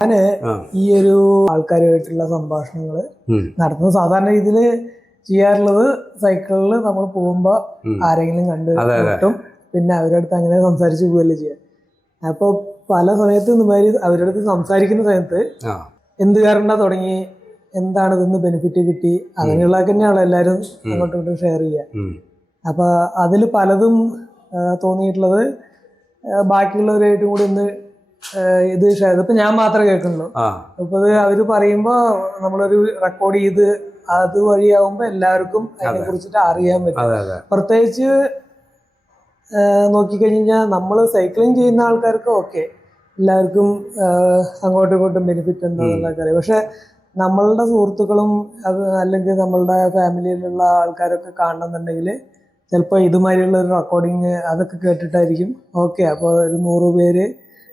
ഞാന് ഈ ഒരു ആൾക്കാരുമായിട്ടുള്ള സംഭാഷണങ്ങൾ നടത്തുന്നത് സാധാരണ രീതിയിൽ ചെയ്യാറുള്ളത് സൈക്കിളിൽ നമ്മൾ പോകുമ്പോ ആരെങ്കിലും കണ്ട് കിട്ടും, പിന്നെ അവരുടെ അടുത്ത് അങ്ങനെ സംസാരിച്ച് പോവുകയല്ലേ ചെയ്യാം. അപ്പൊ പല സമയത്ത് ഇതുമാതിരി അവരുടെ അടുത്ത് സംസാരിക്കുന്ന സമയത്ത് എന്ത് കാരണ തുടങ്ങി, എന്താണ് ഇതിന്ന് ബെനിഫിറ്റ് കിട്ടി, അങ്ങനെയുള്ളതൊക്കെ തന്നെയാണ് എല്ലാവരും അങ്ങോട്ടും ഇങ്ങോട്ടും ഷെയർ ചെയ്യുക. അപ്പൊ അതിൽ പലതും തോന്നിയിട്ടുള്ളത് ബാക്കിയുള്ളവരായിട്ടും കൂടി ഒന്ന് ഇത് ഷെയർ, ഇപ്പൊ ഞാൻ മാത്രമേ കേൾക്കുന്നുള്ളൂ. അപ്പൊ അത് അവര് പറയുമ്പോ നമ്മളൊരു റെക്കോർഡ് ചെയ്ത് അത് വഴിയാവുമ്പോ എല്ലാവർക്കും അതിനെ കുറിച്ചിട്ട് അറിയാൻ പറ്റും. പ്രത്യേകിച്ച് നോക്കിക്കഴിഞ്ഞാൽ നമ്മൾ സൈക്ലിംഗ് ചെയ്യുന്ന ആൾക്കാർക്ക് ഓക്കെ, എല്ലാവർക്കും അങ്ങോട്ടും ഇങ്ങോട്ടും ബെനിഫിറ്റ് എന്താണെന്നൊക്കെ അറിയാം. പക്ഷെ നമ്മളുടെ സുഹൃത്തുക്കളും അല്ലെങ്കിൽ നമ്മളുടെ ഫാമിലിയിലുള്ള ആൾക്കാരൊക്കെ കാണണമെന്നുണ്ടെങ്കിൽ ചിലപ്പോൾ ഇതുമാതിരിയുള്ള ഒരു റെക്കോർഡിങ് അതൊക്കെ കേട്ടിട്ടായിരിക്കും ഓക്കെ, അപ്പോൾ ഒരു 100 പേര്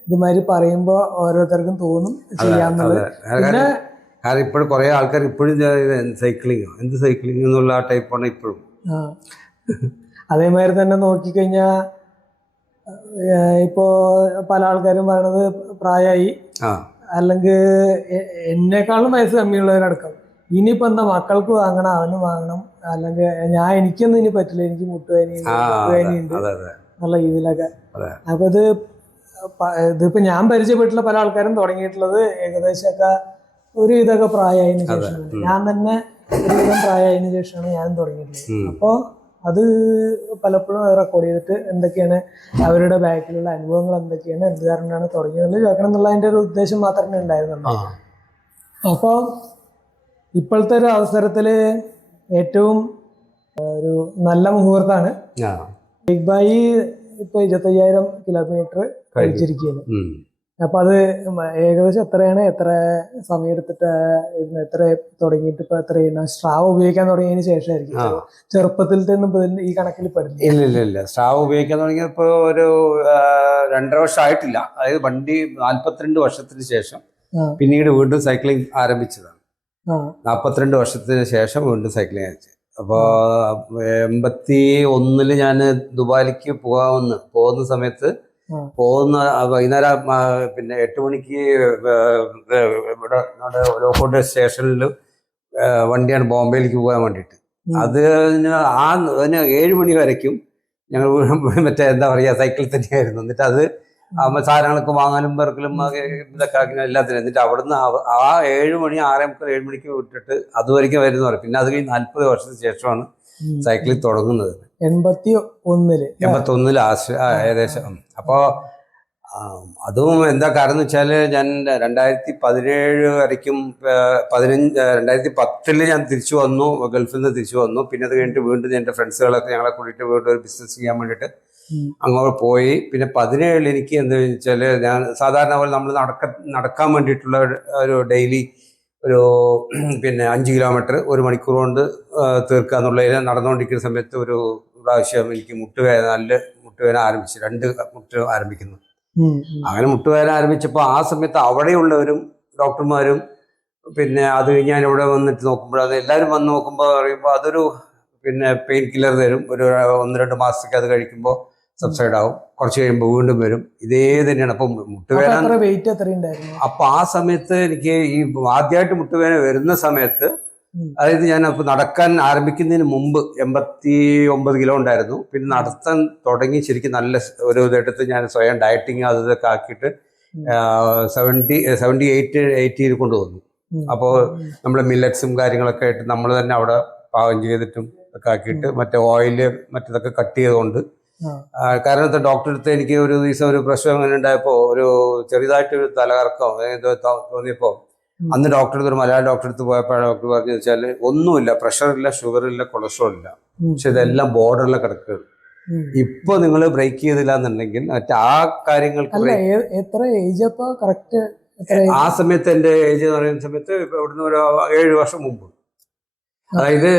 ഇതുമാതിരി പറയുമ്പോൾ ഓരോരുത്തർക്കും തോന്നും ചെയ്യാന്നുള്ളത്. പിന്നെ കാരണം ഇപ്പോഴും കുറെ ആൾക്കാർ ഇപ്പോഴും സൈക്ലിംഗ് എന്ത് സൈക്ലിംഗ് എന്നുള്ള ആ ടൈപ്പാണ് ഇപ്പോഴും. അതേമാതിരി തന്നെ നോക്കിക്കഴിഞ്ഞാൽ ഇപ്പോൾ പല ആൾക്കാരും പറയണത് പ്രായമായി, അല്ലെങ്കിൽ എന്നെക്കാളും വയസ്സ് കമ്മിയുള്ളവരടക്കം ഇനിയിപ്പോൾ എന്താ മക്കൾക്ക് വാങ്ങണം, അവന് വാങ്ങണം, അല്ലെങ്കിൽ എനിക്കൊന്നും ഇനി പറ്റില്ല, എനിക്ക് മുട്ടുവേദനയുണ്ട് എന്നുള്ള രീതിയിലൊക്കെ. അപ്പൊ ഇതിപ്പോ ഞാൻ പരിചയപ്പെട്ടുള്ള പല ആൾക്കാരും തുടങ്ങിയിട്ടുള്ളത് ഏകദേശമൊക്കെ ഒരു ഇതൊക്കെ പ്രായമായതിനു ശേഷമാണ്. ഞാൻ തന്നെ ഒരുവിധം പ്രായമായതിനു ശേഷമാണ് ഞാൻ തുടങ്ങിയിട്ടുള്ളത്. അപ്പോൾ അത് പലപ്പോഴും റെക്കോർഡ് ചെയ്തിട്ട് എന്തൊക്കെയാണ് അവരുടെ ബാക്കിലുള്ള അനുഭവങ്ങൾ എന്തൊക്കെയാണ്, എന്ത് കാരണമാണ് തുടങ്ങിയതെന്ന് ചോദിക്കണം എന്നുള്ള അതിൻ്റെ ഒരു ഉദ്ദേശം മാത്രമേ ഉണ്ടായിരുന്നുള്ളൂ. അപ്പോൾ ഇപ്പോഴത്തെ ഒരു അവസരത്തില് ഏറ്റവും ഒരു നല്ല മുഹൂർത്തമാണ്. ബിഗ് ബായി ഇപ്പൊ 25,000 കിലോമീറ്റർ കഴിച്ചിരിക്കുകയാണ്. അപ്പൊ അത് ഏകദേശം എത്ര സമയം എടുത്തിട്ട് എത്ര തുടങ്ങിയിട്ട് ഇപ്പൊ എത്ര സ്ട്രാവ് ഉപയോഗിക്കാൻ തുടങ്ങിയതിന് ശേഷമായിരിക്കും, ചെറുപ്പത്തിൽ തന്നെ ഈ കണക്കിൽ പെടില്ല. ഇല്ല സ്ട്രാവ് ഉപയോഗിക്കാൻ തുടങ്ങിയപ്പോ ഒരു 2.5 വർഷം ആയിട്ടില്ല. അതായത് വണ്ടി 42 വർഷത്തിന് ശേഷം പിന്നീട് വീണ്ടും സൈക്ലിംഗ് ആരംഭിച്ചതാണ്. 42 വർഷത്തിന് ശേഷം വീണ്ടും സൈക്ലിംഗ് അയച്ചു. അപ്പോൾ 81 ഞാൻ ദുബായിലേക്ക് പോകുന്ന സമയത്ത് വൈകുന്നേരം പിന്നെ 8 മണിക്ക് ഇവിടെ ലോക്കോട്ട് സ്റ്റേഷനിൽ വണ്ടിയാണ് ബോംബെയിലേക്ക് പോകാൻ വേണ്ടിയിട്ട്. അതിന് 7 മണി വരയ്ക്കും ഞങ്ങൾ മറ്റേ എന്താ പറയുക സൈക്കിളിൽ തന്നെയായിരുന്നു. എന്നിട്ട് അത് സാധനങ്ങളൊക്കെ വാങ്ങാനും പെറുക്കലും ഇതൊക്കെ ആക്കി എല്ലാത്തിനും. എന്നിട്ട് അവിടുന്ന് 7 മണി 6:30 7 മണിക്ക് വിട്ടിട്ട് അതുവരെയ്ക്കും വരുന്ന പറയും. പിന്നെ അത് കഴിഞ്ഞ് 40 വർഷത്തിന് ശേഷമാണ് സൈക്ലിംഗ് തുടങ്ങുന്നത്. 81 ലാസ്റ്റ് ഏകദേശം. അപ്പോൾ അതും എന്താ കാരണം എന്ന് വെച്ചാൽ ഞാൻ 2017 വരയ്ക്കും 2010 ഞാൻ തിരിച്ചു വന്നു, ഗൾഫിൽ നിന്ന് തിരിച്ചു വന്നു. പിന്നെ അത് കഴിഞ്ഞിട്ട് വീണ്ടും എൻ്റെ ഫ്രണ്ട്സുകളൊക്കെ ഞങ്ങളെ കൂടിയിട്ട് വീണ്ടും ഒരു ബിസിനസ് ചെയ്യാൻ വേണ്ടിയിട്ട് അങ്ങോട്ട് പോയി. പിന്നെ 17 എനിക്ക് എന്താ വെച്ചാൽ ഞാൻ സാധാരണ പോലെ നമ്മൾ നടക്കാൻ വേണ്ടിയിട്ടുള്ള ഒരു ഡെയിലി ഒരു പിന്നെ 5 കിലോമീറ്റർ 1 മണിക്കൂർ കൊണ്ട് തീർക്കുക എന്നുള്ളതിൽ നടന്നുകൊണ്ടിരിക്കുന്ന സമയത്ത് ഒരു പ്രാവശ്യം എനിക്ക് നല്ല മുട്ടുവേദന ആരംഭിച്ചു. 2 മുട്ട് ആരംഭിക്കുന്നു. അങ്ങനെ മുട്ടുവേദന ആരംഭിച്ചപ്പോൾ ആ സമയത്ത് അവിടെയുള്ളവരും ഡോക്ടർമാരും പിന്നെ അത് കഴിഞ്ഞ് ഞാൻ ഇവിടെ വന്നിട്ട് നോക്കുമ്പോൾ അത് എല്ലാവരും വന്ന് നോക്കുമ്പോൾ പറയുമ്പോൾ അതൊരു പിന്നെ പെയിൻ കില്ലർ തരും. ഒരു 1-2 മാസത്തേക്ക് അത് കഴിക്കുമ്പോൾ സബ്സൈഡ് ആവും. കുറച്ച് കഴിയുമ്പോൾ വീണ്ടും വരും. ഇതേ തന്നെയാണ്. അപ്പം മുട്ടുവേദന അപ്പൊ ആ സമയത്ത് എനിക്ക് ഈ ആദ്യമായിട്ട് മുട്ടുവേദന വരുന്ന സമയത്ത്, അതായത് ഞാൻ അപ്പൊ നടക്കാൻ ആരംഭിക്കുന്നതിന് മുമ്പ് 89 കിലോ ഉണ്ടായിരുന്നു. പിന്നെ നടത്താൻ തുടങ്ങി ശരിക്കും നല്ല ഒരു ഇതെടുത്ത് ഞാൻ സ്വയം ഡയറ്റിങ് അതൊക്കെ ആക്കിയിട്ട് 78-80 കൊണ്ടുവന്നു. അപ്പോൾ നമ്മൾ മില്ലറ്റ്സും കാര്യങ്ങളൊക്കെ ആയിട്ട് നമ്മൾ തന്നെ അവിടെ പാകം ചെയ്തിട്ടും ഒക്കെ ആക്കിയിട്ട് മറ്റേ ഓയില് മറ്റതൊക്കെ കട്ട് ചെയ്തുകൊണ്ട്. കാരണം ഡോക്ടറെ അടുത്ത് എനിക്ക് ഒരു ദിവസം ഒരു പ്രശ്നം അങ്ങനെ ഉണ്ടായപ്പോൾ ഒരു ചെറുതായിട്ടൊരു തലകറക്കം തോന്നിയപ്പോൾ അന്ന് ഒരു മലയാള ഡോക്ടറെ അടുത്ത് പോയപ്പോഴാണ് ഡോക്ടർ പറഞ്ഞു വെച്ചാൽ ഒന്നുമില്ല, പ്രഷറില്ല, ഷുഗറില്ല, കൊളസ്ട്രോൾ ഇല്ല, പക്ഷെ ഇതെല്ലാം ബോർഡറിലെ കിടക്കുകയാണ്. ഇപ്പൊ നിങ്ങൾ ബ്രേക്ക് ചെയ്തില്ല എന്നുണ്ടെങ്കിൽ മറ്റേ ആ കാര്യങ്ങൾക്ക് ആ സമയത്ത് എന്റെ ഏജ് എന്ന് പറയുന്ന സമയത്ത് ഇവിടുന്ന് ഒരു 7 വർഷം മുമ്പ്, അതായത്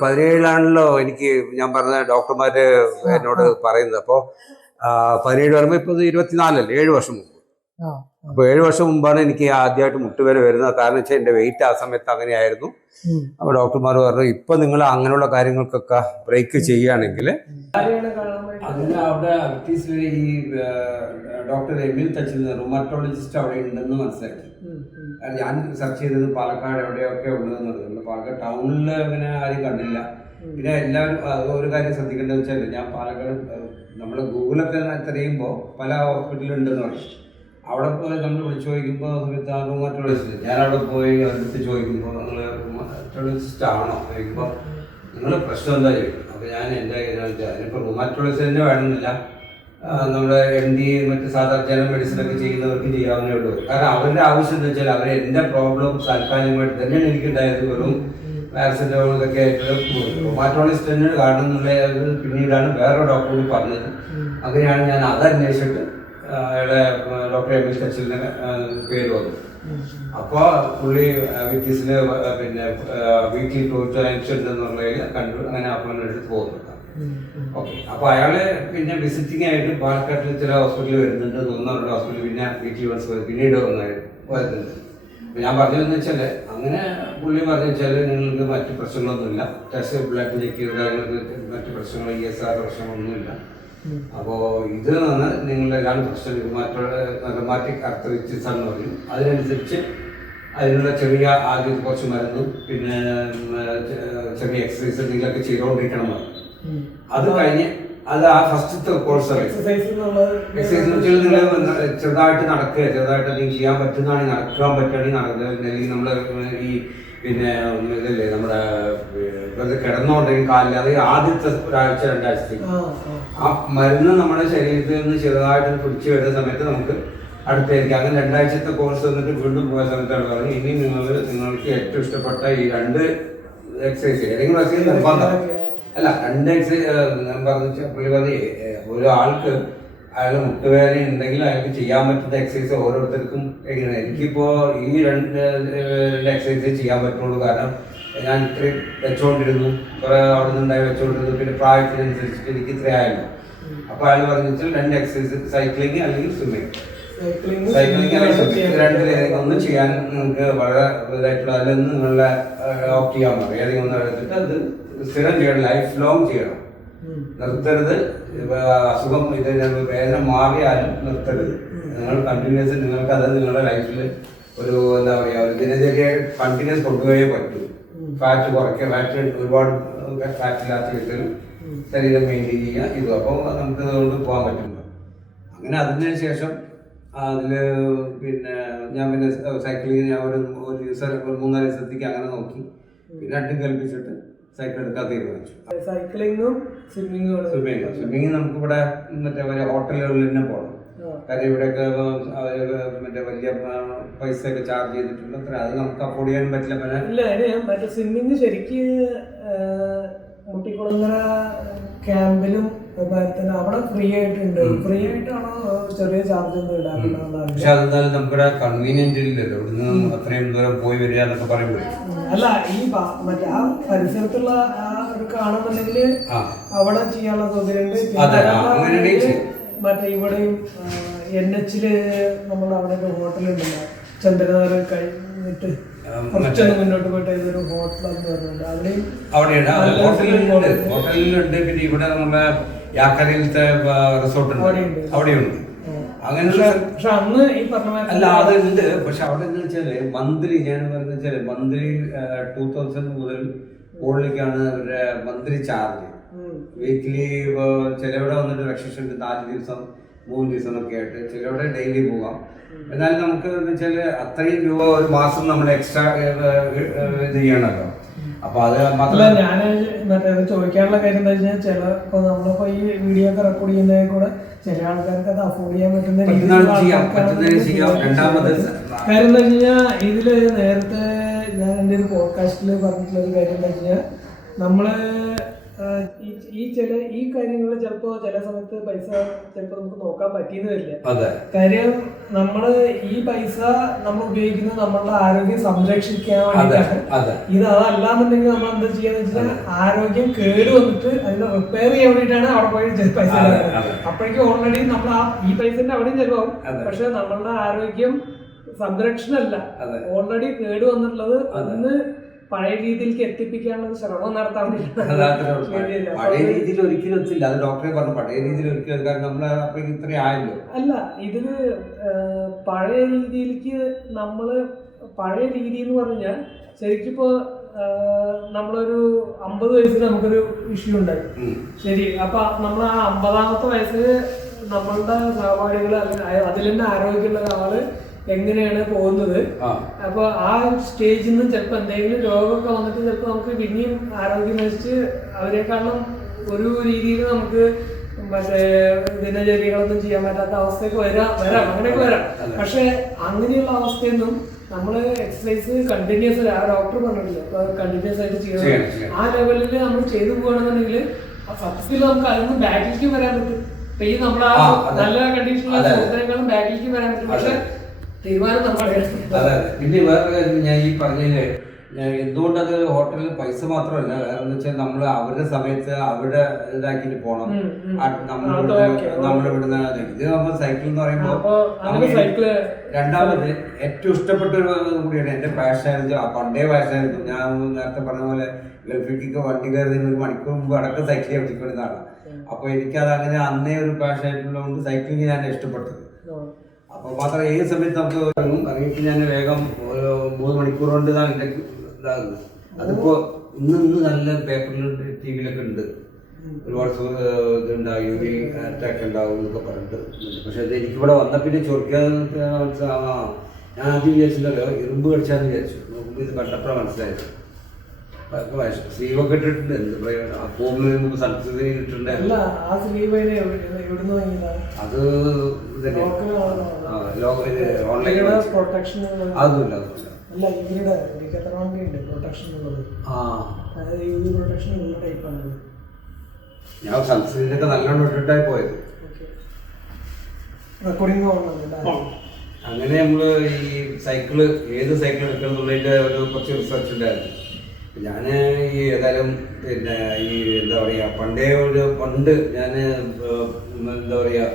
17 എനിക്ക് ഞാൻ പറഞ്ഞ ഡോക്ടർമാര് എന്നോട് പറയുന്നത്. അപ്പോൾ 17 പറയുമ്പോൾ ഇപ്പൊ 24 അല്ലേ, 7 വർഷം മുമ്പ്. അപ്പോൾ 7 വർഷം മുമ്പാണ് എനിക്ക് ആദ്യമായിട്ട് മുട്ടുവേദന വരുന്നത്. കാരണം വെച്ചാൽ എൻ്റെ വെയിറ്റ് ആ സമയത്ത് അങ്ങനെയായിരുന്നു. അപ്പോൾ ഡോക്ടർമാർ പറഞ്ഞു ഇപ്പം നിങ്ങൾ അങ്ങനെയുള്ള കാര്യങ്ങൾക്കൊക്കെ ബ്രേക്ക് ചെയ്യുകയാണെങ്കിൽ അതിന് അവിടെ അക്ടീസിൽ ഈ ഡോക്ടർ എമിൽ തച്ചിൽ റുമാറ്റോളജിസ്റ്റ് അവിടെ ഉണ്ടെന്ന് മനസ്സിലാക്കി. ഞാൻ സെർച്ച് ചെയ്തത് പാലക്കാട് എവിടെയൊക്കെ ഉള്ളതെന്നുള്ളത്. പാലക്കാട് ടൗണിൽ അങ്ങനെ ആരും കണ്ടില്ല. പിന്നെ എല്ലാവരും ഒരു കാര്യം ശ്രദ്ധിക്കേണ്ടത് വെച്ചാൽ ഞാൻ പാലക്കാട് നമ്മൾ ഗൂഗിളൊക്കെ തിരയുമ്പോൾ പല ഹോസ്പിറ്റലുണ്ടെന്ന് പറയും. അവിടെ പോയി നമ്മൾ വിളിച്ചു ചോദിക്കുമ്പോൾ റുമാറ്റോളജിസ്റ്റ്, ഞാൻ അവിടെ പോയി അടുത്ത് ചോദിക്കുമ്പോൾ നിങ്ങൾ റുമാറ്റോളജിസ്റ്റ് ആണോ ചോദിക്കുമ്പോൾ നിങ്ങൾ പ്രശ്നം എന്താ ചോദിക്കും. അപ്പോൾ ഞാൻ എൻ്റെ അതിനിപ്പോൾ റുമാറ്റോളജിസ്റ്റ് തന്നെ വേണമെന്നില്ല, നമ്മുടെ MD മറ്റ് സാധാരണ ജനറൽ മെഡിസിനൊക്കെ ചെയ്യുന്നവർക്ക് ചെയ്യാവുന്നേ ഉള്ളൂ. കാരണം അവരുടെ ആവശ്യം എന്ന് വെച്ചാൽ അവർ എൻ്റെ പ്രോബ്ലം താൽക്കാലികമായിട്ട് തന്നെയാണ് എനിക്കുണ്ടായത്. വെറും പാരസെറ്റമോൾ ഇതൊക്കെ ആയിട്ട് റുമാറ്റോളജിസ്റ്റ് തന്നെ കാരണം എന്നുള്ളത് പിന്നീടാണ് വേറെ ഡോക്ടറോട് പറഞ്ഞത്. അങ്ങനെയാണ് ഞാൻ അത് അന്വേഷിച്ചിട്ട് അയാളെ ഡോക്ടർ എമിൽ തച്ചിലിൻ്റെ പേര് വന്നു. അപ്പോൾ പുള്ളി വിറ്റീസിൽ പിന്നെ വീക്കിലി ടൂറിസ്റ്റ് എന്നുള്ളതിൽ കണ്ടു. അങ്ങനെ അപ്പോയിൻമെൻ്റ് എടുത്ത് പോകുന്നുണ്ട്. ഓക്കെ, അപ്പോൾ അയാൾ പിന്നെ വിസിറ്റിംഗ് ആയിട്ട് പാലക്കാട്ടിൽ ചില ഹോസ്പിറ്റലിൽ വരുന്നുണ്ട്. ഒന്നവരുടെ ഹോസ്പിറ്റലിൽ പിന്നെ വീക്കിലി വൺസ് പിന്നീട് വരുന്നുണ്ട്. ഞാൻ പറഞ്ഞതെന്ന് വെച്ചാൽ അങ്ങനെ പുള്ളി പറഞ്ഞു വെച്ചാൽ നിങ്ങൾക്ക് മറ്റു പ്രശ്നങ്ങളൊന്നുമില്ല, ടെസ്റ്റ് ബ്ലഡ് ചെക്ക് ചെയ്ത കാര്യങ്ങൾക്ക് മറ്റു പ്രശ്നങ്ങൾ ESR പ്രശ്നങ്ങളൊന്നുമില്ല. അപ്പോൾ ഇത് നിങ്ങളെല്ലാം പ്രശ്നം റുമാറ്റിക് ആർത്രൈറ്റിസ് എന്ന് പറയും. അതിനനുസരിച്ച് അതിനുള്ള ചെറിയ ആദ്യം കുറച്ച് മരുന്നും പിന്നെ ചെറിയ എക്സസൈസ് നിങ്ങളൊക്കെ ചെയ്തുകൊണ്ടിരിക്കണം എന്ന് പറയും. അത് കഴിഞ്ഞ് അത് ആ ഫസ്റ്റത്തെ കോഴ്സ് എക്സസൈസ് നിങ്ങൾ ചെറുതായിട്ട് നടക്കുക, ചെറുതായിട്ട് എന്തെങ്കിലും ചെയ്യാൻ പറ്റുന്നതാണെങ്കിൽ നടക്കാൻ പറ്റുകയാണെങ്കിൽ നടക്കുക. അല്ലെങ്കിൽ നമ്മൾ ഈ പിന്നെ ഇതല്ലേ നമ്മുടെ കിടന്നുകൊണ്ടെങ്കിൽ കാലിൽ അത് ആദ്യത്തെ ഒരാഴ്ച 2 ആഴ്ചത്തേക്ക് ആ മരുന്ന് നമ്മുടെ ശരീരത്തിൽ നിന്ന് ചെറുതായിട്ട് പിടിച്ചു വരുന്ന സമയത്ത് നമുക്ക് അടുത്തായിരിക്കും. അങ്ങനെ 2 ആഴ്ചത്തെ കോഴ്സ് വന്നിട്ട് വീണ്ടും പോയ സമയത്താണ് പറഞ്ഞത് ഇനി നിങ്ങൾക്ക് ഏറ്റവും ഇഷ്ടപ്പെട്ട ഈ 2 എക്സസൈസ് ഏതെങ്കിലും എക്സസൈസ് നിർബന്ധം അല്ല 2 എക്സസൈസ് പുള്ളി പറഞ്ഞ് ഒരാൾക്ക് അയാൾ മുട്ടുവേദന ഉണ്ടെങ്കിൽ അയാൾക്ക് ചെയ്യാൻ പറ്റുന്ന എക്സസൈസ് ഓരോരുത്തർക്കും എങ്ങനെയാണ്. എനിക്കിപ്പോൾ ഈ 2 എക്സസൈസ് ചെയ്യാൻ പറ്റുള്ളൂ. കാരണം ഞാൻ ഇത്രയും വെച്ചുകൊണ്ടിരുന്നു, കുറേ അവിടെ നിന്നുണ്ടായി വെച്ചുകൊണ്ടിരുന്നു. പിന്നെ പ്രായത്തിനനുസരിച്ചിട്ട് എനിക്ക് ഇത്രയായിരുന്നു. അപ്പോൾ അയാൾ പറഞ്ഞു വെച്ചാൽ 2 എക്സസൈസ് സൈക്ലിങ് അല്ലെങ്കിൽ സ്വിമ്മിങ്. സൈക്ലിങ് അല്ലെങ്കിൽ രണ്ടിലേതെങ്കിലും ഒന്ന് ചെയ്യാൻ നിങ്ങൾക്ക് വളരെ ഇതായിട്ടുള്ള അതിലൊന്ന് നിങ്ങളുടെ ഓപ്റ്റ് ചെയ്യാൻ പറയും. ഏതെങ്കിലും ഒന്ന് എടുത്തിട്ട് അത് സ്ഥിരം ചെയ്യണം, ലൈഫ് ലോങ് ചെയ്യണം, നിർത്തരുത്. അസുഖം ഇത് വേദന മാറിയാലും നിർത്തരുത്. നിങ്ങൾ കണ്ടിന്യൂസ് നിങ്ങൾക്ക് അത് നിങ്ങളുടെ ലൈഫിൽ ഒരു എന്താ പറയുക ഒരു ദിനചര്യ കണ്ടിന്യൂസ് കൊണ്ടുപോയേ പറ്റൂ. ഫാറ്റ് കുറയ്ക്കുക, ഫാറ്റ് ഒരുപാട് ഫാറ്റില്ലാത്ത വിധത്തിലും ശരീരം മെയിൻറ്റെയിൻ ചെയ്യുക. ഇതും അപ്പോൾ നമുക്ക് അതുകൊണ്ട് പോകാൻ പറ്റുന്നു. അങ്ങനെ അതിന് ശേഷം അതിൽ പിന്നെ ഞാൻ പിന്നെ സൈക്ലിങ് ഞാൻ ഒരു ദിവസം 3-4 ദിവസത്തേക്ക് അങ്ങനെ നോക്കി. പിന്നെ 2 കൽപ്പിച്ചിട്ട് സൈക്കിൾ എടുക്കാൻ തീരുമാനിച്ചു. സൈക്ലിങ്ങും സ്വിമ്മിങ് നമുക്കിവിടെ മറ്റേ വലിയ ഹോട്ടലുകളിൽ തന്നെ പോകണം. കാരണം ഇവിടെയൊക്കെ മറ്റേ വലിയ പൈസ ഒക്കെ ചാർജ് ചെയ്തിട്ടുണ്ട്. അത്ര അത് നമുക്ക് അഫോർഡ് ചെയ്യാൻ പറ്റില്ല. മറ്റേ സ്വിമ്മിങ് ശരിക്ക് മുട്ടിക്കുളങ്ങര ക്യാമ്പിലും അവിടെ ഫ്രീ ആയിട്ടുണ്ട്. ഫ്രീ ആയിട്ടാണോ ചെറിയ ചാർജ് ഒന്നും ഇടാറുള്ളതാണ്. പക്ഷെ അതെന്തായാലും നമുക്കിവിടെ കൺവീനിയന്റ് ഇല്ലല്ലോ, ഇവിടുന്ന് അത്രയും ദൂരം പോയി വരിക എന്നൊക്കെ പറയുമ്പോൾ. അല്ല ഈ മറ്റേ ആ പരിസരത്തുള്ള ഒരു കാണുന്നുണ്ടെങ്കിൽ അവിടെ ചെയ്യാനുള്ള സൗകര്യമുണ്ട്. മറ്റേ ഇവിടെയും NH നമ്മൾ അവിടെ ഒരു ഹോട്ടലുണ്ടല്ലോ, ചന്ദ്രനാഥ് കഴിഞ്ഞിട്ട് കുറച്ചൊന്ന് മുന്നോട്ട് പോയിട്ട് ഇതൊരു ഹോട്ടലെന്ന് പറഞ്ഞിട്ടുണ്ട്. ഹോട്ടലിലുണ്ട്. പിന്നെ ഇവിടെ നമ്മുടെ യാക്കരയിലത്തെ റിസോർട്ട് അവിടെയുണ്ട്. അങ്ങനെയുള്ള പക്ഷെ അന്ന് ഈ പറഞ്ഞ അല്ല അതുണ്ട്. പക്ഷെ അവിടെ എന്ന് വെച്ചാല് മന്ത്ലി ഞാൻ പറയുന്നത് വെച്ചാല് മന്ത്ലി 2000 മുതൽ മുകളിലേക്കാണ് അവരുടെ മന്ത്ലി ചാർജ്. വീക്കിലി ചിലവിടെ വന്നിട്ട് റെസ്ട്രിക്ഷൻ 4 ദിവസം 3 ദിവസം ഒക്കെ ആയിട്ട്, ചിലവിടെ ഡെയിലി പോകാം. എന്നാലും നമുക്ക് എന്ന് വെച്ചാൽ അത്രയും രൂപ ഒരു മാസം നമ്മൾ എക്സ്ട്രാ ഇത് ചെയ്യണമല്ലോ. അപ്പൊ അത് മാത്രമല്ല ഞാൻ മറ്റേ ചോദിക്കാനുള്ള കാര്യം എന്താ വെച്ചാൽ ചില ഇപ്പൊ നമ്മളിപ്പോ ഈ വീഡിയോ ഒക്കെ റെക്കോർഡ് ചെയ്യുന്നതിൽ കൂടെ ചില ആൾക്കാർക്ക് അത് അഫോർഡ് ചെയ്യാൻ പറ്റുന്ന കാര്യം എന്താ വെച്ച് കഴിഞ്ഞാൽ ഇതില് നേരത്തെ ഞാൻ എൻ്റെ ഒരു പോഡ്കാസ്റ്റിൽ പറഞ്ഞിട്ടുള്ള ഒരു കാര്യം എന്താ വെച്ച് കഴിഞ്ഞാൽ നമ്മള് ഈ കാര്യങ്ങൾ ചിലപ്പോ ചില സമയത്ത് പൈസ ചിലപ്പോ നമുക്ക് നോക്കാൻ പറ്റിയെന്ന് വരില്ല. അതെ. കാര്യം നമ്മള് ഈ പൈസ നമ്മൾ ഉപയോഗിക്കുന്നത് നമ്മളുടെ ആരോഗ്യം സംരക്ഷിക്കാൻ വേണ്ടിയിട്ടാണ്. ഇത് അതല്ലാന്നുണ്ടെങ്കിൽ നമ്മൾ എന്താ ചെയ്യാന്ന് വെച്ചാൽ ആരോഗ്യം കേട് വന്നിട്ട് അതിനെ റിപ്പയർ ചെയ്യാൻ വേണ്ടിയിട്ടാണ് അവിടെ പോയി പൈസ. അപ്പോഴേക്കും ഓൾറെഡി നമ്മൾ ഈ പൈസന്റെ അവിടെയും ചെലവാകും. പക്ഷെ നമ്മളുടെ ആരോഗ്യം സംരക്ഷണമല്ല, ഓൾറെഡി കേട് വന്നിട്ടുള്ളത് അന്ന് പഴയ രീതിയിലേക്ക് എത്തിപ്പിക്കാനുള്ള ശ്രമം നടത്താൻ പഴയ രീതിയിൽ ഒരിക്കലും എത്തില്ല. അത് ഡോക്ടറെ പറഞ്ഞു പഴയ രീതിയിൽ ഒരിക്കലും, കാരണം നമ്മൾ അപ്പോഴേക്കും ഇത്രയും ആയല്ലോ. അല്ല, ഇതില് പഴയ രീതിയിലേക്ക് നമ്മള് പഴയ രീതി എന്ന് പറഞ്ഞാൽ ശരിക്കിപ്പോ നമ്മളൊരു 50 വയസ്സിൽ നമുക്കൊരു ഇഷ്യൂ ഉണ്ടായി. ശരി, അപ്പൊ നമ്മൾ ആ 50ാമത്തെ വയസ്സിൽ നമ്മളുടെ സഹപാഠികൾ അതിൽ തന്നെ ആരോഗ്യമുള്ള ഒരാള് എങ്ങനെയാണ് പോകുന്നത്. അപ്പൊ ആ സ്റ്റേജിൽ നിന്ന് ചിലപ്പോൾ എന്തെങ്കിലും രോഗമൊക്കെ വന്നിട്ട് ചിലപ്പോൾ നമുക്ക് പിന്നെയും ആരോഗ്യം നശിച്ച് അവരെക്കാളും ഒരു രീതിയിൽ നമുക്ക് മറ്റേ ദിനചര്യകളൊന്നും ചെയ്യാൻ പറ്റാത്ത അവസ്ഥയൊക്കെ വരാം, അങ്ങനെയൊക്കെ വരാം. പക്ഷെ അങ്ങനെയുള്ള അവസ്ഥയൊന്നും നമ്മൾ എക്സസൈസ് കണ്ടിന്യൂസ് ആ ഡോക്ടർ പറഞ്ഞിട്ടില്ല, കണ്ടിന്യൂസ് ആയിട്ട് ചെയ്യണം. ആ ലെവലിൽ നമ്മൾ ചെയ്തു പോകണമെന്നുണ്ടെങ്കിൽ സത്യത്തിൽ നമുക്ക് അതൊന്നും ബാക്കിലേക്ക് വരാൻ പറ്റും. ഇപ്പൊ ഈ നമ്മൾ ആ നല്ല കണ്ടീഷനിലുള്ള പ്രവർത്തനങ്ങളും ബാക്കിലേക്ക് വരാൻ പറ്റും. പക്ഷെ തീരുമാനം നമ്മളെ. അതെ. പിന്നെ വേറെ കാര്യം ഞാൻ ഈ പറഞ്ഞതില് എന്തുകൊണ്ടത് ഹോട്ടലിൽ പൈസ മാത്രമല്ല, കാരണം എന്ന് വെച്ചാൽ നമ്മൾ അവരുടെ സമയത്ത് അവിടെ ഇതാക്കിട്ട് പോകണം. നമ്മളിവിടുന്ന് ഇത് നമ്മൾ സൈക്കിൾ എന്ന് പറയുമ്പോൾ രണ്ടാമത് ഏറ്റവും ഇഷ്ടപ്പെട്ട ഒരു കൂടിയാണ്. എന്റെ പാഷനായിരുന്നു, പണ്ടേ പാഷനായിരുന്നു. ഞാൻ നേരത്തെ പറഞ്ഞ പോലെ ഗൾഫിലേക്ക് വണ്ടി കയറുന്നതിന് 1 മണിക്കൂർ മുമ്പ് അടക്കം സൈക്കിൾ ഓടിക്കൊണ്ടിരുന്നതാണ്. അപ്പൊ എനിക്കത് അങ്ങനെ അന്നേ ഒരു പാഷനായിട്ടുള്ളതുകൊണ്ട് സൈക്ലിങ് ഞാൻ ഇഷ്ടപ്പെട്ടത്. അപ്പൊ മാത്രം ഏത് സമയത്ത് നമുക്ക് ഇറങ്ങിയിട്ട് ഞാൻ വേഗം 3 മണിക്കൂർ കൊണ്ട് ഇതാണ് ഇതാകുന്നത്. അതിപ്പോ ഇന്ന് നല്ല പേപ്പറിലും TV-ലൊക്കെ ഉണ്ട്, ഒരുപാട് ഇതുണ്ടാവും, യൂറിൻ അറ്റാക്ക് ഉണ്ടാവും എന്നൊക്കെ പറഞ്ഞിട്ട്. പക്ഷെ അത് എനിക്കിവിടെ വന്ന പിന്നെ ചൊറിക്കാതെ ഞാൻ ആദ്യം വിചാരിച്ചില്ലല്ലോ ഇരുമ്പ് കടിച്ചാന്ന് വിചാരിച്ചു. നോക്കുമ്പോൾ ഇത് കണ്ടപ്പോഴാണ് മനസ്സിലായത്. സ്ലീവൊക്കെ ഇട്ടിട്ടുണ്ട്, എന്ത് പ്രയോജനം. പോകുന്നതിന് മുമ്പ് സൺസ്ക്രീൻ ഇട്ടിട്ടുണ്ട്. അത് ഓൺലൈൻ അതൊന്നുമില്ല. ഞാൻ സൺസ്ക്രീനൊക്കെ നല്ലോണം ഇട്ടിട്ടായി പോയത്. അങ്ങനെ നമ്മള് ഈ സൈക്കിള് ഏത് സൈക്കിൾ എടുക്കണം എന്നുള്ളതിന്റെ ഒരു കുറച്ച് റിസർച്ച് ഉണ്ടായിരുന്നു. ഞാൻ ഈ ഏതായാലും പിന്നെ ഈ എന്താ പറയുക പണ്ട് ഞാൻ എന്താ പറയുക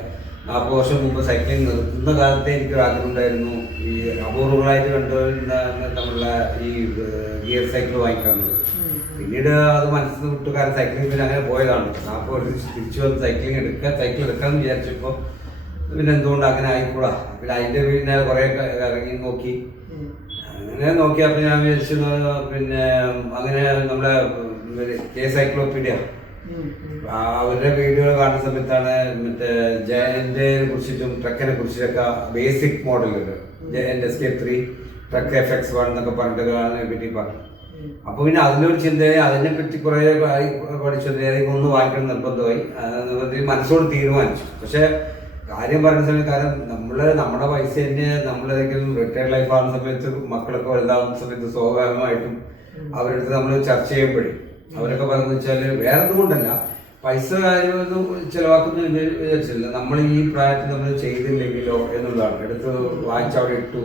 40 വർഷം മുമ്പ് സൈക്ലിംഗ് നിർത്തുന്ന കാലത്തെ എനിക്ക് ആഗ്രഹം ഉണ്ടായിരുന്നു ഈ അപൂർവങ്ങളായിട്ട് കണ്ടുവരുന്ന നമ്മളുടെ ഈ ഗിയർ സൈക്കിൾ വാങ്ങിക്കാറുള്ളത്. പിന്നീട് അത് മനസ്സിൽ വിട്ടു, കാരണം സൈക്ലിംഗ് പിന്നെ അങ്ങനെ പോയതാണ്. 40 വർഷം തിരിച്ചു വന്ന് സൈക്കിൾ എടുക്കാമെന്ന് വിചാരിച്ചപ്പോൾ പിന്നെ എന്തുകൊണ്ട് അങ്ങനെ ആയിക്കൂടാ. പിന്നെ അതിൻ്റെ പിന്നെ കുറേ ഇറങ്ങി നോക്കി. അങ്ങനെ നോക്കിയപ്പോൾ ഞാൻ വിചാരിച്ചു പിന്നെ അങ്ങനെ നമ്മളെ സൈക്ലോപീഡിയ അവരുടെ വീഡിയോകൾ കാണുന്ന സമയത്താണ് മറ്റേ ജയന്റെ കുറിച്ചിട്ടും ട്രക്കിനെ കുറിച്ചിട്ടൊക്കെ ബേസിക് മോഡലുണ്ട്. ജയന്റെ SK3 ട്രക്ക് FX1 എന്നൊക്കെ പറഞ്ഞിട്ട് പറ്റി പറഞ്ഞു. അപ്പൊ പിന്നെ അതിനൊരു ചിന്തയായി, അതിനെ പറ്റി കുറെ പഠിച്ചത് ഒന്ന് വാങ്ങിക്കണം നിർബന്ധമായി മനസ്സോട് തീരുമാനിച്ചു. പക്ഷെ കാര്യം പറയുന്ന സമയത്ത്, കാരണം നമ്മുടെ പൈസ തന്നെ നമ്മളേതെങ്കിലും റിട്ടയർഡ് ലൈഫ് ആകുന്ന സമയത്ത് മക്കളൊക്കെ വലുതാവുന്ന സമയത്ത് സ്വാഭാവികമായിട്ടും അവരടുത്ത് നമ്മൾ ചർച്ച ചെയ്യുമ്പോഴേ അവരൊക്കെ പറയുന്നത് വെച്ചാൽ വേറെ ഒന്നുകൊണ്ടല്ല, പൈസ കാര്യമൊന്നും ചിലവാക്കുന്നു വിചാരിച്ചില്ല. നമ്മൾ ഈ പ്രായത്തിൽ നമ്മൾ ചെയ്തില്ലെങ്കിലോ എന്നുള്ളതാണ്. എടുത്ത് വാങ്ങിച്ചവിടെ ഇട്ടു,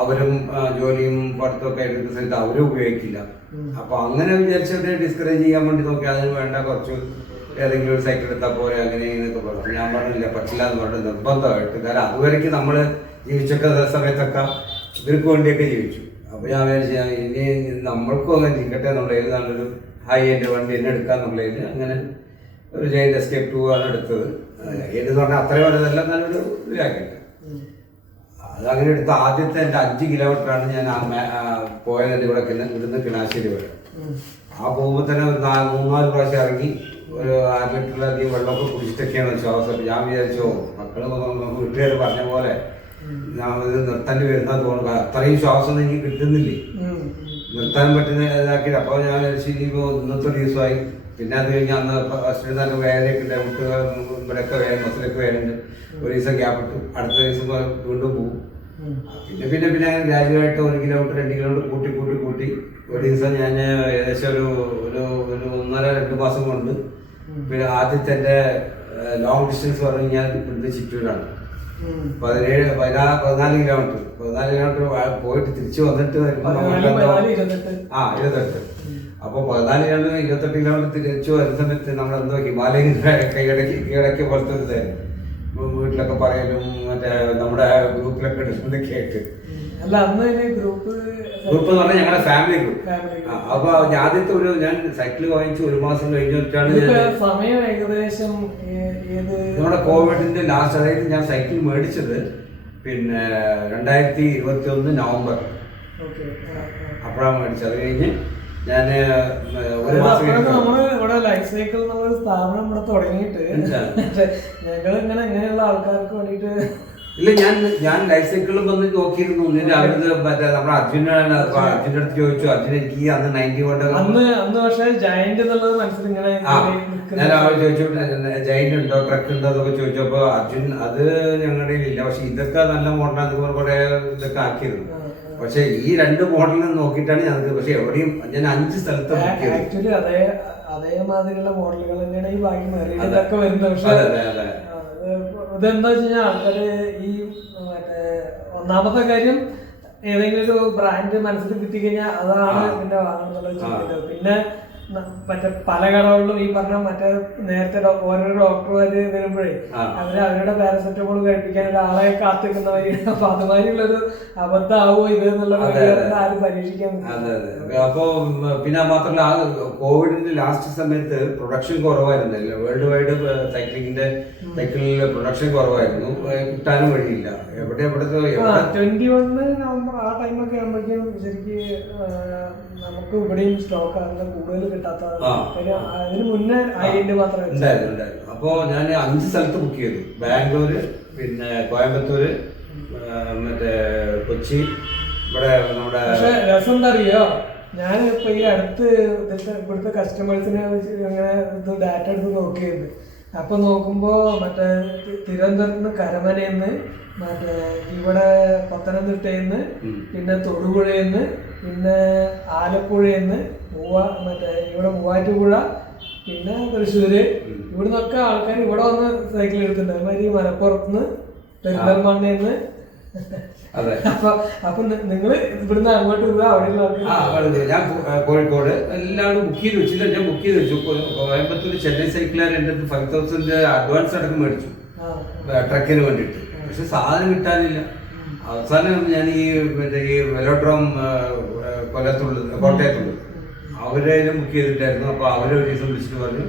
അവരും ജോലിയും പഠിത്തമൊക്കെ എടുക്കുന്ന സമയത്ത് അവരും ഉപയോഗിക്കില്ല. അപ്പൊ അങ്ങനെ വിചാരിച്ചവരെ ഡിസ്കറേജ് ചെയ്യാൻ വേണ്ടി നോക്കി അതിന് വേണ്ട കുറച്ച് ഏതെങ്കിലും ഒരു സൈക്കിൾ എടുത്താൽ പോലെ അങ്ങനെ എന്നൊക്കെ പറഞ്ഞു. ഞാൻ പറഞ്ഞില്ല, പറ്റില്ല എന്ന് പറഞ്ഞിട്ട് നിർബന്ധമായിട്ട്. കാരണം അതുവരേക്ക് നമ്മൾ ജീവിച്ചൊക്കെ സമയത്തൊക്കെ ഇവർക്ക് വേണ്ടിയൊക്കെ ജീവിച്ചു. അപ്പൊ ഞാൻ വിചാരിച്ചു ഇനി നമ്മൾക്കും അങ്ങനെ ജീവിക്കട്ടെ എന്നുള്ളതിൽ നല്ലൊരു ഹൈ എൻഡ് വണ്ടി തന്നെ എടുക്കാന്നുള്ളതിൽ അങ്ങനെ ഒരു ജയന്റ് SK2 ആണ് എടുത്തത്. എന്ന് പറഞ്ഞാൽ അത്രയും വലുതല്ല, നല്ലൊരു ഇതാക്കിയിട്ട് അതങ്ങനെ എടുത്ത് ആദ്യത്തെ എൻ്റെ 5 കിലോമീറ്ററാണ് ഞാൻ പോയത്. ഇവിടുന്ന് കിണാശ്ശേരി വരെ. ആ പോകുമ്പോൾ തന്നെ ഒരു 3-4 പ്രാവശ്യം ഇറങ്ങി ഒരു 1/2 ലിറ്ററിലധികം വെള്ളമൊക്കെ കുടിച്ചിട്ടൊക്കെയാണ് ശ്വാസം. ഞാൻ വിചാരിച്ചോ മക്കള് വീട്ടുകാർ പറഞ്ഞ പോലെ ഞാൻ ഇത് നിർത്തേണ്ടി വരുന്ന തോന്നുന്നു. അത്രയും ശ്വാസം എനിക്ക് കിട്ടുന്നില്ലേ, നിർത്താൻ പറ്റുന്ന ഇതാക്കിയിട്ട്. അപ്പോൾ ഞാൻ വിചാരിച്ചു ഇനിയിപ്പോൾ ഇന്നത്തെ ദിവസമായി. പിന്നെ അത് കഴിഞ്ഞ് അന്ന് ഫസ്റ്റ് തന്നെ വേദനയൊക്കെ ഉണ്ട്, ഇവിടെയൊക്കെ വേദന, മസിലൊക്കെ വേദനയുണ്ട്. ഒരു ദിവസം ഗ്യാപ്പ് ഇട്ടു, അടുത്ത ദിവസം വീണ്ടും പോകും. പിന്നെ പിന്നെ പിന്നെ ഗ്രാജുവായിട്ട് 1 കിലോമീറ്റർ 2 കിലോമീറ്റർ കൂട്ടി ഒരു ദിവസം ഞാൻ ഏകദേശം ഒരു 1.5-2 മാസം കൊണ്ട് പിന്നെ ആദ്യത്തെ എൻ്റെ ലോങ് ഡിസ്റ്റൻസ് പറഞ്ഞു ഞാൻ ഇവിടുത്തെ ചിറ്റൂരാണ്. 14 കിലോമീറ്റർ പോയിട്ട് തിരിച്ചു വന്നിട്ട് വരുമ്പോൾ 28. അപ്പോൾ 14 കിലോമീറ്റർ 28 കിലോമീറ്റർ തിരിച്ചു വരുന്ന സമയത്ത് നമ്മളെന്തോ ഹിമാലയം കീഴടക്കിയ പോലത്തെ ഒരു ഇതായിരുന്നു. വീട്ടിലൊക്കെ പറയലും മറ്റേ നമ്മുടെ ഗ്രൂപ്പിലൊക്കെ ഇടുന്നതൊക്കെ ആയിട്ട്. അല്ല അന്ന് ഗ്രൂപ്പ് എന്ന് പറഞ്ഞാൽ ഞങ്ങളുടെ ഫാമിലി ഗ്രൂപ്പ്. അപ്പൊ ആദ്യത്തെ ഞാൻ സൈക്കിൾ വാങ്ങിച്ച് 1 മാസം കഴിഞ്ഞിട്ടാണ് സമയം ഏകദേശം നമ്മുടെ കോവിഡിന്റെ ലാസ്റ്റ്, അതായത് ഞാൻ സൈക്കിൾ മേടിച്ചത് പിന്നെ 2021 നവംബർ അപ്പോഴാണ് മേടിച്ചത്. അത് കഴിഞ്ഞ് ഞാൻ 1 മാസം ഇവിടെ ലൈഫ് സൈക്കിൾ എന്നുള്ളൊരു സ്ഥാപനം ഇവിടെ തുടങ്ങിയിട്ട് ഞങ്ങൾ ഇങ്ങനെയുള്ള ആൾക്കാർക്ക് വേണ്ടിയിട്ട് ഇല്ല, ഞാൻ ലൈഫ് സൈക്കിളിൽ വന്ന് നോക്കിയിരുന്നു. മറ്റേ നമ്മുടെ അർജുൻ്റെ അടുത്ത് ചോദിച്ചു. അർജുൻ എനിക്ക് അന്ന് 90 കൊണ്ട് അന്ന് പക്ഷേ ജയന്റ് എന്നുള്ളത് മനസ്സിൽ ഇങ്ങനെ ഞാൻ അവൾ ചോദിച്ചു ജയന്റ് ഉണ്ടോ ട്രക്ക് ഉണ്ടോ എന്നൊക്കെ ചോദിച്ചപ്പോ അർജുൻ അത് ഞങ്ങളുടെ ഇല്ല, പക്ഷെ ഇതൊക്കെ നല്ല മോഡലാണ് കുറെ ഇതൊക്കെ ആക്കിയിരുന്നു. പക്ഷെ ഈ 2 മോഡലിൽ നോക്കിയിട്ടാണ് ഞങ്ങൾക്ക്, പക്ഷെ എവിടെയും ഞാൻ 5 സ്ഥലത്ത് ആക്ച്വലി അതേമാതിരിയുള്ള മോഡലുകൾ തന്നെയാണ് ഈ ബാക്കി മെറീനൊക്കെ വരുന്നത്. പക്ഷെ ഇതെന്താ വെച്ച് കഴിഞ്ഞാൽ ആൾക്കാര് ഈ മറ്റേ ഒന്നാമത്തെ കാര്യം ഏതെങ്കിലും ഒരു ബ്രാൻഡ് മനസ്സിൽ കിട്ടിക്കഴിഞ്ഞാൽ അതാണ് പിന്നെ വാങ്ങുന്നുള്ള ചിന്തിക്കുന്നത്. പിന്നെ മറ്റേ പല കടകളിലും ഈ പറഞ്ഞ മറ്റേ നേരത്തെ ഓരോ ഡോക്ടർമാര് വരുമ്പോഴേ അവരുടെ പാരസെറ്റമോൾ കഴിപ്പിക്കാൻ ഒരാളെ കാത്തിക്കുന്ന വഴി. അപ്പൊ അതുമാതിരിയുള്ളൊരു അബദ്ധമാവോ ഇത് എന്നുള്ള ആരും പരീക്ഷിക്കാൻ. അപ്പൊ പിന്നെ മാത്രമല്ല ആ കോവിഡിന്റെ ലാസ്റ്റ് സമയത്ത് പ്രൊഡക്ഷൻ കുറവായിരുന്നല്ലോ, വേൾഡ് വൈഡ് സൈക്ലിങ്ങിന്റെ സൈക്കിളിൽ പ്രൊഡക്ഷൻ കുറവായിരുന്നു, കിട്ടാനും വഴിയില്ല. എവിടുത്തെ 21 നവംബർ ആ ടൈമൊക്കെ ആകുമ്പോഴേക്കും ശരിക്ക് നമുക്ക് ഇവിടെയും സ്റ്റോക്ക് അങ്ങനെ കൂടുതൽ കിട്ടാത്ത, അതിന് മുന്നേ അതിന്റെ മാത്രമേ ഉണ്ടായിരുന്നു. അപ്പോ ഞാൻ 5 സ്ഥലത്ത് ബുക്ക് ചെയ്തു. ബാംഗ്ലൂര്, പിന്നെ കോയമ്പത്തൂര്, മറ്റേ കൊച്ചി, ഇവിടെ നമ്മുടെ. പക്ഷെ രസം എന്താ അറിയോ, ഞാൻ ഇപ്പൊ ഈ അടുത്ത് ഇവിടുത്തെ കസ്റ്റമേഴ്സിനെ അങ്ങനെ ഇത് ഡാറ്റ എടുത്ത് നോക്കിയത്. അപ്പൊ നോക്കുമ്പോ മറ്റേ തിരുവനന്തപുരത്ത് കരമനയിന്ന്, മറ്റേ ഇവിടെ പത്തനംതിട്ടയിന്ന്, പിന്നെ തൊടുപുഴയിന്ന്, പിന്നെ ആലപ്പുഴയിന്ന്, മറ്റേ ഇവിടെ മൂവാറ്റുപുഴ, പിന്നെ തൃശ്ശൂര്, ഇവിടുന്നൊക്കെ ആൾക്കാർ ഇവിടെ വന്ന് സൈക്കിൾ എടുത്തിട്ടുണ്ട്. അതുമാതിരി മലപ്പുറത്തുനിന്ന്, പെരിന്തൽമണ്ണയിന്ന്. അപ്പൊ നിങ്ങള് ഇവിടുന്ന് അങ്ങോട്ട് പോവുക, അവിടെയുള്ള ആൾക്കാർ. ഞാൻ കോഴിക്കോട് എല്ലാവരും ബുക്ക് ചെയ്ത് വെച്ചില്ല, ഞാൻ ബുക്ക് ചെയ്ത് വെച്ചു. കോയമ്പത്തൂർ ചെന്നൈ സൈക്കിളുകാർ എൻ്റെ 5,000 അഡ്വാൻസ് അടക്കം മേടിച്ചു ട്രക്കിന് വേണ്ടിയിട്ട്. പക്ഷെ സാധനം കിട്ടാനില്ല. അവസാനം ഞാൻ ഈ വെലോഡ്രോം കോട്ടയത്തുള്ളൂ അവരേലും ബുക്ക് ചെയ്തിട്ടായിരുന്നു. അപ്പോൾ അവരൊരു ദിവസം വിളിച്ചിട്ട് പറഞ്ഞു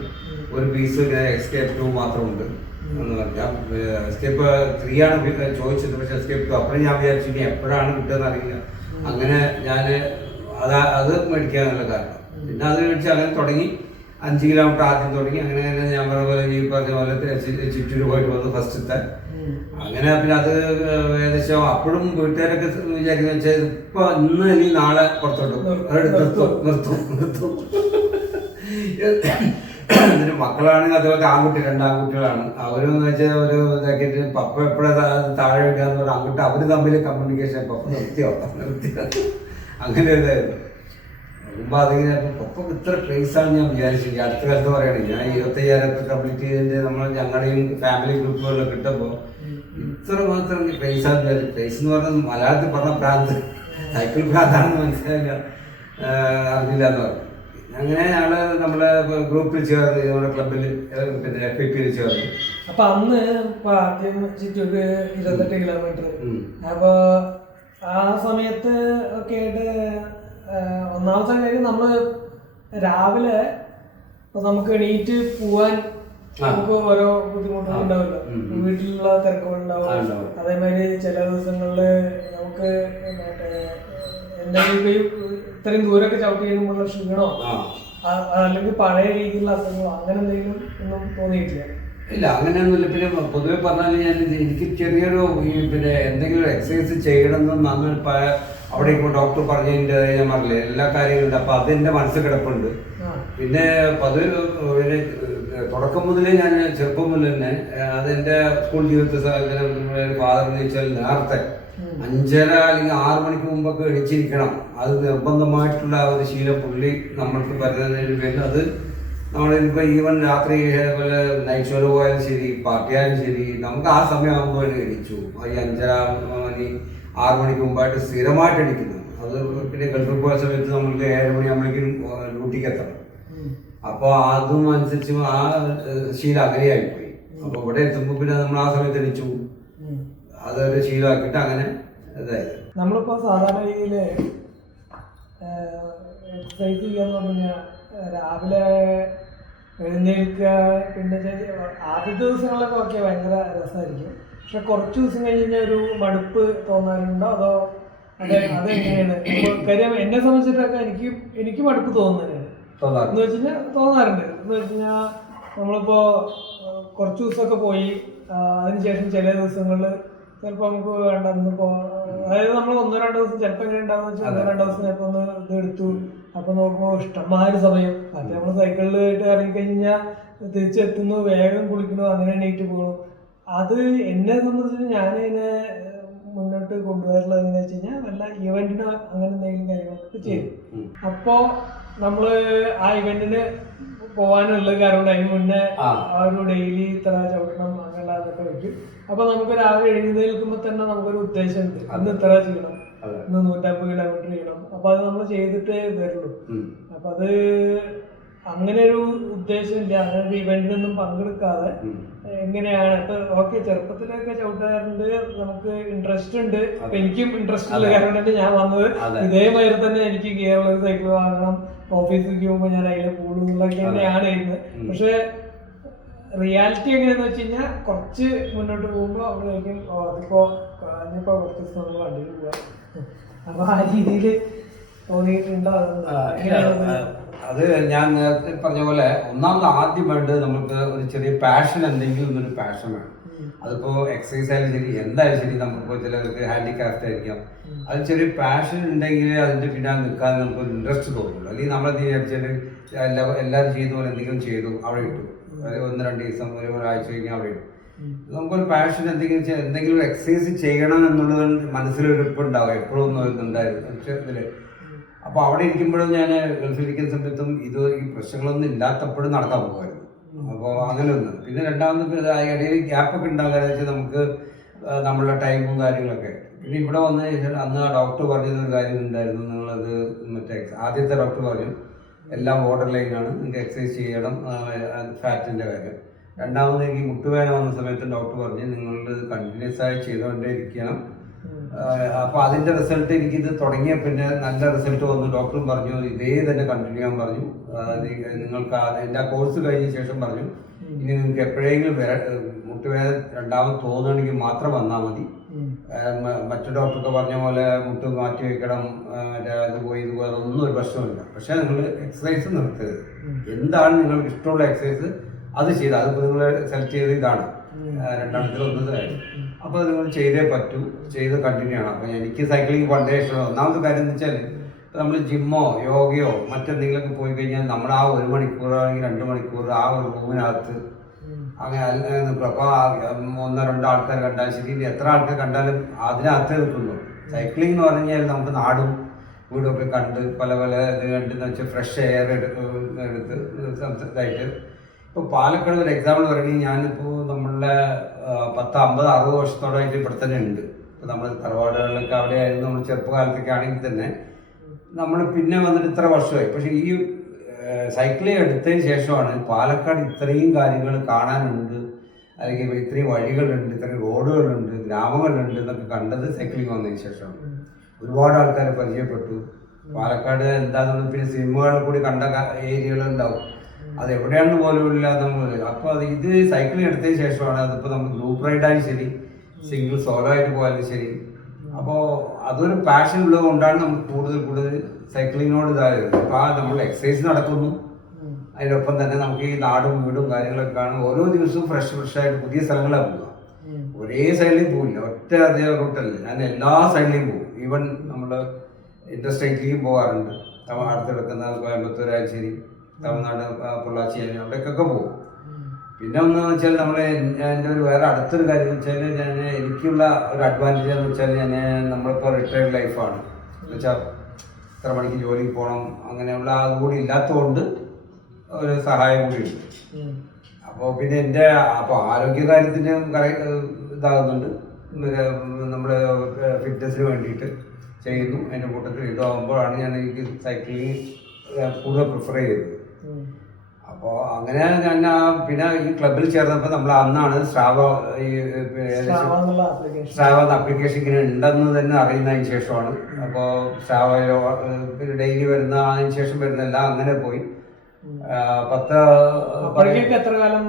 ഒരു പീസ് ഇങ്ങനെ എസ്കേപ്പ് 2 മാത്രമുണ്ട് എന്ന് പറഞ്ഞാൽ. എസ്കേപ്പ് 3 ആണ് ചോദിച്ചത്, പക്ഷെ എസ്കേപ്പ് 2. അപ്പോഴും ഞാൻ വിചാരിച്ചു ഇനി എപ്പോഴാണ് കിട്ടുകയെന്ന് അറിയില്ല. അങ്ങനെ ഞാൻ അത് മേടിക്കാനുള്ള കാരണം. പിന്നെ അത് മേടിച്ച് അങ്ങനെ തുടങ്ങി. 5 കിലോമീറ്റർ ആദ്യം തുടങ്ങി. അങ്ങനെ ഞാൻ പറഞ്ഞ പോലെ ഈ പറഞ്ഞ പോലെ ചുറ്റൂര് പോയിട്ട് വന്നു ഫസ്റ്റത്തെ. അങ്ങനെ പിന്നെ അത് ഏകദേശം അപ്പോഴും വീട്ടുകാരൊക്കെ വിചാരിക്കുന്ന വെച്ചാൽ ഇപ്പൊ ഇന്ന് അല്ലെങ്കിൽ നാളെ പുറത്തോട്ട് നിർത്തും. എന്നിട്ട് മക്കളാണെങ്കിൽ അതുപോലെ 2 ആൺകുട്ടികളാണ്. അവരെന്ന് വെച്ചാൽ ഒരു ഇതാക്കിയിട്ട് പപ്പ എപ്പോഴും താഴെ വയ്ക്കാന്ന് പറഞ്ഞാൽ അങ്ങോട്ട് അവര് തമ്മിൽ കമ്മ്യൂണിക്കേഷൻ പപ്പ നിർത്തിയോ അങ്ങനെ ഇതായിരുന്നു. നോക്കുമ്പോൾ അതിങ്ങനെ പപ്പക്ക് ഇത്ര ക്രേസാണ് ഞാൻ വിചാരിച്ചു. അടുത്ത കാലത്ത് പറയുകയാണെങ്കിൽ ഞാൻ 25,000 കംപ്ലീറ്റ് ചെയ്തതിൻ്റെ ഞങ്ങളുടെയും ഫാമിലി ഗ്രൂപ്പുകളിലൊക്കെ കിട്ടുമ്പോൾ ഇത്ര മാത്രം ക്രേസാന്ന് വിചാരിച്ചു. ക്രേസ് എന്ന് പറഞ്ഞാൽ മലയാളത്തിൽ പറഞ്ഞ ഭ്രാന്ത്, സൈക്കിൾ ഭ്രാന്താണെന്ന് മനസ്സിലായില്ല, അറിഞ്ഞില്ല എന്ന് പറഞ്ഞു. അങ്ങനെ ഞങ്ങള് നമ്മളെ ഗ്രൂപ്പിൽ ചേർന്ന്, നമ്മുടെ ക്ലബിൽ പിന്നെ FIP-യിൽ ചേർന്നു. അപ്പൊ അന്ന് ആദ്യം ചുറ്റൂര് 28 കിലോമീറ്റർ. അപ്പൊ ആ സമയത്ത് ഒക്കെ ആയിട്ട് ഒന്നാമത്തെ കാര്യം നമ്മള് രാവിലെ നമുക്ക് എണീറ്റ് പോവാൻ നമുക്ക് ഓരോ ബുദ്ധിമുട്ടുകൾ ഉണ്ടാവില്ല, വീട്ടിലുള്ള തിരക്കുകളുണ്ടാവും. അതേമാതിരി ചില ദിവസങ്ങളില് നമുക്ക് എന്തെങ്കിലും ഇത്രയും ദൂരമൊക്കെ ചവിട്ടി ചെയ്യുമ്പോഴുള്ള ക്ഷീണോ അല്ലെങ്കിൽ പഴയ രീതിയിലുള്ള അസുഖങ്ങളോ അങ്ങനെ എന്തെങ്കിലും ഒന്നും തോന്നിയിട്ടില്ല? ഇല്ല, അങ്ങനെയൊന്നുമില്ല. പിന്നെ പൊതുവെ പറഞ്ഞാൽ എനിക്ക് ചെറിയൊരു പിന്നെ എന്തെങ്കിലും എക്സസൈസ് ചെയ്യണമെന്നും അങ്ങനെ അവിടെ ഇപ്പോൾ ഡോക്ടർ പറഞ്ഞതിൻ്റെ ഞാൻ പറഞ്ഞില്ലേ എല്ലാ കാര്യങ്ങളുണ്ട്. അപ്പം അതെൻ്റെ മനസ്സിൽ കിടപ്പുണ്ട്. പിന്നെ പൊതുവെ തുടക്കം മുതലേ ഞാൻ ചെറുപ്പം മുതൽ തന്നെ അതെൻ്റെ സ്കൂൾ ജീവിതത്തെ ഫാദർ എന്ന് വെച്ചാൽ നേരത്തെ 5:30 അല്ലെങ്കിൽ 6 മണിക്ക് മുമ്പൊക്കെ എണീച്ചിരിക്കണം. അത് നിർബന്ധമായിട്ടുള്ള ഒരു ശീലം പുള്ളി നമ്മൾക്ക് പറയുന്നതിന് പേരിൽ അത് നമ്മളിപ്പോൾ ഈവൻ രാത്രി അതേപോലെ നൈറ്റ് ഷോയിൽ പോയാലും ശരി, പാർട്ടിയായാലും ശരി, നമുക്ക് ആ സമയമാകുമ്പോൾ എണീച്ചു. ഈ 5:30 മണി 6 മണിക്ക് മുമ്പായിട്ട് സ്ഥിരമായിട്ട് എണീക്കുന്നത്. അത് പിന്നെ ഗൾഫിൽ പോയ സമയത്ത് നമ്മൾക്ക് 7 മണിയാകുമ്പോഴേക്കും ഡ്യൂട്ടിക്ക് എത്തണം. അപ്പോൾ അതും അനുസരിച്ച് ആ ശീലം അങ്ങനെയായിപ്പോയി. അപ്പോൾ ഇവിടെ എത്തുമ്പോൾ പിന്നെ നമ്മൾ ആ സമയത്ത് എണീച്ചു, അതൊരു ശീലമാക്കിയിട്ട് അങ്ങനെ ഇതായത്. നമ്മളിപ്പോൾ സാധാരണ രീതിയിൽ എക്സസൈസ് ചെയ്യാന്ന് പറഞ്ഞു കഴിഞ്ഞാൽ രാവിലെ എഴുന്നേൽക്കുക, പിന്നെ ആദ്യത്തെ ദിവസങ്ങളിലൊക്കെ ഒക്കെ ഭയങ്കര രസമായിരിക്കും. പക്ഷെ കുറച്ച് ദിവസം കഴിഞ്ഞ് കഴിഞ്ഞാൽ ഒരു മടുപ്പ് തോന്നാറുണ്ടോ? അതോ അതെങ്ങനെയാണ്? കാര്യം എന്നെ സംബന്ധിച്ചിട്ടൊക്കെ എനിക്ക് മടുപ്പ് തോന്നുന്നതാണ് എന്ന് വെച്ച് കഴിഞ്ഞാൽ തോന്നാറുണ്ട്. എന്ന് വെച്ച് കഴിഞ്ഞാൽ നമ്മളിപ്പോ കുറച്ച് ദിവസമൊക്കെ പോയി, അതിനുശേഷം ചില ദിവസങ്ങളിൽ ചിലപ്പോൾ നമുക്ക് വേണ്ട ഇന്നിപ്പോ, അതായത് നമ്മൾ 1-2 ദിവസം ചിലപ്പോൾ എങ്ങനെ ഉണ്ടാവുന്ന വെച്ചാൽ 1-2 ദിവസം ചിലപ്പോൾ ഒന്ന് ഇതെടുത്തു. അപ്പൊ നോക്കുമ്പോൾ ഇഷ്ടംമാതിരി സമയം. മറ്റേ നമ്മൾ സൈക്കിളിലായിട്ട് ഇറങ്ങിക്കഴിഞ്ഞാൽ തിരിച്ചെത്തുന്നു, വേഗം കുളിക്കുന്നു, അങ്ങനെ എണീറ്റ് പോകുന്നു. അത് എന്നെ സംബന്ധിച്ച് ഞാനതിനെ മുന്നോട്ട് കൊണ്ടുപോകാറുള്ളത് എങ്ങനെയാ വെച്ച് കഴിഞ്ഞാൽ വല്ല ഇവന്റിനോ അങ്ങനെ എന്തെങ്കിലും കാര്യങ്ങളൊക്കെ ചെയ്യും. അപ്പോ നമ്മള് ആ ഇവന്റിന് പോകാനുള്ള കാരണം അതിന് മുന്നേ ആ ഒരു ഡെയിലി ഇത്ര ചവിട്ടണം അങ്ങനെയുള്ള അതൊക്കെ വെക്കും. അപ്പൊ നമുക്ക് രാവിലെ എഴുന്നേൽക്കുമ്പോൾ തന്നെ നമുക്കൊരു ഉദ്ദേശമുണ്ട്, ഇന്ന് ഇത്ര ചെയ്യണം, ഇന്ന് 150 കിലോമീറ്റർ ചെയ്യണം. അപ്പൊ അത് നമ്മൾ ചെയ്തിട്ടേ വരുള്ളൂ. അപ്പൊ അത് അങ്ങനെ ഒരു ഉദ്ദേശമില്ല. അങ്ങനെ ഒരു ഇവന്റിനൊന്നും പങ്കെടുക്കാതെ എങ്ങനെയാണ് ഇപ്പൊ ഓക്കെ ചെറുപ്പത്തിലൊക്കെ ചവിട്ടാറുണ്ട്, നമുക്ക് ഇൻട്രസ്റ്റ് ഉണ്ട്. അപ്പൊ എനിക്കും ഇൻട്രസ്റ്റ് ഉള്ള കാരണം തന്നെ ഞാൻ വന്നത് ഇതേമാതിരി തന്നെ എനിക്ക് ഗിയറുള്ള സൈക്കിൾ വാങ്ങണം, ഓഫീസിലേക്ക് പോകുമ്പോൾ ഞാൻ അതിൽ കൂടുന്നതൊക്കെ തന്നെയാണ് ഇരുന്നത്. പക്ഷെ റിയാലിറ്റി എങ്ങനെയാന്ന് വെച്ച് കഴിഞ്ഞാൽ കുറച്ച് മുന്നോട്ട് പോകുമ്പോൾ അവിടേക്കും അതിപ്പോ കുറച്ച് ദിവസം നമ്മൾ വണ്ടിയിൽ പോവാം. അപ്പൊ ആ രീതിയിൽ തോന്നിയിട്ടുണ്ടോ? അത് ഞാൻ നേരത്തെ പറഞ്ഞ പോലെ ഒന്നാമത് ആദ്യം വേണ്ടത് നമുക്ക് ഒരു ചെറിയ പാഷൻ, എന്തെങ്കിലും ഒരു പാഷൻ വേണം. അതിപ്പോ എക്സസൈസ് ആയാലും ശരി, എന്തായാലും ശരി, നമുക്കിപ്പോൾ ചിലർക്ക് ഹാൻഡിക്രാഫ്റ്റ് ആയിരിക്കാം. അത് ചെറിയ പാഷൻ ഉണ്ടെങ്കിൽ അതിന്റെ പിന്നാലെ നിൽക്കാൻ നമുക്ക് ഇൻട്രസ്റ്റ് തോന്നുള്ളൂ. അല്ലെങ്കിൽ നമ്മളെ വിചാരിച്ചാൽ എല്ലാവരും ചെയ്യുന്ന പോലെ എന്തെങ്കിലും ചെയ്തു അവിടെ ഇട്ടു, 1-2 ദിവസം ഒരാഴ്ച കഴിഞ്ഞാൽ അവിടെ ഇട്ടു. നമുക്കൊരു പാഷൻ എന്തെങ്കിലും ഒരു എക്സസൈസ് ചെയ്യണം എന്നുള്ളത് മനസ്സിലൊരുപ്പുണ്ടാവും, എപ്പോഴും ഒന്നും ഉണ്ടായിരുന്നു ഇതില്. അപ്പോൾ അവിടെ ഇരിക്കുമ്പോഴും ഞാൻ ഗൾഫിലിരിക്കുന്ന സമയത്തും ഈ പ്രശ്നങ്ങളൊന്നും ഇല്ലാത്തപ്പോഴും നടക്കാൻ പോകുമായിരുന്നു. അപ്പോൾ അങ്ങനെ ഒന്ന്. പിന്നെ രണ്ടാമത് ഇടയിൽ ഗ്യാപ്പൊക്കെ ഉണ്ടാകാന്ന് വെച്ചാൽ നമുക്ക് നമ്മളുടെ ടൈമും കാര്യങ്ങളൊക്കെ. പിന്നെ ഇവിടെ വന്ന് അന്ന് ആ ഡോക്ടർ പറഞ്ഞൊരു കാര്യം ഉണ്ടായിരുന്നു, നിങ്ങളത് ആദ്യത്തെ ഡോക്ടർ പറഞ്ഞു എല്ലാം ബോർഡർ ലൈനാണ്, നിങ്ങൾക്ക് എക്സസൈസ് ചെയ്യണം, ഫാറ്റിൻ്റെ കാര്യം. രണ്ടാമത് എനിക്ക് മുട്ടുവേദന വന്ന സമയത്ത് ഡോക്ടർ പറഞ്ഞ് നിങ്ങൾ കണ്ടിന്യൂസ് ആയി ചെയ്തുകൊണ്ടേ ഇരിക്കണം. അപ്പോൾ അതിൻ്റെ റിസൾട്ട് എനിക്കിത് തുടങ്ങിയ പിന്നെ നല്ല റിസൾട്ട് വന്നു. ഡോക്ടറും പറഞ്ഞു ഇതേ തന്നെ കണ്ടിന്യൂ ചെയ്യാൻ പറഞ്ഞു. നിങ്ങൾക്ക് എൻ്റെ ആ കോഴ്സ് കഴിഞ്ഞ ശേഷം പറഞ്ഞു ഇനി നിങ്ങൾക്ക് എപ്പോഴെങ്കിലും മുട്ടുവേദന രണ്ടാമത് തോന്നുകയാണെങ്കിൽ മാത്രം വന്നാൽ മതി. മറ്റു ഡോക്ടർക്ക് പറഞ്ഞ പോലെ മുട്ട് മാറ്റി വെക്കണം, ഇത് പോയി ഒന്നും ഒരു പ്രശ്നമില്ല. പക്ഷേ നിങ്ങൾ എക്സസൈസ് നിർത്തരുത്. എന്താണ് നിങ്ങൾക്ക് ഇഷ്ടമുള്ള എക്സസൈസ് അത് ചെയ്ത്, അതിപ്പോൾ നിങ്ങൾ സെലക്ട് ചെയ്ത് ഇതാണ് രണ്ടാമത്തിലൊന്നതായിരുന്നു. അപ്പോൾ അത് നിങ്ങൾ ചെയ്തേ പറ്റൂ, ചെയ്ത് കണ്ടിന്യൂ ചെയ്യണം. അപ്പോൾ എനിക്ക് സൈക്ലിംഗ് പണ്ടേ ഇഷ്ടമാണ്. ഒന്നാമത്തെ കാര്യം എന്ന് വെച്ചാൽ നമ്മൾ ജിമ്മോ യോഗയോ മറ്റെന്തെങ്കിലുമൊക്കെ പോയി കഴിഞ്ഞാൽ നമ്മൾ ആ 1 മണിക്കൂർ അല്ലെങ്കിൽ 2 മണിക്കൂർ ആ ഒരു റൂമിനകത്ത് അങ്ങനെ അപ്പോൾ 1-2 ആൾക്കാർ കണ്ടാലും ശരി, എത്ര ആൾക്കാർ കണ്ടാലും അതിനകത്തേ നിൽക്കുന്നു. സൈക്ലിംഗ് എന്ന് പറഞ്ഞു കഴിഞ്ഞാൽ നമുക്ക് നാടും വീടൊക്കെ കണ്ട് പല ഇത് കണ്ടെന്ന് വെച്ചാൽ ഫ്രഷ് എയർ എടുത്ത് ഇതായിട്ട്. ഇപ്പോൾ പാലക്കാട് ഒരു എക്സാമ്പിൾ പറയുകയാണെങ്കിൽ ഞാനിപ്പോൾ നമ്മളുടെ 10-50-60 വർഷത്തോളമായിട്ട് ഇവിടെ തന്നെ ഉണ്ട്. ഇപ്പോൾ നമ്മൾ തറവാടുകളിലൊക്കെ അവിടെ ആയിരുന്നു നമ്മൾ ചെറുപ്പകാലത്തൊക്കെ ആണെങ്കിൽ തന്നെ നമ്മൾ പിന്നെ വന്നിട്ട് ഇത്ര വർഷമായി. പക്ഷേ ഈ സൈക്ലിംഗ് എടുത്തതിന് ശേഷമാണ് പാലക്കാട് ഇത്രയും കാര്യങ്ങൾ കാണാനുണ്ട്, അല്ലെങ്കിൽ ഇത്രയും വഴികളുണ്ട്, ഇത്രയും റോഡുകളുണ്ട്, ഗ്രാമങ്ങളുണ്ട് എന്നൊക്കെ കണ്ടത് സൈക്ലിംഗ് വന്നതിന് ശേഷമാണ്. ഒരുപാട് ആൾക്കാരെ പരിചയപ്പെട്ടു. പാലക്കാട് എന്താണെന്ന് പിന്നെ സിനിമകളിൽ കൂടി കണ്ട ഏരിയകളുണ്ടാവും, അത് എവിടെയാണെന്ന് പോലും ഇല്ല നമ്മൾ. അപ്പോൾ ഇത് സൈക്ലിംഗ് എടുത്തതിന് ശേഷമാണ്. അതിപ്പോൾ നമ്മൾ ഗ്രൂപ്പ് റൈഡായാലും ശരി, സിംഗിൾ സോളോ ആയിട്ട് പോയാലും ശരി. അപ്പോൾ അതൊരു പാഷൻ ഉള്ളത് കൊണ്ടാണ് നമുക്ക് കൂടുതൽ സൈക്ലിങ്ങിനോട് ഇതായത്. അപ്പോൾ നമ്മൾ എക്സസൈസ് നടക്കുന്നു, അതിനൊപ്പം തന്നെ നമുക്ക് ഈ നാടും വീടും കാര്യങ്ങളൊക്കെ കാണും. ഓരോ ദിവസവും ഫ്രഷായിട്ട് പുതിയ സ്ഥലങ്ങളാണ് പോവുക. ഒരേ സൈഡിലും പോവില്ല, ഒറ്റ അതേ റൂട്ടല്ല. ഞാൻ എല്ലാ സൈഡിലേയും പോകും. ഈവൻ നമ്മൾ ഇൻഡർസ്റ്റേറ്റിലേക്കും പോകാറുണ്ട്. അടുത്ത് കിടക്കുന്ന കോയമ്പത്തൂർ ആയാലും ശരി, തമിഴ്നാട് പൊള്ളാച്ചി അവിടേക്കൊക്കെ പോകും. പിന്നെ ഒന്ന് വെച്ചാൽ എൻ്റെ ഒരു വേറെ അടുത്തൊരു കാര്യം എന്ന് വെച്ചാൽ എനിക്കുള്ള ഒരു അഡ്വാൻറ്റേജ് എന്ന് വെച്ചാൽ നമ്മളിപ്പോൾ റിട്ടയർഡ് ലൈഫാണ് എന്ന് വെച്ചാൽ ഇത്ര മണിക്ക് ജോലിക്ക് പോകണം അങ്ങനെയുള്ള അതുകൂടി ഇല്ലാത്തതുകൊണ്ട് ഒരു സഹായം കൂടിയുണ്ട്. അപ്പോൾ പിന്നെ എൻ്റെ ആരോഗ്യകാര്യത്തിന് ഇതാകുന്നുണ്ട്, നമ്മുടെ ഫിറ്റ്നസ്സിന് വേണ്ടിയിട്ട് ചെയ്യുന്നു. അതിൻ്റെ കൂട്ടത്തിൽ ഇതാകുമ്പോഴാണ് എനിക്ക് സൈക്ലിംഗ് കൂടുതൽ പ്രിഫർ ചെയ്തത്. അപ്പോൾ അങ്ങനെ ഞാൻ പിന്നെ ഈ ക്ലബിൽ ചേർന്നപ്പോൾ നമ്മൾ അന്നാണ് സ്ട്രാവ ആപ്ലിക്കേഷൻ ഇങ്ങനെ ഉണ്ടെന്ന് തന്നെ അറിയുന്നതിന് ശേഷമാണ്. അപ്പോൾ സ്ട്രാവയിലോ ഡെയിലി വരുന്ന അതിന് ശേഷം വരുന്നെല്ലാം അങ്ങനെ പോയി. 10 എത്ര കാലം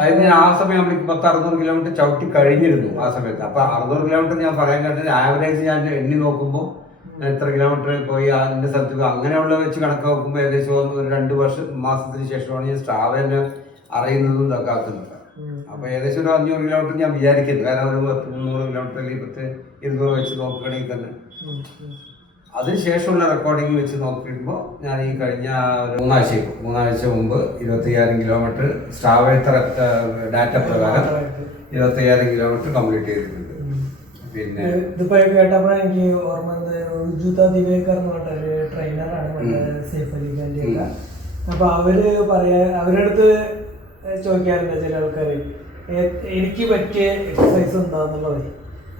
അതിന് ആ സമയം 600 കിലോമീറ്റർ ചവിട്ടി കഴിഞ്ഞിരുന്നു ആ സമയത്ത്. അപ്പൊ 600 കിലോമീറ്റർ ഞാൻ പറയാൻ കാരണം ആവറേജ് ഞാൻ എണ്ണി നോക്കുമ്പോൾ എത്ര കിലോമീറ്റർ പോയി അതിന്റെ സ്ഥലത്ത് അങ്ങനെയുള്ള വെച്ച് കണക്ക് നോക്കുമ്പോൾ ഏകദേശം ഒരു 2 മാസത്തിന് ശേഷമാണ് ഞാൻ സ്ട്രാവനെ അറിയുന്നതും ഇതൊക്കെ ആക്കുന്നത്. അപ്പൊ ഏകദേശം ഒരു 500 കിലോമീറ്റർ ഞാൻ വിചാരിക്കുന്നു. കാരണം ഒരു 300 കിലോമീറ്റർ അല്ലെങ്കിൽ 200 വെച്ച് നോക്കുകയാണെങ്കിൽ തന്നെ അതിനുശേഷമുള്ള റെക്കോർഡിംഗ് വെച്ച് നോക്കിയപ്പോൾ ഞാൻ ഈ കഴിഞ്ഞ മൂന്നാഴ്ച മുമ്പ് 25,000 കിലോമീറ്റർ സ്ട്രാവയുടെ ഡാറ്റ പ്രകാരം 25,000 കിലോമീറ്റർ കംപ്ലീറ്റ് ചെയ്തിട്ടുണ്ട്. പിന്നെ ഇതിപ്പോ കേട്ടപ്പോഴാണ് എനിക്ക് ഓർമ്മ രുജുത ദിവേകർ എന്ന് പറഞ്ഞ ഒരു ട്രെയിനറാണ് സേഫ് അലി ഖാന്റെ ഒക്കെ. അപ്പൊ അവരുടെ അടുത്ത് ചോദിക്കാറുണ്ട് ചില ആൾക്കാർ എനിക്ക് പറ്റിയ എക്സസൈസ് എന്താന്നുള്ളത്.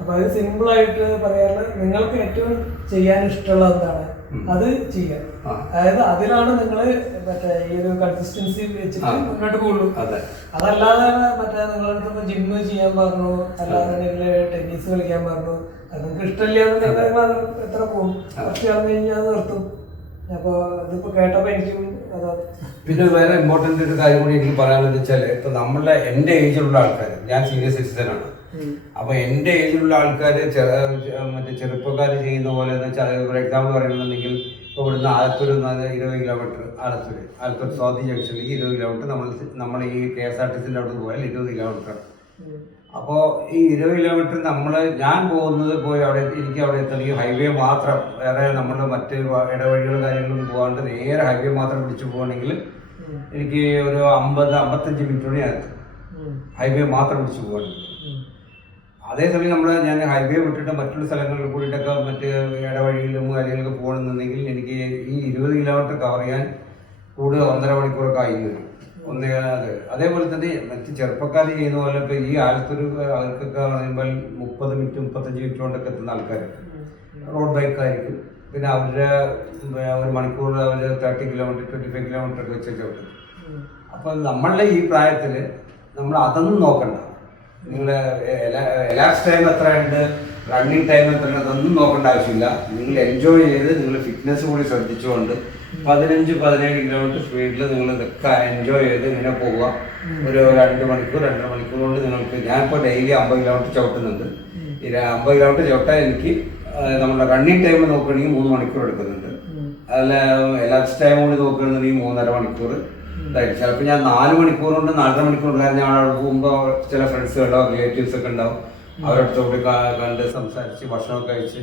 അപ്പൊ അത് സിമ്പിൾ ആയിട്ട് പറയാറുള്ളത് നിങ്ങൾക്ക് ഏറ്റവും ചെയ്യാൻ ഇഷ്ടമുള്ള എന്താണ് അത് ചെയ്യാം. അതായത് അതിലാണ് നിങ്ങൾ മറ്റേ ഈ ഒരു കൺസിസ്റ്റൻസി വെച്ചിട്ട് മുന്നോട്ട് പോകുള്ളൂ. അതല്ലാതെ മറ്റേ നിങ്ങളടുത്ത് ജിമ്മ് ചെയ്യാൻ പറഞ്ഞു, അല്ലാതെ ടെന്നീസ് കളിക്കാൻ പറഞ്ഞു, അത് നിങ്ങൾക്ക് ഇഷ്ടമില്ല എത്ര പോകും, കുറച്ച് കളഞ്ഞു കഴിഞ്ഞാൽ അത് നിർത്തും. അപ്പൊ ഇതിപ്പോ കേട്ടപ്പോ എനിക്കും അതാ. പിന്നെ വേറെ ഇമ്പോർട്ടന്റ് ഒരു കാര്യം കൂടി എനിക്ക് പറയാനെന്ന് വെച്ചാൽ ഇപ്പൊ നമ്മളുടെ എന്റെ ഏജിലുള്ള ആൾക്കാർ, ഞാൻ സീനിയർ സിറ്റിസൺ ആണ്. അപ്പൊ എന്റെ ഏജിലുള്ള ആൾക്കാർ മറ്റേ ചെറുപ്പക്കാർ ചെയ്യുന്ന പോലെ എന്ന് വെച്ചാൽ ഫോർ എക്സാമ്പിൾ പറയുന്നുണ്ടെങ്കിൽ ഇപ്പോൾ ഇവിടുന്ന് ആലത്തൂർ 20 കിലോമീറ്റർ, ആലത്തൂർ സ്വാതി ജംഗ്ഷനിലേക്ക് 20 കിലോമീറ്റർ, നമ്മൾ ഈ KSRTC അവിടെ പോയാൽ 20 കിലോമീറ്റർ. അപ്പോൾ ഈ 20 കിലോമീറ്റർ ഞാൻ പോയി എനിക്ക് അവിടെ എത്തണമെങ്കിൽ ഹൈവേ മാത്രം, വേറെ നമ്മൾ മറ്റ് ഇടവഴികളും കാര്യങ്ങളും പോകാണ്ട് നേരെ ഹൈവേ മാത്രം പിടിച്ചു പോകണമെങ്കിൽ എനിക്ക് ഒരു 50-55 മിനിറ്റോടെ ഞാൻ എത്തും, ഹൈവേ മാത്രം പിടിച്ചു പോകണമെങ്കിൽ. അതേസമയം ഞാൻ ഹൈവേ വിട്ടിട്ട് മറ്റുള്ള സ്ഥലങ്ങളിൽ കൂടിയിട്ടൊക്കെ മറ്റ് ഇടവഴിയിലും കാര്യങ്ങളൊക്കെ പോകണമെന്നുണ്ടെങ്കിൽ എനിക്ക് ഈ 20 കിലോമീറ്റർ കവർ ചെയ്യാൻ കൂടുതൽ 1.5 മണിക്കൂറൊക്കെ ആയി വരും. അതേപോലെ തന്നെ മറ്റ് ചെറുപ്പക്കാർ ചെയ്യുന്ന പോലെ ഇപ്പൊ ഈ ആലത്തൂർ അവർക്കൊക്കെ പറയുമ്പോൾ 30 മിനിറ്റ് 35 മിനിറ്റ് കൊണ്ടൊക്കെ എത്തുന്ന ആൾക്കാർ റോഡ് ബൈക്കായിരിക്കും. പിന്നെ അവരുടെ 1 മണിക്കൂർ അവർ 30 കിലോമീറ്റർ 25 കിലോമീറ്റർ ഒക്കെ വെച്ച് ചവിട്ടും. അപ്പൊ നമ്മളുടെ ഈ പ്രായത്തിൽ നമ്മൾ അതൊന്നും നോക്കണ്ട. നിങ്ങള് എലാക്സ് ടൈം എത്രയുണ്ട്, റണ്ണിങ് ടൈം എത്രയുണ്ട്, അതൊന്നും നോക്കേണ്ട ആവശ്യമില്ല. നിങ്ങൾ എൻജോയ് ചെയ്ത് നിങ്ങൾ ഫിറ്റ്നസ് കൂടി ശ്രദ്ധിച്ചുകൊണ്ട് 15-17 കിലോമീറ്റർ സ്പീഡിൽ നിങ്ങൾ ഇതൊക്കെ എൻജോയ് ചെയ്ത് ഇങ്ങനെ പോവുക. ഒരു 2 മണിക്കൂർ 2.5 മണിക്കൂർ കൊണ്ട് നിങ്ങൾക്ക്, ഞാനിപ്പോൾ ഡെയിലി 50 കിലോമീറ്റർ ചവിട്ടുന്നുണ്ട്. ഈ 50 കിലോമീറ്റർ ചവിട്ടാൻ എനിക്ക് നമ്മുടെ റണ്ണിങ് ടൈം നോക്കുകയാണെങ്കിൽ 3 മണിക്കൂർ എടുക്കുന്നുണ്ട്. അതിൽ എലാക്സ് ടൈം കൂടി നോക്കുകയാണെന്നുണ്ടെങ്കിൽ 3.5 മണിക്കൂർ. ചിലപ്പോൾ ഞാൻ 4 മണിക്കൂർ കൊണ്ട് 4.5 മണിക്കൂർ കാരണം ഞാൻ അവിടെ പോകുമ്പോൾ ചില ഫ്രണ്ട്സുകളോ റിലേറ്റീവ്സ് ഒക്കെ ഉണ്ടാവും, അവരടുത്തോട് കണ്ട് സംസാരിച്ച് ഭക്ഷണമൊക്കെ കഴിച്ച്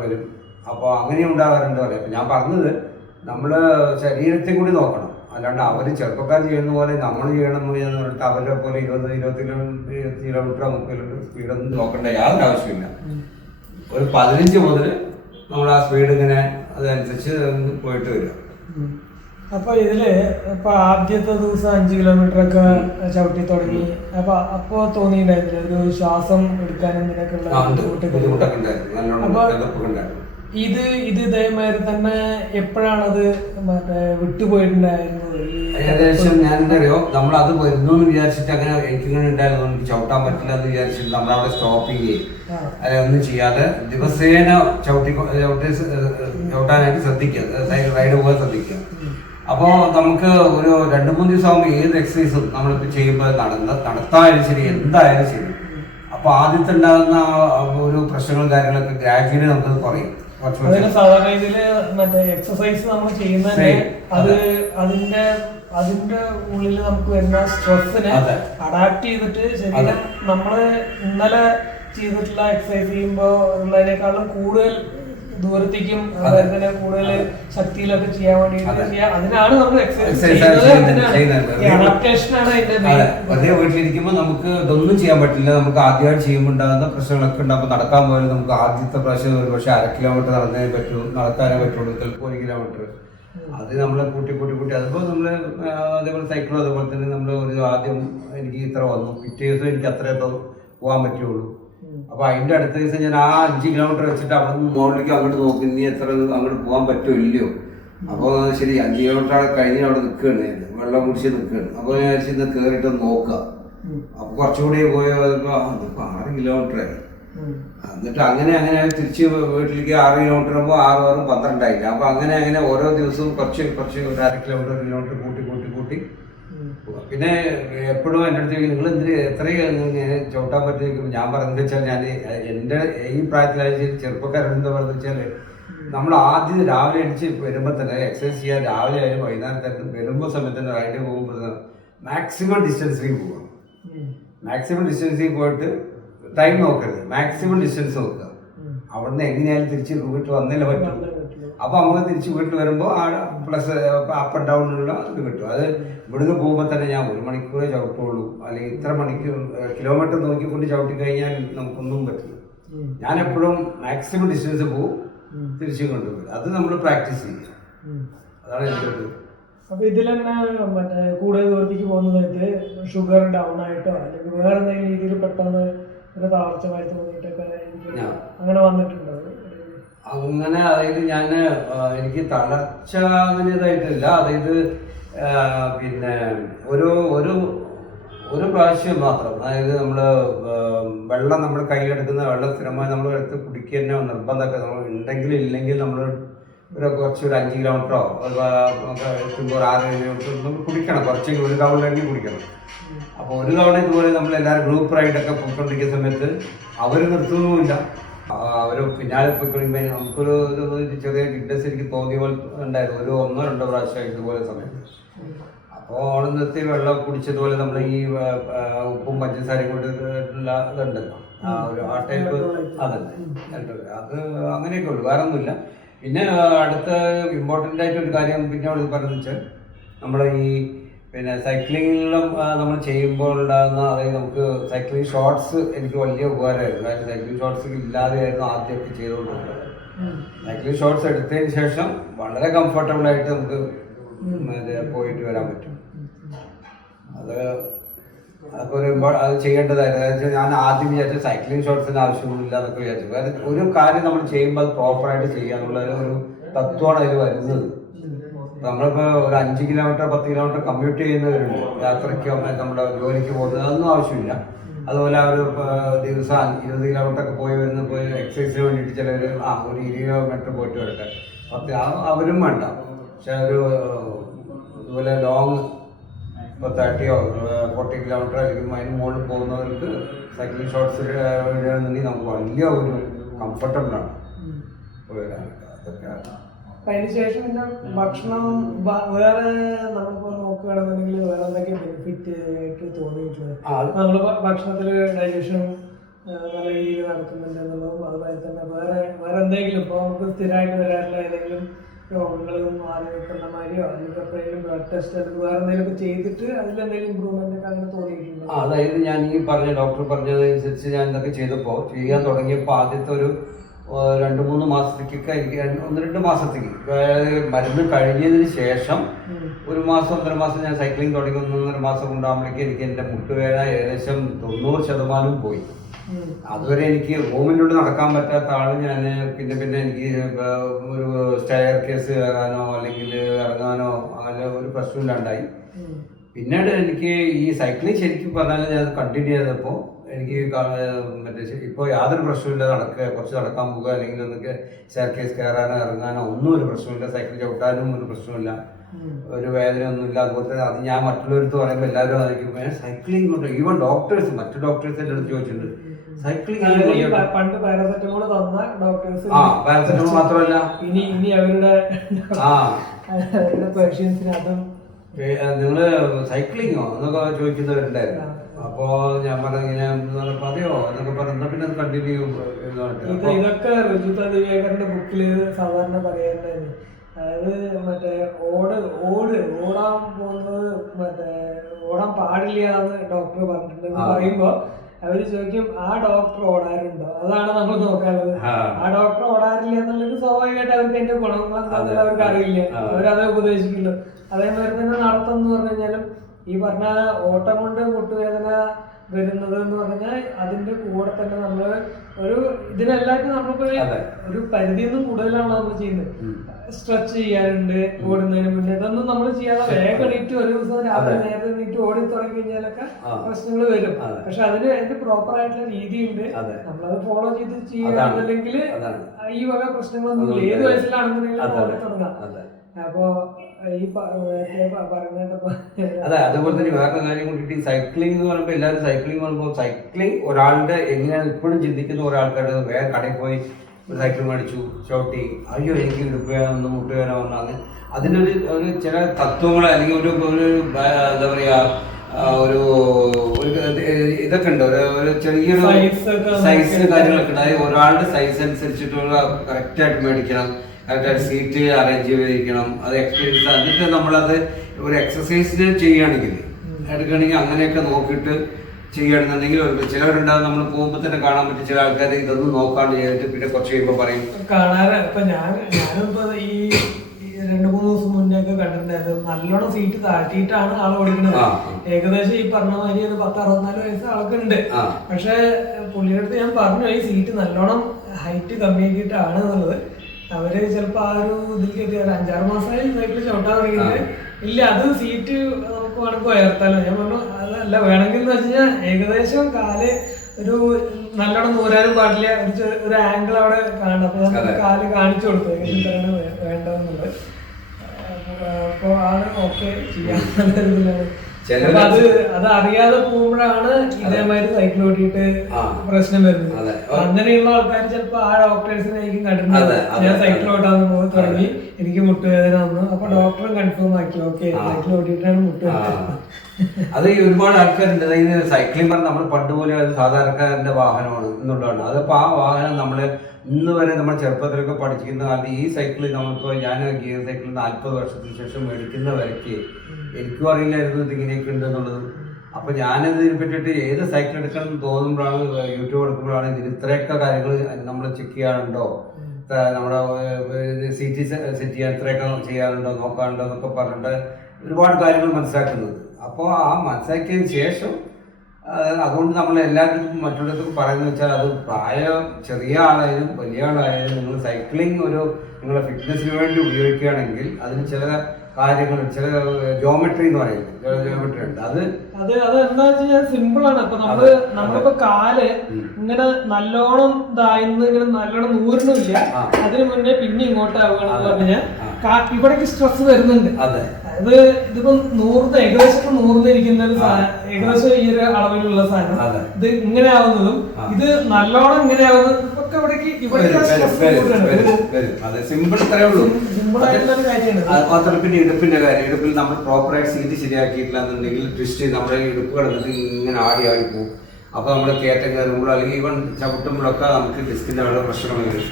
വരും. അപ്പോൾ അങ്ങനെ ഉണ്ടാകാറുണ്ട് പറയാം. അപ്പം ഞാൻ പറഞ്ഞത് നമ്മൾ ശരീരത്തെ കൂടി നോക്കണം, അല്ലാണ്ട് അവർ ചെറുപ്പക്കാർ ചെയ്യുന്ന പോലെ നമ്മൾ ചെയ്യണം എന്ന് പറഞ്ഞിട്ട് അവരെ പോലെ 20 കിലോമീറ്ററോ 30 കിലോമീറ്റർ സ്പീഡൊന്നും നോക്കേണ്ട യാതൊരു ആവശ്യമില്ല. ഒരു 15 മുതൽ നമ്മൾ ആ സ്പീഡ് ഇങ്ങനെ അതനുസരിച്ച് പോയിട്ട് വരിക. അപ്പൊ ഇതില് ഇപ്പൊ ആദ്യത്തെ ദിവസം 5 കിലോമീറ്റർ ഒക്കെ ചവിട്ടി തുടങ്ങി. അപ്പൊ തോന്നിയിട്ടുണ്ടായിരുന്നില്ല ഒരു ശ്വാസം എടുക്കാനും ബുദ്ധിമുട്ടൊക്കെ? അപ്പൊ ഇത് ഇതേമാതിരി തന്നെ എപ്പോഴാണത് മറ്റേ വിട്ടുപോയിട്ടുണ്ടായിരുന്നത്? ഏകദേശം ഞാൻ എന്താ അറിയോ, നമ്മളത് വരുന്നു എന്ന് വിചാരിച്ചിട്ട് അങ്ങനെ എനിക്കിങ്ങനെ ഉണ്ടായിരുന്നു, എനിക്ക് ചവിട്ടാൻ പറ്റില്ല എന്ന് വിചാരിച്ചിട്ട് നമ്മളവിടെ സ്റ്റോപ്പ് ചെയ്യുകയും അല്ലെ ഒന്നും ചെയ്യാതെ ദിവസേന ചവിട്ടാനായിട്ട് ശ്രദ്ധിക്കുക, റൈഡ് പോകാൻ ശ്രദ്ധിക്കുക. അപ്പോൾ നമുക്ക് ഒരു 2-3 ദിവസം ആകുമ്പോൾ ഏത് എക്സസൈസും നമ്മളിപ്പോൾ ചെയ്യുമ്പോൾ നടത്തായാലും ശരി എന്തായാലും ശരി, അപ്പോൾ ആദ്യത്തെ ഉണ്ടാകുന്ന ഒരു പ്രശ്നങ്ങളും കാര്യങ്ങളൊക്കെ ഗ്രാജുവലി നമുക്കത് കുറയും. സാധാരണ ഇതില് മറ്റേ എക്സസൈസ് നമ്മൾ ചെയ്യുന്നതിന് അതിന്റെ ഉള്ളിൽ നമുക്ക് വരുന്ന സ്ട്രെസ്സിനെ അഡാപ്റ്റ് ചെയ്തിട്ട് ശരീരം നമ്മള് ഇന്നലെ ചെയ്തിട്ടുള്ള എക്സസൈസ് ചെയ്യുമ്പോൾ ഉള്ളതിനേക്കാളും കൂടുതൽ ദൂരത്തേക്കും അതുപോലെ തന്നെ കൂടുതൽ ശക്തിയിലൊക്കെ ചെയ്യാൻ വേണ്ടിയിട്ട് അതിനാണ് നമ്മൾ എക്സസൈസ് അഡാപ്റ്റേഷനാണ് അതിന്റെ വെറുതെ വീട്ടിലിരിക്കുമ്പോൾ നമുക്ക് ഇതൊന്നും ചെയ്യാൻ പറ്റില്ല. നമുക്ക് ആദ്യമായിട്ട് ചെയ്യുമ്പോൾ ഉണ്ടാകുന്ന പ്രശ്നങ്ങളൊക്കെ ഉണ്ടാകുമ്പോൾ നടക്കാൻ പോയാലും നമുക്ക് ആദ്യത്തെ പ്രാവശ്യം ഒരു പക്ഷേ 1/2 കിലോമീറ്റർ നടന്നേ പറ്റൂ, നടക്കാനേ പറ്റുള്ളൂ, ചിലപ്പോൾ 1 കിലോമീറ്റർ. അത് നമ്മൾ കൂട്ടി അതിപ്പോൾ നമ്മൾ അതേപോലെ സൈക്കിളും അതുപോലെ തന്നെ നമ്മൾ ഒരു ആദ്യം എനിക്ക് ഇത്ര വന്നു, പിറ്റേ ദിവസം എനിക്ക് അത്രേ പോകാൻ പറ്റുള്ളൂ. അപ്പോൾ അതിൻ്റെ അടുത്ത ദിവസം ഞാൻ ആ 5 കിലോമീറ്റർ വെച്ചിട്ട് അവിടെ നിന്ന് മുകളിലേക്ക് അങ്ങോട്ട് നോക്കി, ഇനി എത്ര അങ്ങോട്ട് പോകാൻ പറ്റുമോ ഇല്ലയോ. അപ്പോൾ ശരി 5 കിലോമീറ്റർ അവിടെ കഴിഞ്ഞ് അവിടെ നിൽക്കുകയാണ്, വെള്ളം കുടിച്ച് നിൽക്കുകയാണ്. അപ്പോൾ ഞാൻ ഇന്ന് കയറിയിട്ട് നോക്കുക. അപ്പോൾ കുറച്ചുകൂടി പോയോ 6 കിലോമീറ്റർ ആയി. എന്നിട്ട് അങ്ങനെ തിരിച്ച് വീട്ടിലേക്ക് 6 കിലോമീറ്റർ ആകുമ്പോൾ 6 6 12 ആയില്ല. അപ്പോൾ അങ്ങനെ ഓരോ ദിവസവും കുറച്ച് ഒരു 1/2 കിലോമീറ്റർ 1 കിലോമീറ്റർ കൂട്ടി പിന്നെ എപ്പോഴും എൻ്റെ അടുത്ത് നിങ്ങൾ എന്തിന് എത്രയും ചവിട്ടാൻ പറ്റുമെങ്കിൽ ഞാൻ പറയുന്നത് വെച്ചാൽ ഞാൻ എൻ്റെ ഈ പ്രായത്തിലായ ചെറുപ്പക്കാരെന്താ പറയുന്നത് വെച്ചാൽ നമ്മൾ ആദ്യം രാവിലെ അടിച്ച് വരുമ്പോൾ തന്നെ എക്സസൈസ് ചെയ്യാൻ രാവിലെ ആയാലും വൈകുന്നേരം തന്നെ വരുമ്പോൾ സമയത്ത് തന്നെ റൈഡ് പോകുമ്പോൾ മാക്സിമം ഡിസ്റ്റൻസിലേക്ക് പോകാം. മാക്സിമം ഡിസ്റ്റൻസിൽ പോയിട്ട് ടൈം നോക്കരുത്, മാക്സിമം ഡിസ്റ്റൻസ് നോക്കുക. അവിടുന്ന് എങ്ങനെയായാലും തിരിച്ച് വീട്ടിൽ വന്നല്ലേ പറ്റും. അപ്പോൾ നമുക്ക് തിരിച്ച് വീട്ടിൽ വരുമ്പോൾ ആ പ്ലസ് അപ്പ് ആൻഡ് ഡൗണിലുള്ള ഇത് കിട്ടും. അത് ഇവിടുന്ന് പോകുമ്പോൾ തന്നെ ഞാൻ 1 മണിക്കൂറേ ചവിട്ടുള്ളൂ, അല്ലെങ്കിൽ ഇത്ര മണിക്കൂർ കിലോമീറ്റർ നോക്കിക്കൊണ്ട് ചവിട്ടി കഴിഞ്ഞാൽ നമുക്കൊന്നും പറ്റില്ല. ഞാൻ എപ്പോഴും മാക്സിമം ഡിസ്റ്റൻസ് പോകും, തിരിച്ചു കൊണ്ടുപോകും. അത് നമ്മൾ പ്രാക്ടീസ് ചെയ്യും. അതാണ് എൻ്റെ ഒരു. അപ്പൊ ഇതിൽ തന്നെ മറ്റേ കൂടുതൽ ദൂരത്തേക്ക് പോകുന്ന സമയത്ത് ഷുഗർ ഡൗൺ ആയിട്ടോ അല്ലെങ്കിൽ വേറെ എന്തെങ്കിലും രീതിയിൽ പെട്ടെന്ന് ഒരു തളർച്ചമായി തോന്നിയിട്ടൊക്കെ അങ്ങനെ വന്നിട്ടുണ്ടോ? അങ്ങനെ അതായത് ഞാൻ എനിക്ക് തളർച്ച അങ്ങനെ ഇതായിട്ടില്ല. അതായത് പിന്നെ ഒരു പ്രാവശ്യം മാത്രം, അതായത് നമ്മൾ വെള്ളം നമ്മൾ കയ്യിലെടുക്കുന്ന വെള്ളം സ്ഥിരമായി നമ്മൾ എടുത്ത് കുടിക്കുക തന്നെ നിർബന്ധമൊക്കെ നമ്മൾ ഉണ്ടെങ്കിലും ഇല്ലെങ്കിൽ നമ്മൾ കുറച്ച് ഒരു 5 കിലോമീറ്ററോ എത്തുമ്പോൾ 6 കിലോമീറ്റർ നമ്മൾ കുടിക്കണം, കുറച്ചെങ്കിലും ഒരു തവണയെങ്കിലും കുടിക്കണം. അപ്പോൾ ഒരു തവണ ഇതുപോലെ നമ്മൾ എല്ലാവരും ഗ്രൂപ്പ് റൈഡൊക്കെ പോയിക്കൊണ്ടിരിക്കുന്ന സമയത്ത് അവർ നിർത്തുന്നുമില്ല, അവർ പിന്നാലെ പോയിക്കൊണ്ടിരിക്കുമ്പോൾ നമുക്കൊരു ചെറിയ ഗിഡ്നസ് എനിക്ക് തോന്നിയ പോലെ ഉണ്ടായിരുന്നു. ഒരു 1-2 പ്രാവശ്യം ഇതുപോലെ സമയത്ത്. അപ്പോൾ അവിടെ നിർത്തി വെള്ളം കുടിച്ചതുപോലെ നമ്മൾ ഈ ഉപ്പും പഞ്ചസാരയും കൊണ്ടുള്ള ഇതുണ്ടല്ലോ, ആ ടൈപ്പ് അതന്നെ അത് അങ്ങനെയൊക്കെ ഉള്ളു, വേറെ ഒന്നുമില്ല. പിന്നെ അടുത്ത ഇമ്പോർട്ടൻ്റ് ആയിട്ടൊരു കാര്യം പിന്നെ അവിടെ പറയുന്നത് വെച്ചാൽ നമ്മൾ ഈ പിന്നെ സൈക്ലിങ്ങിലും നമ്മൾ ചെയ്യുമ്പോൾ ഉണ്ടാകുന്ന, അതായത് നമുക്ക് സൈക്ലിംഗ് ഷോർട്സ് എനിക്ക് വലിയ ഉപകാരമായിരുന്നു. അതായത് സൈക്ലിംഗ് ഷോർട്സ് ഇല്ലാതെയായിരുന്നു ആദ്യമൊക്കെ ചെയ്തുകൊണ്ടിരുന്നത്. സൈക്ലിംഗ് ഷോർട്സ് എടുത്തതിന് ശേഷം വളരെ കംഫർട്ടബിൾ ആയിട്ട് നമുക്ക് പോയിട്ട് വരാൻ പറ്റും. അത് ചെയ്യേണ്ടതായിരുന്നു. അതായത് ഞാൻ ആദ്യം വിചാരിച്ച സൈക്ലിംഗ് ഷോർട്സിന് ആവശ്യമൊന്നുമില്ല എന്നൊക്കെ വിചാരിച്ചു. അതായത് ഒരു കാര്യം നമ്മൾ ചെയ്യുമ്പോൾ അത് പ്രോപ്പറായിട്ട് ചെയ്യാന്നുള്ള ഒരു തത്വമാണ് അതിൽ വരുന്നത്. നമ്മളിപ്പോൾ ഒരു 5 കിലോമീറ്റർ 10 കിലോമീറ്റർ കമ്മ്യൂട്ട് ചെയ്യുന്നവരുണ്ട്, യാത്രയ്ക്കോ നമ്മുടെ ജോലിക്ക് പോകുന്നത്, അതൊന്നും ആവശ്യമില്ല. അതുപോലെ ഒരു ദിവസം 20 കിലോമീറ്റർ ഒക്കെ പോയി എക്സസൈസിന് വേണ്ടിയിട്ട് ചിലർ ഒരു 20 കിലോമീറ്റർ പോയിട്ട് വരട്ടെ, 10 അവരും വേണ്ട. പക്ഷെ ഇതുപോലെ ലോങ് ഇപ്പോൾ 30 or 40 കിലോമീറ്റർ അല്ലെങ്കിൽ അതിന് മുകളിൽ പോകുന്നവർക്ക് സൈക്ലിംഗ് ഷോർട്സ് ഇടുകയാണെന്നുണ്ടെങ്കിൽ നമുക്ക് വലിയ ഒരു കംഫർട്ടബിളാണ് പോയിടാനൊക്കെ. അതൊക്കെ അതിനുശേഷം പിന്നെ ഭക്ഷണം വേറെ നമ്മളിപ്പോൾ നോക്കുകയാണെന്നുണ്ടെങ്കിൽ വേറെ എന്തൊക്കെ ബെനിഫിറ്റ് ആയിട്ട് തോന്നിയിട്ടുള്ളത്? നമ്മൾ ഭക്ഷണത്തിൽ ഡൈജഷനും നല്ല രീതിയിൽ നടക്കുന്നുണ്ട് എന്നുള്ളതും, അതുപോലെ തന്നെ വേറെ എന്തെങ്കിലും ഇപ്പോൾ നമുക്ക് സ്ഥിരമായിട്ട് വരാറുള്ള ഏതെങ്കിലും രോഗങ്ങളും ആരോഗ്യമാരിയോ അല്ലെങ്കിൽ എപ്പോഴെങ്കിലും ബ്ലഡ് ടെസ്റ്റ് അല്ലെങ്കിൽ വേറെ എന്തെങ്കിലും ചെയ്തിട്ട് അതിലെന്തെങ്കിലും ഇമ്പ്രൂവ്മെന്റ് ഒക്കെ അങ്ങനെ തോന്നിയിട്ടുണ്ടോ? അതായത് ഞാൻ ഈ ഡോക്ടർ പറഞ്ഞതനുസരിച്ച് ഞാൻ ഇതൊക്കെ ചെയ്തപ്പോൾ ചെയ്യാൻ തുടങ്ങിയപ്പോൾ ആദ്യത്തെ ഒരു 2-3 മാസത്തേക്കൊക്കെ എനിക്ക് 1-2 മാസത്തേക്ക് മരുന്ന് കഴിഞ്ഞതിന് ശേഷം 1 മാസം 1.5 മാസം ഞാൻ സൈക്ലിംഗ് തുടങ്ങി 1-1.5 മാസം കൊണ്ടാകുമ്പോഴേക്കും എനിക്ക് എൻ്റെ മുട്ടുവേദന ഏകദേശം 90% പോയി. അതുവരെ എനിക്ക് റൂമിൻ്റെ ഉള്ളിൽ നടക്കാൻ പറ്റാത്ത ആള് ഞാൻ പിന്നെ എനിക്ക് ഒരു സ്റ്റെയർ കേസ് കയറാനോ അല്ലെങ്കിൽ ഇറങ്ങാനോ അങ്ങനെ ഒരു പ്രശ്നമില്ലാണ്ടായി. പിന്നീട് എനിക്ക് ഈ സൈക്ലിംഗ് ശരിക്കും പറഞ്ഞാൽ ഞാൻ കണ്ടിന്യൂ ചെയ്തപ്പോൾ എനിക്ക് ഇപ്പോൾ യാതൊരു പ്രശ്നമില്ല, കുറച്ച് നടക്കാൻ പോകുക അല്ലെങ്കിൽ ഒന്നൊക്കെ സ്റ്റെയർ കേസ് കയറാനോ ഇറങ്ങാനോ ഒന്നും ഒരു പ്രശ്നമില്ല, സൈക്കിൾ ചവിട്ടാനും ഒരു പ്രശ്നമില്ല, ഒരു വേദന ഒന്നുമില്ല. അതുപോലെ തന്നെ അത് ഞാൻ മറ്റുള്ളവർക്ക് പറയുമ്പോൾ എല്ലാവരും ആയിരിക്കും സൈക്ലിംഗ് കൊണ്ട് ഈവൻ ഡോക്ടേഴ്സ് മറ്റു ഡോക്ടേഴ്സ് എൻ്റെ അടുത്ത് ചോദിച്ചിട്ടുണ്ട് സൈക്ലിംഗ് പണ്ട് പാരസെറ്റമോൾ തന്ന ഡോക്ടേഴ്സ് പാരസെറ്റമോൾ മാത്രമല്ല ഇനി അവരുടെ പേഷ്യൻസിന് അതും നിങ്ങള് സൈക്ലിങ്ങോ എന്നൊക്കെ ചോദിക്കുന്നവരുണ്ടായിരുന്നു. അപ്പോ ഞാൻ പറഞ്ഞ അതെയോ എന്നൊക്കെ പറഞ്ഞ പിന്നെ കണ്ടിന്യൂ. ഇതൊക്കെ രുചിത ദിവേകറിന്റെ ബുക്കില് സാധാരണ പറയാറുണ്ടായിരുന്നു. അതായത് മറ്റേ ഓടാൻ പോകുന്നത് ഓടാൻ പാടില്ല എന്ന് ഡോക്ടർ പറഞ്ഞിട്ടുണ്ടെന്ന് പറയുമ്പോ അവര് ചോദിക്കും ആ ഡോക്ടർ ഓടാറുണ്ടോ, അതാണ് നമ്മൾ നോക്കാനുള്ളത്. ആ ഡോക്ടർ ഓടാറില്ല എന്നുള്ളത് സ്വാഭാവികമായിട്ട് അവർക്ക് എന്റെ ഗുണം എന്നുള്ളത് അവർക്ക് അറിയില്ല, അവരത് ഉപദേശിക്കുള്ളൂ. അതേമാതിരി തന്നെ നടത്തം എന്ന് പറഞ്ഞു കഴിഞ്ഞാലും ഈ പറഞ്ഞ ഓട്ടം കൊണ്ട് മുട്ടുവേദന വരുന്നത് എന്ന് പറഞ്ഞാൽ അതിന്റെ കൂടെ തന്നെ നമ്മള് ഇതിനെല്ലാവർക്കും നമ്മളിപ്പോ ഒരു പരിധിയൊന്നും കൂടുതലാണ് നമ്മൾ ചെയ്യുന്നത്. സ്ട്രെച്ച് ചെയ്യാറുണ്ട് ഓടുന്നതിന് മുന്നേ. ഇതൊന്നും നമ്മൾ ചെയ്യാതെ വേഗം എണീറ്റ് ഒരു ദിവസം രാവിലെ നേരത്തെ എണീറ്റ് ഓടി തുടങ്ങി കഴിഞ്ഞാലൊക്കെ പ്രശ്നങ്ങൾ വരും. പക്ഷെ അതിന്റെ പ്രോപ്പർ ആയിട്ടുള്ള രീതിയുണ്ട്. നമ്മളത് ഫോളോ ചെയ്ത് ചെയ്യുകയാണെന്നുണ്ടെങ്കിൽ ഈ വക പ്രശ്നങ്ങളൊന്നും ഇല്ല. ഏത് വയസ്സിലാണെന്നുണ്ടെങ്കിലും ഓടി തുടങ്ങാം. അപ്പോ ഈ അതെ, അതുപോലെ തന്നെ വേറെ കാര്യം കൊണ്ടിട്ട് ഈ സൈക്ലിംഗ് എന്ന് പറയുമ്പോൾ എല്ലാവരും സൈക്ലിംഗ് പറയുമ്പോൾ സൈക്ലിംഗ് ഒരാളുടെ എങ്ങനെയാണ് ഇപ്പോഴും ചിന്തിക്കുന്ന ഒരാൾക്കാരുടെ വേറെ കടയിൽ പോയി ഒരു സൈക്കിൾ മേടിച്ചു ചവിട്ടി അയ്യോ എനിക്ക് ഇടുപ്പുവേനൊന്നും മുട്ടുവേന വന്നാണ്. അതിനൊരു ചില തത്വങ്ങൾ അല്ലെങ്കിൽ ഒരു എന്താ പറയുക ഒരു ഇതൊക്കെ ഉണ്ട്, ഒരു ചെറിയൊരു സൈസ് കാര്യങ്ങളൊക്കെ ഉണ്ട്. അതായത് ഒരാളുടെ സൈസ് അനുസരിച്ചിട്ടുള്ള കറക്റ്റായിട്ട് മേടിക്കണം, കറക്റ്റായിട്ട് സീറ്റ് അറേഞ്ച് ചെയ്തിരിക്കണം. അത് എക്സ്പീരിയൻസ് എന്നിട്ട് നമ്മളത് ഒരു എക്സസൈസിന് ചെയ്യുകയാണെങ്കിൽ എടുക്കുകയാണെങ്കിൽ അങ്ങനെയൊക്കെ നോക്കിയിട്ട് ചെയ്യുകയാണെന്നുണ്ടെങ്കിൽ ചിലവരുണ്ടാകും നമ്മൾ പോകുമ്പോൾ തന്നെ കാണാൻ പറ്റും. ചില ആൾക്കാർ ഇതൊന്നും നോക്കാണ്ട് ചെയ്തിട്ട് പിന്നെ കുറച്ച് കഴിയുമ്പോൾ പറയും കാണാറ്. ഇപ്പൊ ഞാനിപ്പോ ഈ 2-3 ദിവസം മുന്നേ ഒക്കെ കണ്ടിട്ടുണ്ടായിരുന്നു, നല്ലോണം സീറ്റ് താഴ്ത്തിയിട്ടാണ് ആൾ ഓടിക്കുന്നത്. ഏകദേശം ഈ പറഞ്ഞ മാതിരി ഒരു 10-64 വയസ്സ് ആൾക്കുണ്ട്. പക്ഷെ പുള്ളിയുടെ അടുത്ത് ഞാൻ പറഞ്ഞു ഈ സീറ്റ് നല്ലോണം ഹൈറ്റ് കമ്മിയാക്കിയിട്ടാണ് എന്നുള്ളത്. അവര് ചിലപ്പോ ആ ഒരു ഇതിൽ കയറ്റി 5-6 മാസമായി സൈക്കിൾ ചവിട്ടാൻ തുടങ്ങിയിട്ട് ഇല്ല അത് സീറ്റ് നമുക്ക് വേണമെങ്കിൽ ഉയർത്താലോ. ഞാൻ പറഞ്ഞു അതല്ല, വേണമെങ്കിൽ എന്ന് വെച്ച് കഴിഞ്ഞാൽ ഏകദേശം കാല് ഒരു നല്ലോണം നൂരാനും പാടില്ല, ഒരു ആംഗിൾ അവിടെ കാണണം. അപ്പൊ ഞാൻ കാല് കാണിച്ചു കൊടുത്തു എങ്ങനെയാണ് വേണ്ടതെന്നുള്ളത്. അപ്പൊ ആണ് ഓക്കെ ചെയ്യാൻ ഇതിലാണ്. അത് അറിയാതെ പോകുമ്പോഴാണ് ഇതേമാതിരി സൈക്കിൾ ഓടിയിട്ട് പ്രശ്നം വരുന്നത്. അങ്ങനെയുള്ള ആൾക്കാർ ചിലപ്പോ ആ ഡോക്ടേഴ്സിനായിരിക്കും കണ്ടിട്ടുണ്ട് ഞാൻ സൈക്കിൾ ഓട്ടാൻ തുടങ്ങി എനിക്ക് മുട്ടുവേദന വന്നു. അപ്പൊ ഡോക്ടറും കൺഫേം ആക്കി ഓക്കെ സൈക്കിൾ ഓടിയിട്ടാണ് മുട്ടുവേദന. അത് ഒരുപാട് ആൾക്കാരുണ്ട്. അതായത് സൈക്ലിംഗ് പറഞ്ഞാൽ നമ്മൾ പണ്ട് പോലെ അത് സാധാരണക്കാരന്റെ വാഹനമാണ് എന്നുള്ളതാണ്. അതിപ്പോ ആ വാഹനം നമ്മള് ഇന്ന് വരെ നമ്മൾ ചെറുപ്പത്തിലൊക്കെ പഠിച്ചിരുന്ന കാലത്ത് ഈ സൈക്കിൾ നമ്മളിപ്പോ ഞാൻ ഗിയർ സൈക്കിൾ 40 വർഷത്തിന് ശേഷം മേടിക്കുന്ന വരയ്ക്ക് എനിക്കും അറിയില്ലായിരുന്നു ഇത് ഇങ്ങനെയൊക്കെ ഉണ്ടെന്നുള്ളത്. അപ്പൊ ഞാനിതിനെ പറ്റിയിട്ട് ഏത് സൈക്കിൾ എടുക്കണം എന്ന് തോന്നുമ്പോഴാണ് യൂട്യൂബ് എടുക്കുമ്പോഴാണ് ഇതിന് ഇത്രയൊക്കെ കാര്യങ്ങൾ നമ്മൾ ചെക്ക് ചെയ്യാറുണ്ടോ, നമ്മുടെ സീറ്റ് സെറ്റ് ചെയ്യാൻ ഇത്രയൊക്കെ ചെയ്യാറുണ്ടോ നോക്കാറുണ്ടോ എന്നൊക്കെ പറഞ്ഞിട്ട് ഒരുപാട് കാര്യങ്ങൾ മനസ്സിലാക്കുന്നത്. അപ്പോൾ ആ മനസ്സിലാക്കിയതിന് ശേഷം അതുകൊണ്ട് നമ്മൾ എല്ലാവർക്കും മറ്റുള്ളവർക്കും പറയുന്നത് വെച്ചാൽ അത് പ്രായം ചെറിയ ആളായാലും വലിയ ആളായാലും നിങ്ങൾ സൈക്ലിംഗ് നിങ്ങളുടെ ഫിറ്റ്നസിന് വേണ്ടി ഉപയോഗിക്കുകയാണെങ്കിൽ അതിന് ചില കാര്യങ്ങൾ ചില ജോമെട്രി എന്ന് പറയുന്നത് ചില ജോമെട്രി ഉണ്ട്. അത് എന്താ വെച്ചാൽ സിമ്പിൾ ആണ്. ഇപ്പൊ നമ്മളിപ്പോ കാല് ഇങ്ങനെ നല്ലോണം ഇങ്ങനെ നല്ലോണം നൂറിനുമില്ല, അതിന് മുന്നേ പിന്നെ ഇങ്ങോട്ട് ആവുകയാണെന്ന് പറഞ്ഞാൽ ഇവിടേക്ക് സ്ട്രെസ് വരുന്നുണ്ട്. അത് ഇതിപ്പോ ഏകദേശം നൂറിനിരിക്കുന്ന ഒരു സാധനം, ഏകദേശം ഈ ഒരു അളവിലുള്ള സാധനം ഇത് ഇങ്ങനെ ആവുന്നതും ഇത് നല്ലോണം ഇങ്ങനെ ആവുന്നതും ഒക്കെ ഇവിടേക്ക് സിമ്പിൾ ആയിട്ടുള്ള കാര്യമാണ്. മാത്രമല്ല പിന്നെ ഇടുപ്പിന്റെ കാര്യം, ഇടുപ്പിൽ നമ്മൾ പ്രോപ്പറായിട്ട് സീറ്റ് ശരിയാക്കിയിട്ടില്ല എന്നുണ്ടെങ്കിൽ ട്വിസ്റ്റ് നമ്മുടെ ഇടുപ്പ് കിടന്നിട്ട് ഇങ്ങനെ ആടി പോകും. അപ്പൊ നമ്മൾ കയറ്റം കയറുമ്പോഴോ അല്ലെങ്കിൽ ഈവൻ ചവിട്ടുമ്പോഴൊക്കെ നമുക്ക് ഡിസ്കിന്റെ വളരെ പ്രശ്നങ്ങൾ വരും.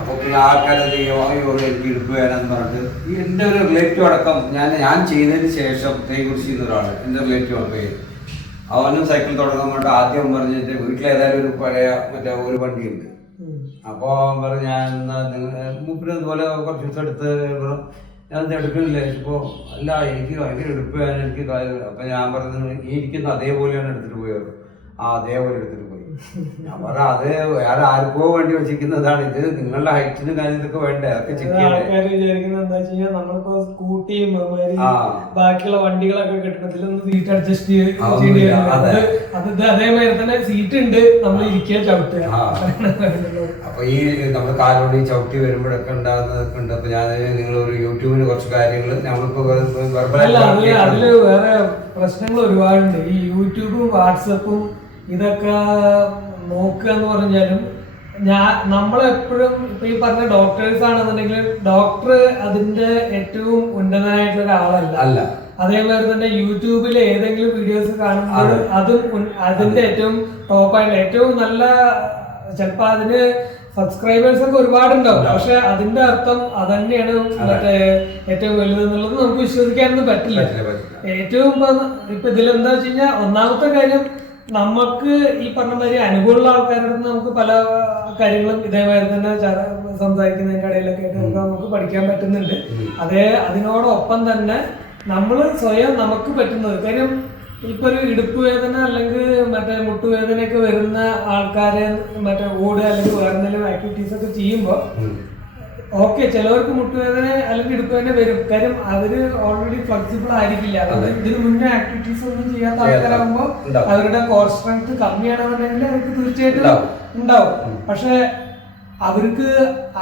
അപ്പൊ പിന്നെ ആൾക്കാരത് എനിക്ക് ഇടുപ്പ് വരാന്ന് പറഞ്ഞിട്ട് എൻ്റെ ഒരു റിലേറ്റീവ് അടക്കം ഞാൻ ചെയ്തതിന് ശേഷം കുറിച്ച് ചെയ്യുന്ന ഒരാള് എൻ്റെ റിലേറ്റീവ് ആണ്. അവനും സൈക്കിൾ തുടങ്ങാൻ വേണ്ടി ആദ്യം പറഞ്ഞിട്ട് വീട്ടിലേതായാലും ഒരു പഴയ ഒരു വണ്ടിയുണ്ട്. അപ്പൊ അവൻ പറഞ്ഞു ഞാൻ മൂപ്പര് ഇതുപോലെ കുറച്ച് ദിവസം എടുത്ത് ഞാനത് എടുക്കുന്നില്ല. ഇപ്പോ അല്ല എനിക്ക് ഭയങ്കര എടുപ്പ് എനിക്ക്. അപ്പൊ ഞാൻ പറഞ്ഞത് ഈ ഇരിക്കുന്ന അതേപോലെയാണ് എടുത്തിട്ട് പോയത്. അതേപോലെ എടുത്തിട്ട് പോയി. ഞാൻ പറഞ്ഞ അത് വേറെ ആർക്കോ വേണ്ടി വെച്ചിരിക്കുന്നതാണ്. ഇത് നിങ്ങളുടെ ഹൈറ്റിനും കാര്യത്തിലൊക്കെ വേണ്ടേ, അതൊക്കെ ചെക്ക് ചെയ്യണേ. നമ്മളിപ്പോ സ്കൂട്ടിയും ബാക്കിയുള്ള വണ്ടികളൊക്കെ കിട്ടണത്തിലൊന്ന് സീറ്റ് അഡ്ജസ്റ്റ് അത് അതേമാതിരി തന്നെ സീറ്റ് ഉണ്ട്, നമ്മൾ ഇരിക്കുക ചവിട്ടുക. അപ്പൊ ഈ നമ്മൾ കാലോട് ഈ ചവിട്ടി വരുമ്പോഴൊക്കെ ഉണ്ടാകുന്നതൊക്കെ ഉണ്ട്. അപ്പൊ ഞാൻ നിങ്ങൾ ഒരു യൂട്യൂബിന് കുറച്ച് കാര്യങ്ങൾ നമ്മളിപ്പോ അതില് വേറെ പ്രശ്നങ്ങൾ ഒരുപാടുണ്ട്. ഈ യൂട്യൂബും വാട്സപ്പും ഇതൊക്കെ നോക്കുക എന്ന് പറഞ്ഞാലും നമ്മളെപ്പോഴും ഇപ്പൊ ഈ പറഞ്ഞ ഡോക്ടേഴ്സ് ആണെന്നുണ്ടെങ്കിൽ ഡോക്ടർ അതിന്റെ ഏറ്റവും ഉന്നതനായിട്ടുള്ള ഒരാളല്ല. അതേമാതിരി തന്നെ യൂട്യൂബിൽ ഏതെങ്കിലും വീഡിയോസ് കാണുമ്പോൾ അതും അതിന്റെ ഏറ്റവും ടോപ്പായിട്ടുള്ള ഏറ്റവും നല്ല, ചിലപ്പോ അതിന് സബ്സ്ക്രൈബേഴ്സ് ഒക്കെ ഒരുപാടുണ്ടാവും, പക്ഷെ അതിന്റെ അർത്ഥം അതന്നെയാണ് മറ്റേ ഏറ്റവും വലുതെന്നുള്ളത് നമുക്ക് വിശ്വസിക്കാനൊന്നും പറ്റില്ല. ഏറ്റവും ഇപ്പൊ ഇതിലെന്താ വെച്ച് കഴിഞ്ഞാൽ ഒന്നാമത്തെ കാര്യം, നമുക്ക് ഈ പറഞ്ഞ മാതിരി അനുഭവമുള്ള ആൾക്കാരുടെ നമുക്ക് പല കാര്യങ്ങളും ഇതേമാതിരി തന്നെ സംസാരിക്കുന്നതിന്റെ ഇടയിലൊക്കെ ആയിട്ട് നമുക്ക് പഠിക്കാൻ പറ്റുന്നുണ്ട്. അതിനോടൊപ്പം തന്നെ നമ്മൾ സ്വയം നമുക്ക് പറ്റുന്നത്, കാര്യം ഇപ്പൊ ഒരു ഇടുപ്പ് വേദന അല്ലെങ്കിൽ മറ്റേ മുട്ടുവേദനയൊക്കെ വരുന്ന ആൾക്കാരെ മറ്റേ ഓടുക അല്ലെങ്കിൽ വേറെ എന്തെങ്കിലും ആക്ടിവിറ്റീസ് ഒക്കെ ചെയ്യുമ്പോൾ ഓക്കെ, ചിലവർക്ക് മുട്ടുവേദന അല്ലെങ്കിൽ ഇടുപ്പ് വേദന വരും, കാര്യം അവര് ഓൾറെഡി ഫ്ലെക്സിബിൾ ആയിരിക്കില്ല. അതായത് ഇതിന് മുന്നേ ആക്ടിവിറ്റീസ് ഒന്നും ചെയ്യാത്ത ആൾക്കാരാകുമ്പോൾ അവരുടെ കോർ സ്ട്രെങ്ത് കമ്മിയാണെന്നുണ്ടെങ്കിൽ അവർക്ക് തീർച്ചയായിട്ടും ഉണ്ടാവും. പക്ഷെ അവർക്ക്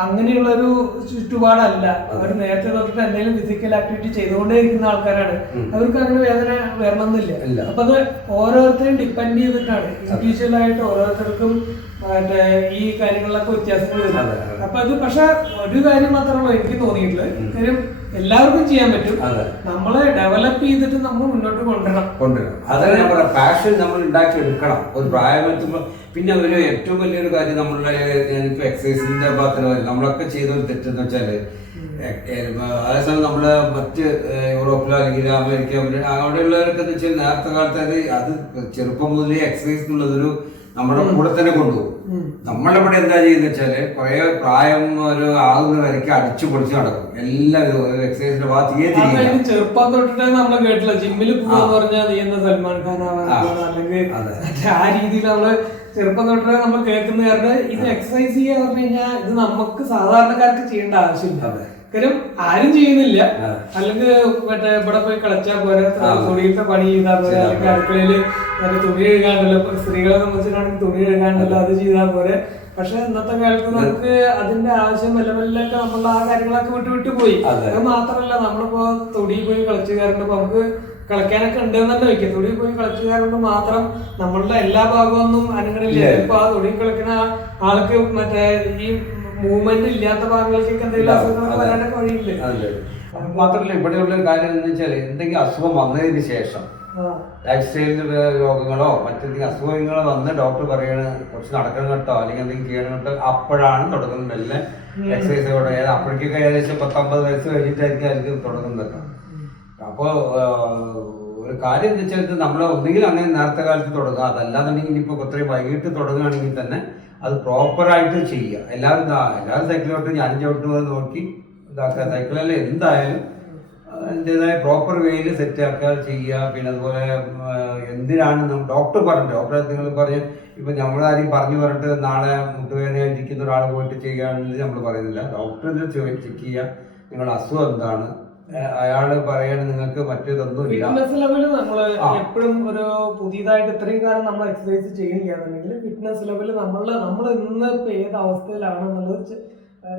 അങ്ങനെയുള്ളൊരു ചുറ്റുപാടല്ല. അവർ നേരത്തെ തൊട്ടിട്ട് എന്തെങ്കിലും ഫിസിക്കൽ ആക്ടിവിറ്റി ചെയ്തുകൊണ്ടേ ഇരിക്കുന്ന ആൾക്കാരാണ്. അവർക്ക് അങ്ങനെ വേദന വരണമെന്നില്ല. അപ്പൊ അത് ഓരോരുത്തരും ഡിപ്പെൻഡ് ചെയ്തിട്ടാണ്, ഇൻഡിവിജ്വൽ ആയിട്ട് ഓരോരുത്തർക്കും മറ്റേ ഈ കാര്യങ്ങളിലൊക്കെ വ്യത്യാസങ്ങൾ വരും. അപ്പൊ അത് പക്ഷെ ഒരു കാര്യം മാത്രമാണ് എനിക്ക് തോന്നിയിട്ടുള്ളത്, കാര്യം എല്ലാവർക്കും ചെയ്യാൻ പറ്റും, നമ്മളെ ഡെവലപ്പ് ചെയ്തിട്ട് നമ്മൾ മുന്നോട്ട് കൊണ്ടുവരണം. അതാണ് ഞാൻ പറയാം, പാഷൻ നമ്മൾ ഉണ്ടാക്കി എടുക്കണം ഒരു പ്രായമെത്തുമ്പോൾ. പിന്നെ ഒരു ഏറ്റവും വലിയൊരു കാര്യം നമ്മളുടെ ഞാനിപ്പോ എക്സസൈസിന്റെ ഭാഗത്തിന് നമ്മളൊക്കെ ചെയ്തൊരു തെറ്റെന്ന് വെച്ചാല്, അതേസമയം നമ്മള് മറ്റ് യൂറോപ്പിലോ അല്ലെങ്കിൽ അമേരിക്ക അവിടെയുള്ളവരൊക്കെ എന്ന് വെച്ചാൽ നേരത്തെ കാലത്ത് അത് ചെറുപ്പം മുതലേ എക്സസൈസ് എന്നുള്ളതൊരു നമ്മുടെ കൂടെ തന്നെ കൊണ്ടുപോകും. നമ്മളിവിടെ എന്താ ചെയ്യുന്ന വെച്ചാല് കുറെ പ്രായം ഒരു ആകുന്ന വരയ്ക്ക് അടിച്ചു പൊളിച്ച് നടക്കും. എല്ലാവരും എക്സസൈസിന്റെ ഭാഗത്ത് ചെറുപ്പം തൊട്ടിട്ട് നമ്മള് കേട്ടില്ല, ജിമ്മിൽ പോവാന്ന് പറഞ്ഞാൽ നീ സൽമാൻ ഖാൻ അല്ലെങ്കിൽ ആ രീതിയിൽ നമ്മള് ചെറുപ്പം തൊട്ടേ നമ്മൾ കേൾക്കുന്ന കാരണം ഇത് എക്സസൈസ് ചെയ്യാ പറഞ്ഞു കഴിഞ്ഞാൽ ഇത് നമുക്ക് സാധാരണക്കാർക്ക് ചെയ്യേണ്ട ആവശ്യമില്ല. കാര്യം ആരും ചെയ്യുന്നില്ല. അല്ലെങ്കിൽ മറ്റേ ഇവിടെ പോയി കളിച്ചാൽ പോരെ, തൊടിയിലത്തെ പണി ചെയ്താൽ പോരെ, അല്ലെങ്കിൽ അടുക്കളയില് തുണി കഴുകാണ്ടല്ലോ, സ്ത്രീകളെ സംബന്ധിച്ചിട്ടാണെങ്കിൽ തുണി കഴുകാണ്ടല്ലോ, അത് ചെയ്താൽ പോരെ. പക്ഷെ ഇന്നത്തെ കാലത്ത് നമുക്ക് അതിന്റെ ആവശ്യം മെല്ലെ മെല്ലൊക്കെ നമ്മളുടെ ആ കാര്യങ്ങളൊക്കെ വിട്ടു പോയി. അത് മാത്രമല്ല, നമ്മളിപ്പോ തൊടിയിൽ പോയി കളിച്ചു കയറുമ്പോ നമുക്ക് കളിക്കാനൊക്കെ ഉണ്ടെന്ന് തന്നെ വെക്കാം. തൊടിയിൽ പോയി കളിച്ചു കയറുമ്പോൾ മാത്രം നമ്മളുടെ എല്ലാ ഭാഗമൊന്നും അനങ്ങണില്ല. ഇപ്പൊ ആ തൊടിയിൽ കളിക്കുന്ന ആൾക്ക് മറ്റേ ഈ മൂവ്മെന്റ് ഇല്ലാത്ത ഭാഗങ്ങൾക്കൊക്കെ എന്തെങ്കിലും അസുഖങ്ങൾ വരാനൊക്കെ വഴിയില്ല. മാത്രമല്ല ഇവിടെയുള്ള കാര്യം എന്ന് വെച്ചാൽ എന്തെങ്കിലും അസുഖം വന്നതിന് ശേഷം ലൈഫ് സ്റ്റൈലിൽ രോഗങ്ങളോ മറ്റെന്തെങ്കിലും അസുഖങ്ങളോ വന്ന് ഡോക്ടർ പറയണ കുറച്ച് നടക്കണം കേട്ടോ അല്ലെങ്കിൽ എന്തെങ്കിലും ചെയ്യണം കേട്ടോ, അപ്പോഴാണ് തുടങ്ങുന്നത് മെല്ലെ എക്സസൈസ് കൂടെ. അപ്പോഴേക്കൊക്കെ ഏകദേശം 10-50 വയസ്സ് കഴിഞ്ഞിട്ടായിരിക്കും ആയിരിക്കും തുടങ്ങുന്നത്. അപ്പോൾ ഒരു കാര്യം എന്ന് വെച്ചാൽ നമ്മൾ ഒന്നുകിൽ അങ്ങനെ നേരത്തെ കാലത്ത് തുടങ്ങുക, അതല്ലാന്നുണ്ടെങ്കിൽ ഇനിയിപ്പോൾ അത്രയും വൈകിട്ട് തുടങ്ങുകയാണെങ്കിൽ തന്നെ അത് പ്രോപ്പറായിട്ട് ചെയ്യുക. എല്ലാവരും സൈക്കിളോട്ട് ഞാനും ചവിട്ട് നോക്കി ഇതാക്കുക. സൈക്കിളല്ല എന്തായാലും അതിൻ്റെതായ പ്രോപ്പർ വേയിൽ സെറ്റാക്കുക ചെയ്യുക. പിന്നെ അതുപോലെ എന്തിനാണ് ഡോക്ടർ നിങ്ങൾ പറഞ്ഞ് ഇപ്പം നമ്മളാരും പറഞ്ഞിട്ട് നാളെ മുട്ടുവേദന ഇരിക്കുന്ന ഒരാൾ പോയിട്ട് ചെയ്യുകയാണെങ്കിൽ നമ്മൾ പറയുന്നില്ല. ഡോക്ടറിനെ ചെക്ക് ചെയ്യുക, നിങ്ങളുടെ അസുഖം എന്താണ്, അയാള് പറയാണ് നിങ്ങൾക്ക് മറ്റേതൊന്നും ഇല്ല. ഫിറ്റ്നസ് ലെവല് നമ്മള് എപ്പോഴും ഒരു പുതിയതായിട്ട് ഇത്രയും കാലം നമ്മൾ എക്സസൈസ് ചെയ്യുകയാണെന്നുണ്ടെങ്കിൽ ഫിറ്റ്നസ് ലെവല് നമ്മൾ ഇന്ന് ഇപ്പൊ ഏത് അവസ്ഥയിലാണെന്നുള്ളത്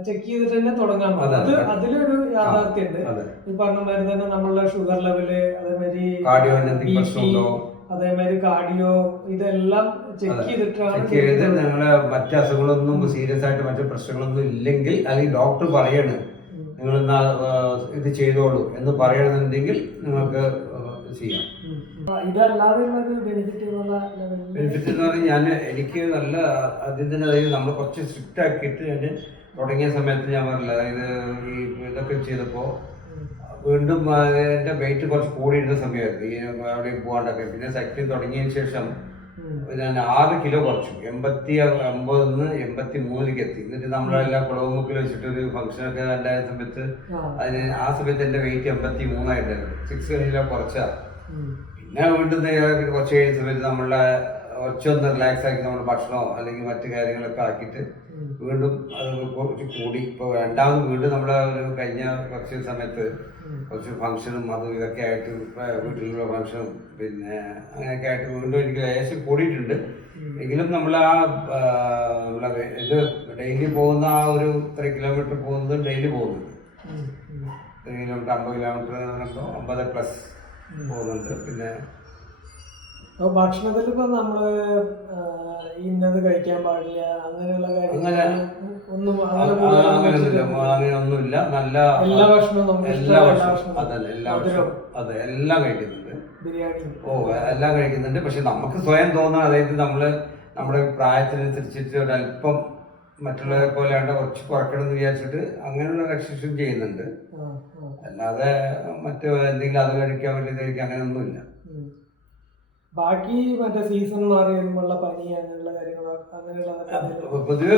ചെക്ക് ചെയ്തിട്ട് തന്നെ തുടങ്ങാൻ പറ്റും. അതിലൊരു യാഥാർത്ഥ്യമുണ്ട്. ഈ പറഞ്ഞ മാതിരി തന്നെ നമ്മളുടെ ഷുഗർ ലെവല്, അതേമാതിരി അതേമാതിരി കാർഡിയോ, ഇതെല്ലാം ചെക്ക് ചെയ്തിട്ടാണ് ഞങ്ങള് മറ്റു അസുഖങ്ങളൊന്നും സീരിയസ് ആയിട്ട് മറ്റു പ്രശ്നങ്ങളൊന്നും ഇല്ലെങ്കിൽ അല്ലെങ്കിൽ ഡോക്ടർ പറയാണ് നിങ്ങൾ ഇത് ചെയ്തോളൂ എന്ന് പറയണമെന്നുണ്ടെങ്കിൽ നിങ്ങൾക്ക് ചെയ്യാം. ബെനിഫിറ്റ് എന്ന് പറഞ്ഞാൽ എനിക്ക് നല്ല ആദ്യം തന്നെ, അതായത് നമ്മൾ കുറച്ച് സ്ട്രിക്റ്റ് ആക്കിയിട്ട് ഞാൻ തുടങ്ങിയ സമയത്ത് ഞാൻ പറഞ്ഞില്ല, അതായത് ഈ ഇതൊക്കെ ചെയ്തപ്പോൾ വീണ്ടും എൻ്റെ വെയിറ്റ് കുറച്ച് കൂടിയിരുന്ന സമയമായിരുന്നു ഈ അവിടെ പോകാണ്ടൊക്കെ. പിന്നെ സൈക്ലിംഗ് തുടങ്ങിയതിന് ശേഷം ഞാൻ 6 കിലോ കുറച്ചു, 89 83 എത്തി. എന്നിട്ട് നമ്മളെല്ലാം കുളവുമുക്കിൽ വെച്ചിട്ടൊരു ഫംഗ്ഷനൊക്കെ ഉണ്ടായ സമയത്ത് ആ സമയത്ത് എൻ്റെ വെയിറ്റ് 83 ആയിട്ടായിരുന്നു. 6 കിലോ കുറച്ചാ. പിന്നെ വീണ്ടും കുറച്ച് കഴിഞ്ഞ സമയത്ത് നമ്മളെ കുറച്ചൊന്ന് റിലാക്സ് ആക്കി നമ്മൾ ഭക്ഷണമോ അല്ലെങ്കിൽ മറ്റു കാര്യങ്ങളൊക്കെ ആക്കിയിട്ട് വീണ്ടും അത് കുറച്ച് കൂടി. ഇപ്പോൾ രണ്ടാമത് വീണ്ടും നമ്മളെ ഒരു കഴിഞ്ഞ കുറച്ച് സമയത്ത് കുറച്ച് ഫംഗ്ഷനും അതും ഇതൊക്കെ ആയിട്ട് വീട്ടിലുള്ള ഫംഗ്ഷനും പിന്നെ അങ്ങനെയൊക്കെ ആയിട്ട് വീണ്ടും എനിക്ക് ലേശം കൂടിയിട്ടുണ്ട്. എങ്കിലും നമ്മളെ ഇത് ഡെയിലി പോകുന്ന ആ ഒരു 3 കിലോമീറ്റർ പോകുന്നത് ഡെയിലി പോകുന്നുണ്ട്. 3 കിലോമീറ്റർ 50 കിലോമീറ്റർ 50+ പോകുന്നുണ്ട്. പിന്നെ ഭക്ഷണത്തിൽ ഇപ്പൊ നമ്മള് ഇന്നത് കഴിക്കാൻ പാടില്ല അങ്ങനെയുള്ള അങ്ങനെ ഒന്നും അങ്ങനെയൊന്നുമില്ല. നല്ല എല്ലാ ഭക്ഷണവും എല്ലാ ഭക്ഷണവും അതല്ല എല്ലാ ഭക്ഷണവും അതെ എല്ലാം കഴിക്കുന്നുണ്ട്. ബിരിയാണി എല്ലാം കഴിക്കുന്നുണ്ട്. പക്ഷെ നമുക്ക് സ്വയം തോന്നുന്ന, അതായത് നമ്മുടെ പ്രായത്തിനനുസരിച്ചിട്ട് ഒരല്പം മറ്റുള്ളവരെ പോലെ കുറച്ച് കുറക്കണം എന്ന് വിചാരിച്ചിട്ട് അങ്ങനെയുള്ള റെസ്ട്രിക്ഷൻ ചെയ്യുന്നുണ്ട്. അല്ലാതെ മറ്റു എന്തെങ്കിലും അത് കഴിക്കാൻ വേണ്ടി കഴിക്കാൻ അങ്ങനെയൊന്നുമില്ല. ബാക്കി മറ്റേ സീസൺ മാറി വരുമ്പോഴുള്ള പനി അങ്ങനെയുള്ള കാര്യങ്ങളോ പൊതുവെ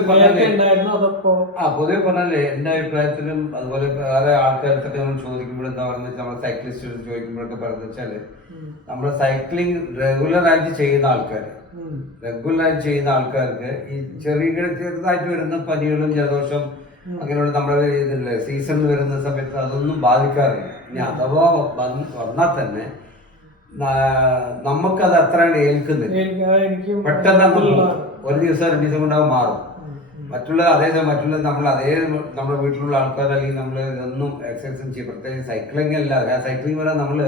പറഞ്ഞാലേ എന്റെ അഭിപ്രായത്തിലും അതുപോലെ വേറെ ആൾക്കാർക്കൊക്കെ നമ്മൾ ചോദിക്കുമ്പോൾ എന്താ പറയുന്നത്, നമ്മളെ സൈക്ലിസ്റ്റ് ചോദിക്കുമ്പോഴൊക്കെ പറയുന്നത് വെച്ചാല്, നമ്മള് സൈക്ലിംഗ് റെഗുലറായിട്ട് ചെയ്യുന്ന ആൾക്കാർക്ക് ഈ ചെറുതായിട്ട് വരുന്ന പനികളും ജലദോഷം അങ്ങനെയുള്ള നമ്മുടെ ഇതില്ലേ സീസണിൽ വരുന്ന സമയത്ത് അതൊന്നും ബാധിക്കാറില്ല. ഇനി അഥവാ വന്നാൽ തന്നെ നമുക്കത് അത്ര ഏൽക്കുന്നില്ല. പെട്ടെന്ന് ഒരു ദിവസം 2 ദിവസം കൊണ്ടാവും മാറും. അതേസമയം നമ്മുടെ വീട്ടിലുള്ള ആൾക്കാർ അല്ലെങ്കിൽ നമ്മൾ ഇതൊന്നും എക്സസൈസും ചെയ്യും, പ്രത്യേകിച്ച് സൈക്ലിംഗ് അല്ല. സൈക്ലിംഗ് വരാൻ നമ്മള്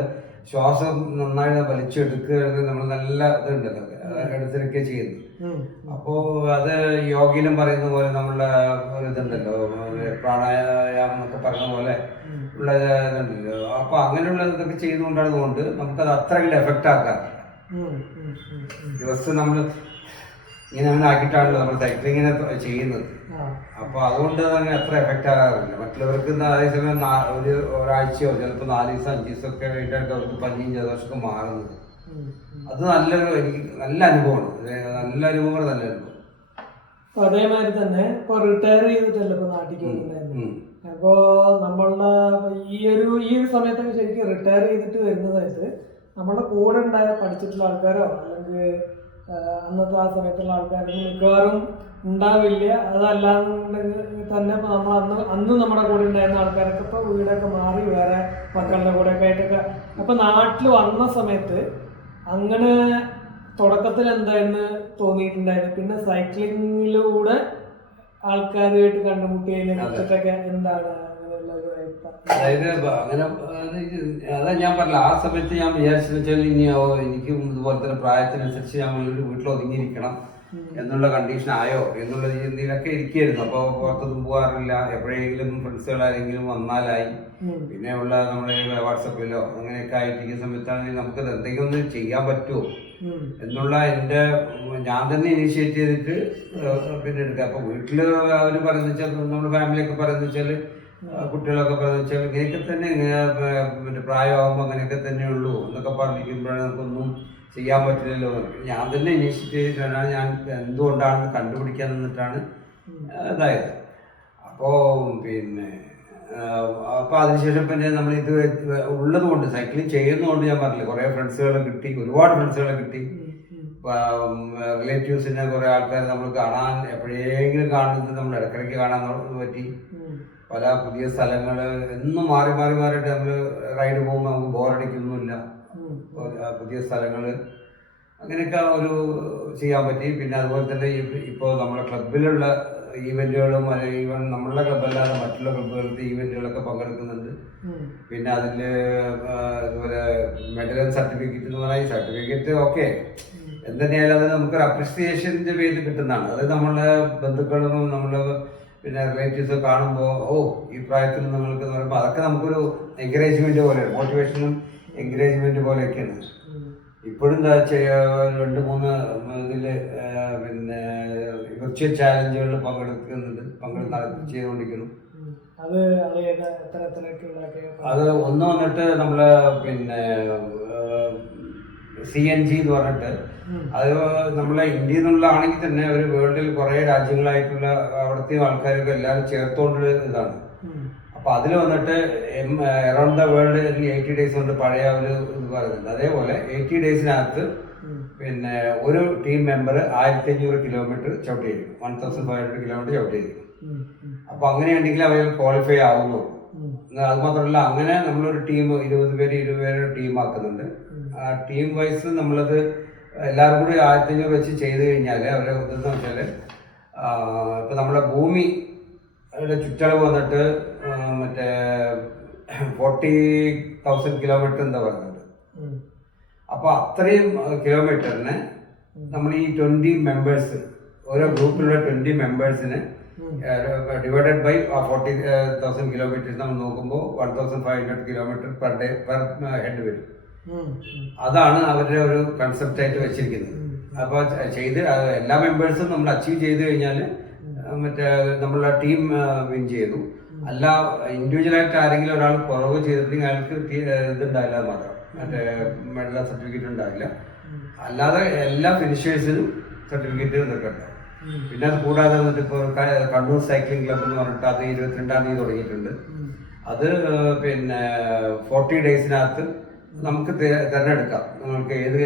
ശ്വാസം നന്നായി വലിച്ചെടുക്കുക, നമ്മൾ നല്ല ഇതുണ്ടല്ലോ എടുത്തിരിക്കുക ചെയ്യുന്നു. അപ്പോ അത് യോഗയിലും പറയുന്ന പോലെ നമ്മളുടെ ഒരു ഇതുണ്ടല്ലോ, പ്രാണായാമം എന്നൊക്കെ പറയുന്ന പോലെ ഉള്ള ഇതുണ്ടല്ലോ. അപ്പൊ അങ്ങനെയുള്ള ഇതൊക്കെ ചെയ്യുന്നതുകൊണ്ടാണ് നമുക്കത് അത്ര എഫക്റ്റ് ആക്കാറില്ല. ദിവസം നമ്മൾ ഇങ്ങനെ ആക്കിയിട്ടാണല്ലോ നമ്മൾ സൈക്ലിങ്ങിനെ ചെയ്യുന്നത്. അപ്പൊ അതുകൊണ്ട് തന്നെ അത്ര എഫക്റ്റ് ആകാറില്ല. മറ്റുള്ളവർക്ക് അതേസമയം ഒരാഴ്ചയോ ചിലപ്പോൾ 4 ദിവസം 5 ദിവസം ഒക്കെ ആയിട്ടാണ് അവർക്ക് പനിയും ജലദോഷമൊക്കെ മാറുന്നത്. അത് എനിക്ക് നല്ല അനുഭവമാണ്. നല്ല അനുഭവം. അതേമാതിരി തന്നെ ഇപ്പൊ റിട്ടയർ ചെയ്തിട്ടല്ലോ ഇപ്പൊ നാട്ടിലേക്ക് വന്നിട്ടുണ്ടായിരുന്നു. അപ്പോ നമ്മളുടെ ഈ ഒരു സമയത്തൊക്കെ ശരിക്കും റിട്ടയർ ചെയ്തിട്ട് വരുന്നതായിട്ട് നമ്മളുടെ കൂടെ പഠിച്ചിട്ടുള്ള ആൾക്കാരോ അല്ലെങ്കിൽ അന്നത്തെ ആ സമയത്തുള്ള ആൾക്കാരൊന്നും മിക്കവാറും ഉണ്ടാവില്ല. അതല്ലാന്നുണ്ടെങ്കിൽ തന്നെ അന്ന് നമ്മുടെ കൂടെ ഉണ്ടായിരുന്ന ആൾക്കാരൊക്കെ ഇപ്പൊ വീടൊക്കെ മാറി വേറെ മക്കളുടെ കൂടെ ഒക്കെ ആയിട്ടൊക്കെ. അപ്പൊ നാട്ടിൽ വന്ന സമയത്ത് അങ്ങനെ തുടക്കത്തിൽ എന്തായിരുന്നു തോന്നിയിട്ടുണ്ടായിരുന്നു, പിന്നെ സൈക്ലിങ്ങിലൂടെ ആൾക്കാരുമായിട്ട് കണ്ടുമുട്ടിയതിനെ കുറിച്ചിട്ടൊക്കെ എന്താണ് അതായത് അങ്ങനെ അതാ ഞാൻ പറഞ്ഞില്ല. ആ സമയത്ത് ഞാൻ വിചാരിച്ചെന്ന് വെച്ചാൽ എനിക്കും ഇതുപോലെ തന്നെ പ്രായത്തിനനുസരിച്ച് ഞാൻ വീട്ടിൽ ഒതുങ്ങിയിരിക്കണം എന്നുള്ള കണ്ടീഷൻ ആയോ എന്നുള്ള രീതിയിലൊക്കെ ഇരിക്കുകയായിരുന്നു. അപ്പോൾ പുറത്തൊന്നും പോകാറില്ല. എപ്പോഴെങ്കിലും ഫ്രണ്ട്സുകൾ ആരെങ്കിലും വന്നാലായി, പിന്നെ ഉള്ള നമ്മുടെ വാട്സപ്പിലോ അങ്ങനെയൊക്കെ ആയിട്ടിരിക്കുന്ന സമയത്താണെങ്കിൽ നമുക്കത് എന്തെങ്കിലും ഒന്ന് ചെയ്യാൻ പറ്റുമോ എന്നുള്ള ഞാൻ തന്നെ ഇനിഷ്യേറ്റ് ചെയ്തിട്ട് പിന്നെ എടുക്കുക. അപ്പോൾ വീട്ടിൽ അവർ പറയുന്നത് വെച്ചാൽ, നമ്മുടെ ഫാമിലിയൊക്കെ പറയുന്നത് വെച്ചാൽ, കുട്ടികളൊക്കെ പറയുന്നത് വെച്ചാൽ ഇങ്ങനെയൊക്കെ തന്നെ മറ്റേ പ്രായമാകുമ്പോൾ അങ്ങനെയൊക്കെ തന്നെ ഉള്ളൂ എന്നൊക്കെ പറഞ്ഞിരിക്കുമ്പോഴാണ് നമുക്കൊന്നും ചെയ്യാൻ പറ്റില്ലല്ലോ. ഞാൻ തന്നെ ഇനിഷ്യേറ്റ് ചെയ്തിട്ടാണ്, ഞാൻ എന്തുകൊണ്ടാണെന്ന് കണ്ടുപിടിക്കാൻ നിന്നിട്ടാണ് ഇതായത്. അപ്പോൾ അതിനുശേഷം പിന്നെ നമ്മൾ ഇത് ഉള്ളത് കൊണ്ട്, സൈക്ലിംഗ് ചെയ്യുന്നതുകൊണ്ട് ഞാൻ പറഞ്ഞില്ല, കുറേ ഫ്രണ്ട്സുകളെ കിട്ടി, ഒരുപാട് ഫ്രണ്ട്സുകളെ കിട്ടി. റിലേറ്റീവ്സിനെ കുറേ ആൾക്കാർ നമ്മൾ കാണാൻ എപ്പോഴെങ്കിലും കാണുന്നത് നമ്മൾ ഇടയ്ക്കിടയ്ക്ക് കാണാൻ പറ്റി. പല പുതിയ സ്ഥലങ്ങൾ എന്നും മാറി മാറിയിട്ട് നമ്മൾ റൈഡ് പോകുമ്പോൾ നമുക്ക് ബോറടിക്കൊന്നുമില്ല. പുതിയ സ്ഥലങ്ങൾ അങ്ങനെയൊക്കെ ചെയ്യാൻ പറ്റി. പിന്നെ അതുപോലെ തന്നെ ഇപ്പോൾ നമ്മുടെ ക്ലബിലുള്ള ഈവെന്റുകളും ഈവൻ നമ്മളുടെ ക്ലബ്ബല്ലാതെ മറ്റുള്ള ക്ലബ്ബുകളുടെ ഈവെന്റുകളൊക്കെ പങ്കെടുക്കുന്നുണ്ട്. പിന്നെ അതിൽ അതുപോലെ മെഡൽ ആൻഡ് സർട്ടിഫിക്കറ്റ് എന്ന് പറഞ്ഞാൽ, ഈ സർട്ടിഫിക്കറ്റ് ഓക്കെ എന്തുതന്നെയായാലും അത് നമുക്കൊരു അപ്രിസിയേഷൻ്റെ പേരിൽ കിട്ടുന്നതാണ്. അത് നമ്മളെ ബന്ധുക്കളും നമ്മളെ പിന്നെ റിലേറ്റീവ്സ് കാണുമ്പോൾ ഈ പ്രായത്തിൽ നമ്മൾക്ക് എന്ന് പറയുമ്പോൾ അതൊക്കെ നമുക്കൊരു എൻകറേജ്മെന്റ് പോലെയാണ്, മോട്ടിവേഷനും എൻകറേജ്മെന്റ് പോലെയൊക്കെയാണ്. ഇപ്പോഴും 2-3 ഇതിൽ പിന്നെ വിർച്വൽ ചാലഞ്ചുകളിൽ ചെയ്തുകൊണ്ടിരിക്കുന്നു. അത് ഒന്ന് വന്നിട്ട് നമ്മള് പിന്നെ CNG എന്ന് പറഞ്ഞിട്ട്, അത് നമ്മളെ ഇന്ത്യയിൽ നിന്നുള്ള ആണെങ്കിൽ തന്നെ ഒരു വേൾഡിൽ കുറെ രാജ്യങ്ങളായിട്ടുള്ള അവിടുത്തെ ആൾക്കാരൊക്കെ എല്ലാവരും ചേർത്തോണ്ടുള്ള ഇതാണ്. അപ്പൊ അതിൽ വന്നിട്ട് അറൗണ്ട് ദ വേൾഡ് 80 ഡേയ്സ് കൊണ്ട് പഴയ ഒരു ഇത് പറയുന്നുണ്ട്. അതേപോലെ 80 ഡേയ്സിനകത്ത് പിന്നെ ഒരു ടീം മെമ്പർ 1500 കിലോമീറ്റർ ചവിട്ടി ചെയ്യും, 1500 കിലോമീറ്റർ ചവിട്ടി ചെയ്യും. അപ്പൊ അങ്ങനെയുണ്ടെങ്കിൽ അവർ ക്വാളിഫൈ ആവുന്നു. അത് മാത്രമല്ല, അങ്ങനെ നമ്മളൊരു ടീം 20 പേര് ടീം ആക്കുന്നുണ്ട്. ആ ടീം വൈസ് നമ്മളത് എല്ലാവരും കൂടി 1500 വെച്ച് ചെയ്ത് കഴിഞ്ഞാൽ അവരെ ഇതെന്ന് വെച്ചാൽ, ഇപ്പൊ നമ്മുടെ ഭൂമി ചുറ്റളവ് വന്നിട്ട് മറ്റേ 40,000 കിലോമീറ്റർ എന്താ പറയുന്നത്. അപ്പൊ അത്രയും കിലോമീറ്ററിന് നമ്മൾ ഈ 20 മെമ്പേഴ്സ്, ഓരോ ഗ്രൂപ്പിലുള്ള 20 മെമ്പേഴ്സിന് ഡിവൈഡഡ് ബൈ 40,000 കിലോമീറ്റേഴ്സ് നമ്മൾ നോക്കുമ്പോൾ 1,500 kilometre per day per head വരും. അതാണ് അവരുടെ ഒരു കൺസെപ്റ്റ് ആയിട്ട് വെച്ചിരിക്കുന്നത്. അപ്പോൾ ചെയ്ത് എല്ലാ മെമ്പേഴ്സും നമ്മൾ അച്ചീവ് ചെയ്ത് കഴിഞ്ഞാൽ മറ്റേ നമ്മളുടെ ടീം വിൻ ചെയ്തു. അല്ല ഇൻഡിവിജ്വലായിട്ട് ആരെങ്കിലും ഒരാൾ കുറവ് ചെയ്തിട്ടുണ്ടെങ്കിൽ അയാൾക്ക് ഇതുണ്ടാവില്ല മാത്രം, മറ്റേ മെഡൽ സർട്ടിഫിക്കറ്റ് ഉണ്ടാവില്ല. അല്ലാതെ എല്ലാ ഫിനിഷേഴ്സിനും സർട്ടിഫിക്കറ്റ് നിൽക്കട്ടെ. പിന്നെ അത് കൂടാതെ വന്നിട്ട് ഇപ്പോൾ കണ്ണൂർ സൈക്ലിംഗ് ക്ലബ് എന്ന് പറഞ്ഞിട്ട് അത് 22-ാം തീയതി തുടങ്ങിയിട്ടുണ്ട്. അത് പിന്നെ 40 ഡേയ്സിനകത്ത് നമുക്ക് തിരഞ്ഞെടുക്കാം നമുക്ക് ഏത്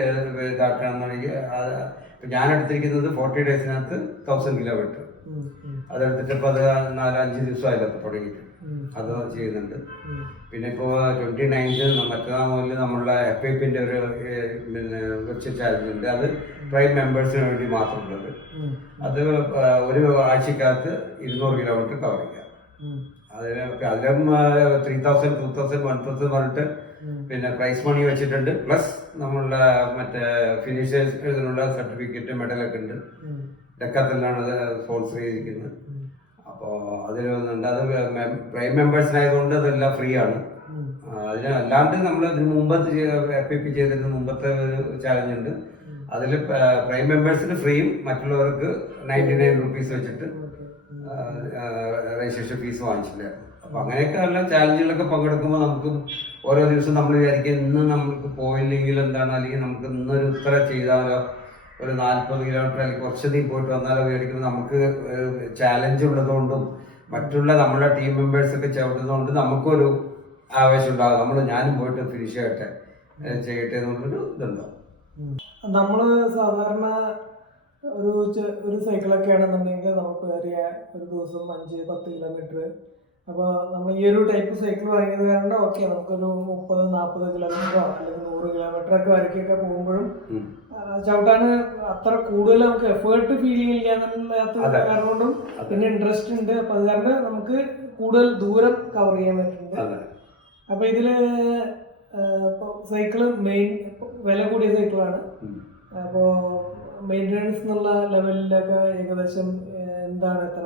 ഇതാക്കണമെന്നുണ്ടെങ്കിൽ. ഞാൻ എടുത്തിരിക്കുന്നത് 40 ഡേയ്സിനകത്ത് 1000 കിലോമീറ്റർ അതെടുത്തിട്ട് ഇപ്പോൾ അത് 4-5 ദിവസമായില്ല തുടങ്ങിയിട്ട് അത് ചെയ്യുന്നുണ്ട്. പിന്നെ ഇപ്പോൾ 29th മറ്റന്നാൾ മുതൽ നമ്മളുടെ FIPന്റെ ഒരു പിന്നെ വെർച്വൽ ചാലഞ്ച് ഉണ്ട്. അത് പ്രൈം മെമ്പേഴ്സിന് വേണ്ടി മാത്രമുള്ളത്. അത് ഒരു ആഴ്ചക്കകത്ത് 200 കിലോമീറ്റർ കവർ ചെയ്യാം. അതിലും 3,000, 2,000, 1,000 പറഞ്ഞിട്ട് പിന്നെ പ്രൈസ് മണി വെച്ചിട്ടുണ്ട്. പ്ലസ് നമ്മളുടെ മറ്റേ ഫിനിഷേഴ്സിനുള്ള സർട്ടിഫിക്കറ്റ് മെഡലൊക്കെ ഉണ്ട്. ഡെക്കാത്തലാണ് അത് സ്പോൺസർ ചെയ്തിരിക്കുന്നത്. അപ്പോൾ അതിൽ വന്നിട്ടുണ്ട്. അത് പ്രൈം മെമ്പേഴ്സിനായതുകൊണ്ട് അതെല്ലാം ഫ്രീ ആണ്. അതിന് അല്ലാണ്ട് നമ്മൾ ഇതിന് മുമ്പ് FIP ചെയ്തിരുന്ന മുമ്പത്തെ ഒരു ചാലഞ്ച് ഉണ്ട്. അതിൽ പ്രൈം മെമ്പേഴ്സിന് ഫ്രീയും മറ്റുള്ളവർക്ക് 99 റുപ്പീസ് വെച്ചിട്ട് രജിസ്ട്രേഷൻ ഫീസ് വാങ്ങിച്ചില്ലായിരുന്നു. അപ്പോൾ അങ്ങനെയൊക്കെ ഉള്ള ചാലഞ്ചുകളൊക്കെ പങ്കെടുക്കുമ്പോൾ നമുക്ക് ഓരോ ദിവസം നമ്മൾ വിചാരിക്കും ഇന്ന് നമുക്ക് പോയില്ലെങ്കിൽ എന്താണ്, അല്ലെങ്കിൽ നമുക്ക് ഇന്നൊരു ഇത്ര ചെയ്താലോ, ഒരു 40 കിലോമീറ്റർ അല്ലെങ്കിൽ കുറച്ചധികം പോയിട്ട് വന്നാലോ വിചാരിക്കുമ്പോൾ നമുക്ക് ചാലഞ്ച് ഉള്ളതുകൊണ്ടും മറ്റുള്ള നമ്മുടെ ടീം മെമ്പേഴ്സൊക്കെ ചവിട്ടുന്നതുകൊണ്ട് നമുക്കൊരു ആവേശം ഉണ്ടാകും. ഞാനും പോയിട്ട് ഫിനിഷ് ചെയ്യട്ടെ എന്നുള്ളൊരു ഇതുണ്ടാവും. നമ്മൾ സാധാരണ ഒരു സൈക്കിളൊക്കെ ആണെന്നുണ്ടെങ്കിൽ നമുക്ക് ഏറിയ ഒരു ദിവസം 5-10 കിലോമീറ്റർ. അപ്പോൾ നമ്മൾ ഈ ഒരു ടൈപ്പ് സൈക്കിൾ വാങ്ങിയത് കാരണം ഓക്കെ നമുക്കൊരു 30-40 കിലോമീറ്ററോ അല്ലെങ്കിൽ 100 കിലോമീറ്ററൊക്കെ വരയ്ക്കൊക്കെ പോകുമ്പോഴും ചവിട്ടാൻ അത്ര കൂടുതൽ നമുക്ക് എഫേർട്ട് ഫീൽ ചെയ്യാത്ത കാരണം കൊണ്ടും പിന്നെ ഇൻട്രസ്റ്റ് ഉണ്ട്. അപ്പം അത് കാരണം നമുക്ക് കൂടുതൽ ദൂരം കവർ ചെയ്യാൻ പറ്റുന്നുണ്ട്. അപ്പോൾ ഇതിൽ സൈക്കിള് വില കൂടിയ സൈക്കിളാണ്. അപ്പോൾ മെയിൻ്റനൻസ് എന്നുള്ള ലെവലിലൊക്കെ ഏകദേശം എന്താണ് എത്ര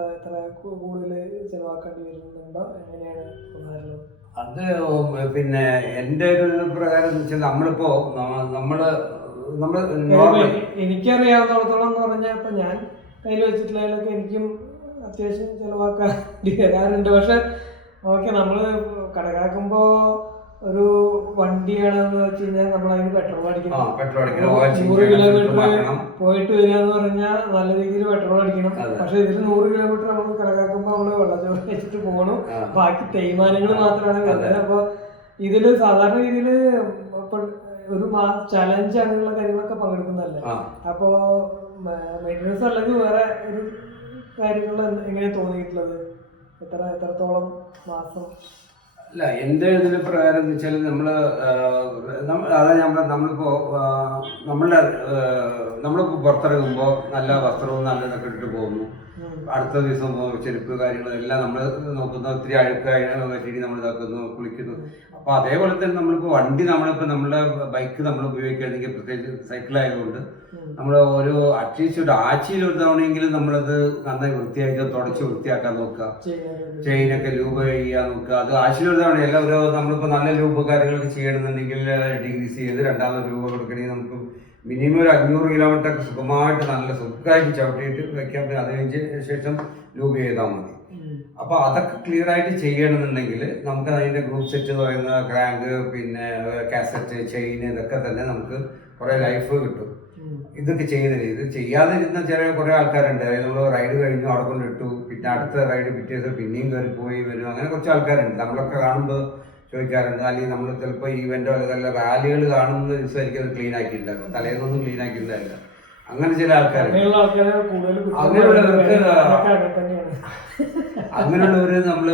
കൂടുതൽ ചിലവാക്കേണ്ടി വരുന്നുണ്ടോ, എങ്ങനെയാണ് ഉദാഹരണം? അത് പിന്നെ എൻ്റെ ഒരു പ്രകാരം എന്ന് വെച്ചാൽ എനിക്കറിയാവുന്നിടത്തോളം എന്ന് പറഞ്ഞാൽ ഇപ്പം ഞാൻ കയ്യിൽ വെച്ചിട്ടുള്ളതിലൊക്കെ എനിക്കും അത്യാവശ്യം ചിലവാക്കാൻ വരാറുണ്ട്. പക്ഷെ ഓക്കെ നമ്മൾ കണക്കാക്കുമ്പോൾ ഒരു വണ്ടിയാണെന്ന് വെച്ച് കഴിഞ്ഞാൽ നമ്മൾ അതിന് പെട്രോൾ അടിക്കണം. 100 കിലോമീറ്റർ പോയിട്ട് വരിക എന്ന് പറഞ്ഞാൽ നല്ല രീതിയിൽ പെട്രോൾ അടിക്കണം. പക്ഷെ ഇതിൽ 100 കിലോമീറ്റർ നമ്മൾ കണക്കാക്കുമ്പോൾ നമ്മൾ വെള്ളച്ചോറ് വെച്ചിട്ട് പോകണം. ബാക്കി തേയ്മാനങ്ങൾ മാത്രമാണ് വരുന്നത്. അപ്പോൾ ഇതിൽ സാധാരണ രീതിയിൽ ഒരു ചലഞ്ച് അങ്ങനെയുള്ള കാര്യങ്ങളൊക്കെ പങ്കെടുക്കുന്നതല്ലേ. അപ്പോൾ മെയിൻ്റനൻസ് അല്ലെങ്കിൽ വേറെ ഒരു കാര്യങ്ങൾ എങ്ങനെ തോന്നിയിട്ടുള്ളത്? എത്രത്തോളം മാസം? അല്ല, എൻ്റെ ഇതിൽ പ്രകാരം എന്ന് വെച്ചാൽ നമ്മളിപ്പോൾ പുറത്തിറങ്ങുമ്പോൾ നല്ല വസ്ത്രവും നല്ലതൊക്കെ ഇട്ടിട്ട് പോകുന്നു. അടുത്ത ദിവസം ചെരുപ്പ് കാര്യങ്ങളെല്ലാം നമ്മൾ നോക്കുന്നു. ഒത്തിരി അഴുക്കായി പറ്റിയിട്ട് നമ്മൾ ഇതാക്കുന്നു, കുളിക്കുന്നു. അപ്പോൾ അതേപോലെ തന്നെ നമ്മളിപ്പോൾ വണ്ടി നമ്മുടെ ബൈക്ക് നമ്മൾ ഉപയോഗിക്കുകയാണെങ്കിൽ, പ്രത്യേകിച്ച് സൈക്കിളായതുകൊണ്ട് നമ്മൾ അറ്റ്ലീസ്റ്റ് ഒരു ആഴ്ചയിൽ ഒരു തവണയെങ്കിലും നമ്മളത് നന്നായി വൃത്തിയാക്കി തുടച്ച് വൃത്തിയാക്കാൻ നോക്കുക. ചെയിനൊക്കെ ലൂബ് ചെയ്യാൻ നോക്കുക. അത് ആഴ്ചയിൽ ഒരു തവണയല്ല, നമ്മളിപ്പോൾ നല്ല ലൂബ് കാര്യങ്ങളൊക്കെ ചെയ്യണമെന്നുണ്ടെങ്കിൽ ഡിഗ്രീസ് ചെയ്ത് 2ാമത് ലൂബ് കൊടുക്കണമെങ്കിൽ നമുക്ക് മിനിമം ഒരു 500 കിലോമീറ്റർ സുഖമായിട്ട് നല്ല സുഖമായിട്ട് ചവിട്ടിയിട്ട് വെക്കാൻ പറ്റും. അത് കഴിഞ്ഞ ശേഷം ലൂബ് ചെയ്താൽ മതി. അപ്പോൾ അതൊക്കെ ക്ലിയർ ആയിട്ട് ചെയ്യണമെന്നുണ്ടെങ്കിൽ നമുക്ക് അതിൻ്റെ ഗ്രൂപ്പ് സെറ്റ് എന്ന് പറയുന്ന ക്രാങ്ക്, പിന്നെ കാസറ്റ്, ചെയിൻ, ഇതൊക്കെ തന്നെ നമുക്ക് കുറേ ലൈഫ് കിട്ടും. ഇതൊക്കെ ചെയ്യുന്നില്ല. ഇത് ചെയ്യാതിരുന്ന കുറേ ആൾക്കാരുണ്ട്. അതായത് നമ്മൾ റൈഡ് കഴിഞ്ഞു അവിടെ കൊണ്ടിട്ടു, പിന്നെ അടുത്ത റൈഡ് പിറ്റേ ദിവസം പിന്നെയും കയറി പോയി വരും. അങ്ങനെ കുറച്ച് ആൾക്കാരുണ്ട്. നമ്മളൊക്കെ കാണുമ്പോൾ ചോദിക്കാറുണ്ട്. അല്ലെങ്കിൽ നമ്മൾ ചിലപ്പോൾ ഈവെന്റോ അല്ലെങ്കിൽ റാലികൾ കാണുന്ന ദിവസമായിരിക്കും അത് ക്ലീൻ ആക്കിയിട്ടുണ്ടാകും, തലേന്നൊന്നും ക്ലീൻ ആക്കിയിട്ടുണ്ടാവില്ല. അങ്ങനെ ചില ആൾക്കാരുണ്ട്. അങ്ങനെയുള്ളവര് നമ്മള്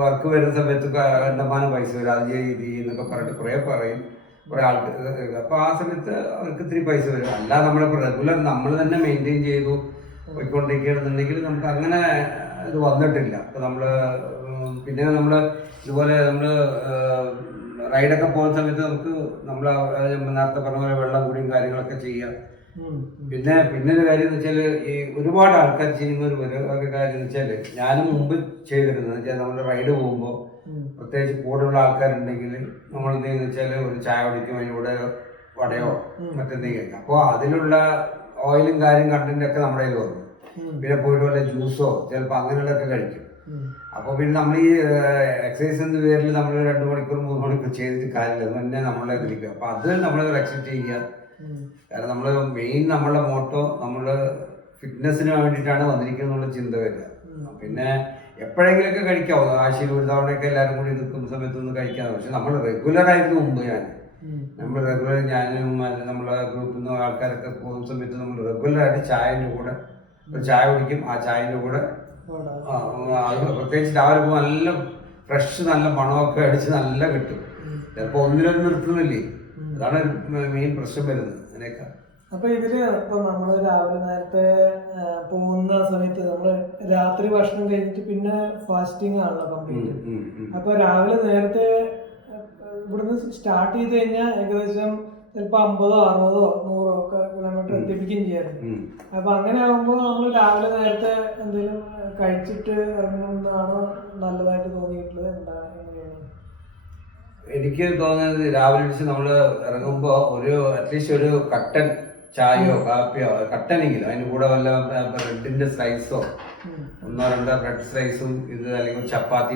വർക്ക് വരുന്ന സമയത്ത് കണ്ടമാനം പൈസ വരും, അത് ഇത് എന്നൊക്കെ പറഞ്ഞിട്ട് കുറേ പറയും കുറെ ആൾക്ക്. അപ്പൊ ആ സമയത്ത് അവർക്ക് ഇത്തിരി പൈസ വരും. അല്ലാതെ നമ്മളിപ്പോൾ റെഗുലർ നമ്മൾ തന്നെ മെയിൻറ്റെയിൻ ചെയ്തു പോയിക്കൊണ്ടിരിക്കുകയാണെന്നുണ്ടെങ്കിൽ നമുക്ക് അങ്ങനെ ഇത് വന്നിട്ടില്ല. അപ്പൊ പിന്നെ ഇതുപോലെ റൈഡൊക്കെ പോകുന്ന സമയത്ത് നമുക്ക് നേരത്തെ പറഞ്ഞ പോലെ വെള്ളം കുടിയും കാര്യങ്ങളൊക്കെ ചെയ്യാം. പിന്നെ ഒരു കാര്യം എന്ന് വെച്ചാൽ ഈ ഒരുപാട് ആൾക്കാർ ചെയ്യുന്ന ഒരു കാര്യം എന്ന് വെച്ചാൽ ഞാനും മുമ്പ് ചെയ്തിരുന്നത് വെച്ചാൽ നമ്മൾ റൈഡ് പോകുമ്പോൾ പ്രത്യേകിച്ച് കൂടുതലുള്ള ആൾക്കാരുണ്ടെങ്കിൽ നമ്മൾ എന്തെന്ന് വെച്ചാൽ ഒരു ചായ കുടിക്കും അതിലൂടെ വടയോ മറ്റെന്തെങ്കിലും. അപ്പോൾ അതിലുള്ള ഓയിലും കണ്ടന്റ് ഒക്കെ നമ്മുടെ കയ്യിൽ വന്നു. പിന്നെ പോയിട്ട് വല്ല ജ്യൂസോ ചിലപ്പോൾ അങ്ങനെയുള്ളതൊക്കെ കഴിക്കും. അപ്പോൾ പിന്നെ നമ്മൾ ഈ എക്സസൈസ് എന്ന പേരിൽ നമ്മൾ 2 മണിക്കൂർ 3 മണിക്കൂർ ചെയ്തിട്ട് കാര്യമില്ല, അത് തന്നെ നമ്മളെ കളിക്കുക. അപ്പോൾ അത് നമ്മൾ അക്സെപ്റ്റ് ചെയ്യുക. കാരണം നമ്മൾ മെയിൻ നമ്മളുടെ മോട്ടോ നമ്മൾ ഫിറ്റ്നസിന് വേണ്ടിയിട്ടാണ് വന്നിരിക്കുന്നത് എന്നുള്ള ചിന്ത വരിക. പിന്നെ എപ്പോഴെങ്കിലൊക്കെ കഴിക്കാവോ, ആഴ്ചയിൽ ഒരു തവണയൊക്കെ എല്ലാവരും കൂടി നിൽക്കുന്ന സമയത്തൊന്നും കഴിക്കാതെ. പക്ഷെ നമ്മൾ റെഗുലറായിരുന്നു മുമ്പ് നമ്മൾ ഞാനും നമ്മളെ ഗ്രൂപ്പിൽ നിന്ന് ആൾക്കാരൊക്കെ പോകുന്ന സമയത്ത് നമ്മൾ റെഗുലറായിട്ട് ചായൻ്റെ കൂടെ ഒരു ചായ കുടിക്കും. ആ ചായൻ്റെ കൂടെ പ്രത്യേകിച്ച് രാവിലെ പോകുമ്പോൾ നല്ല ഫ്രഷ് നല്ല മണമൊക്കെ അടിച്ച് നല്ല കിട്ടും. ചിലപ്പോൾ ഒന്നിലൊന്നും നിർത്തുന്നില്ലേ, അതാണ് മെയിൻ പ്രശ്നം വരുന്നത്. അങ്ങനെയൊക്കെ. അപ്പൊ ഇതില് ഇപ്പൊ നമ്മള് രാവിലെ നേരത്തെ പോകുന്ന സമയത്ത് നമ്മള് രാത്രി ഭക്ഷണം കഴിഞ്ഞിട്ട് പിന്നെ ഫാസ്റ്റിംഗ് ആണല്ലോ കംപ്ലീറ്റ്. അപ്പൊ രാവിലെ നേരത്തെ ഇവിടുന്ന് സ്റ്റാർട്ട് ചെയ്ത് കഴിഞ്ഞാൽ ഏകദേശം ചിലപ്പോ 50, 60, 100 ഒക്കെ കിലോമീറ്റർ എത്തിപ്പിക്കുകയും ചെയ്യാറുണ്ട്. അപ്പൊ അങ്ങനെ ആകുമ്പോൾ നമ്മൾ രാവിലെ നേരത്തെ എന്തെങ്കിലും കഴിച്ചിട്ട് ഇറങ്ങുന്നതാണോ നല്ലതായിട്ട് തോന്നിയിട്ടുള്ളത്? എന്താണ്, എങ്ങനെയാണ്? എനിക്ക് തോന്നുന്നത് രാവിലെ വെച്ച് നമ്മൾ ഇറങ്ങുമ്പോൾ ഒരു അറ്റ്ലീസ്റ്റ് ഒരു കട്ടൻ ചായയോ കാപ്പിയോ കട്ടനെങ്കിലും അതിന് കൂടെ വല്ല ബ്രെഡിന്റെ സ്ലൈസോ 1-2 ബ്രെഡ് സ്ലൈസും ഇത് അല്ലെങ്കിൽ ചപ്പാത്തി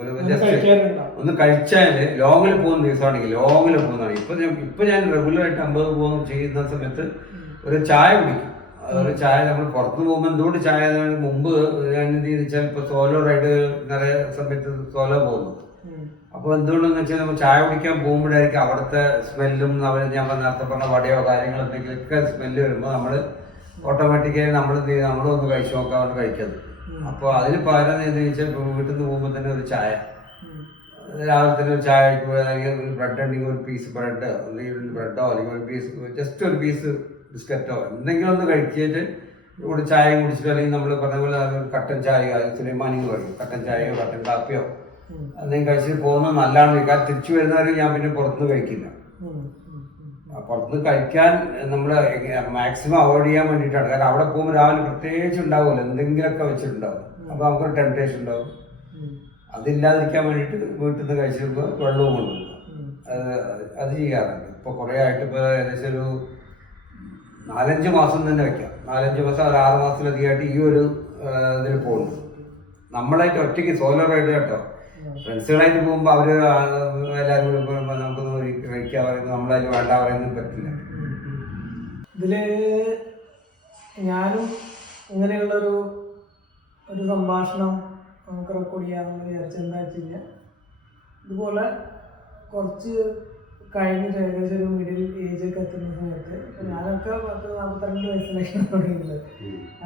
ഒരു ജസ്റ്റ് ഒന്ന് കഴിച്ചാല് ലോങ്ങിൽ പോകുന്ന ദിവസമാണെങ്കിൽ ഇപ്പൊ ഞാൻ റെഗുലറായിട്ട് 50 ചെയ്യുന്ന സമയത്ത് ഒരു ചായ കുടിക്കും. ഒരു ചായ നമ്മൾ പുറത്തു പോകുമ്പോൾ എന്തുകൊണ്ട് ചായ മുമ്പ് ഞാൻ എന്ത് ചെയ്താൽ ഇപ്പൊ സോലോ റൈഡ് നിറയെ സമയത്ത് സോലോ പോകുന്നു. അപ്പോൾ എന്തുകൊണ്ടെന്ന് വെച്ചാൽ നമ്മൾ ചായ കുടിക്കാൻ പോകുമ്പോഴായിരിക്കും അവിടുത്തെ സ്മെല്ലും ഞാൻ നേരത്തെ പറഞ്ഞ വടയോ കാര്യങ്ങളോ എന്തെങ്കിലുമൊക്കെ സ്മെല്ല് വരുമ്പോൾ നമ്മൾ ഓട്ടോമാറ്റിക്കായി നമ്മളൊന്ന് കഴിച്ചു നോക്കാൻ കഴിക്കുന്നത്. അപ്പോൾ അതിന് പകരം എന്ന് വെച്ചാൽ വീട്ടിൽ നിന്ന് പോകുമ്പോൾ തന്നെ ഒരു ചായ, രാവിലെ തന്നെ ഒരു ചായ അല്ലെങ്കിൽ ഒരു ബ്രെഡ് ഉണ്ടെങ്കിൽ ഒരു പീസ് ബ്രെഡ് അല്ലെങ്കിൽ ബ്രെഡോ അല്ലെങ്കിൽ ഒരു പീസ് ജസ്റ്റ് ഒരു പീസ് ബിസ്ക്കറ്റോ എന്തെങ്കിലും ഒന്ന് കഴിച്ചിട്ട് ഇവിടെ ചായ കുടിച്ചിട്ടോ അല്ലെങ്കിൽ നമ്മൾ പറഞ്ഞ പോലെ കട്ടൻ ചായയോ സുലൈമാനി എന്ന് പറയും, കട്ടൻ ചായയോ കട്ടൻ കാപ്പിയോ എന്തെങ്കിലും കഴിച്ചിട്ട് പോകുന്നത് നല്ലതാണ്. കാരണം തിരിച്ചു വരുന്നവരെ ഞാൻ പിന്നെ പുറത്തുനിന്ന് കഴിക്കില്ല. പുറത്തുനിന്ന് കഴിക്കാൻ നമ്മൾ മാക്സിമം അവോയ്ഡ് ചെയ്യാൻ വേണ്ടിയിട്ടാണ്. കാരണം അവിടെ പോകുമ്പോൾ രാവിലെ പ്രത്യേകിച്ച് ഉണ്ടാവുമല്ലോ, എന്തെങ്കിലുമൊക്കെ വെച്ചിട്ടുണ്ടാവും. അപ്പോൾ നമുക്കൊരു ടെംപ്റ്റേഷൻ ഉണ്ടാവും. അതില്ലാതിരിക്കാൻ വേണ്ടിയിട്ട് വീട്ടിൽ നിന്ന് കഴിച്ചിരുമ്പോൾ വെള്ളവും കൊണ്ടുപോകും. അത് ചെയ്യാറുണ്ട്. ഇപ്പോൾ കുറേ ആയിട്ട് ഇപ്പോൾ ഏകദേശം ഒരു 4-5 മാസം തന്നെ വയ്ക്കാം. 4-5 മാസം, ഒരു 6 മാസത്തിലധികമായിട്ട് ഈ ഒരു ഇതിൽ പോകുന്നു. നമ്മളായിട്ട് ഒറ്റയ്ക്ക് സോലോ റൈഡ് കേട്ടോ. ഫ്രണ്ട്സുകളായിട്ട് പോകുമ്പോൾ അവർ എല്ലാവരും കൂടി പോകുമ്പോൾ നമുക്കൊന്ന് കഴിക്കാൻ പറയുന്നത് നമ്മളതിന് വേണ്ട പറയുന്നത് പറ്റില്ല. ഇതില് ഞാനും ഇങ്ങനെയുള്ളൊരു സംഭാഷണം നമുക്ക് റെക്കോർഡ് ചെയ്യാമെന്ന് വിചാരിച്ചത് എന്താ വെച്ച് കഴിഞ്ഞാൽ, ഇതുപോലെ കുറച്ച് കഴിഞ്ഞിട്ട് ഏകദേശം ഒരു മിഡിൽ ഏജൊക്കെ എത്തുന്ന സമയത്ത് ഞാനൊക്കെ 40-42 വയസ്സിലേക്കാണ് തുടങ്ങിയത്.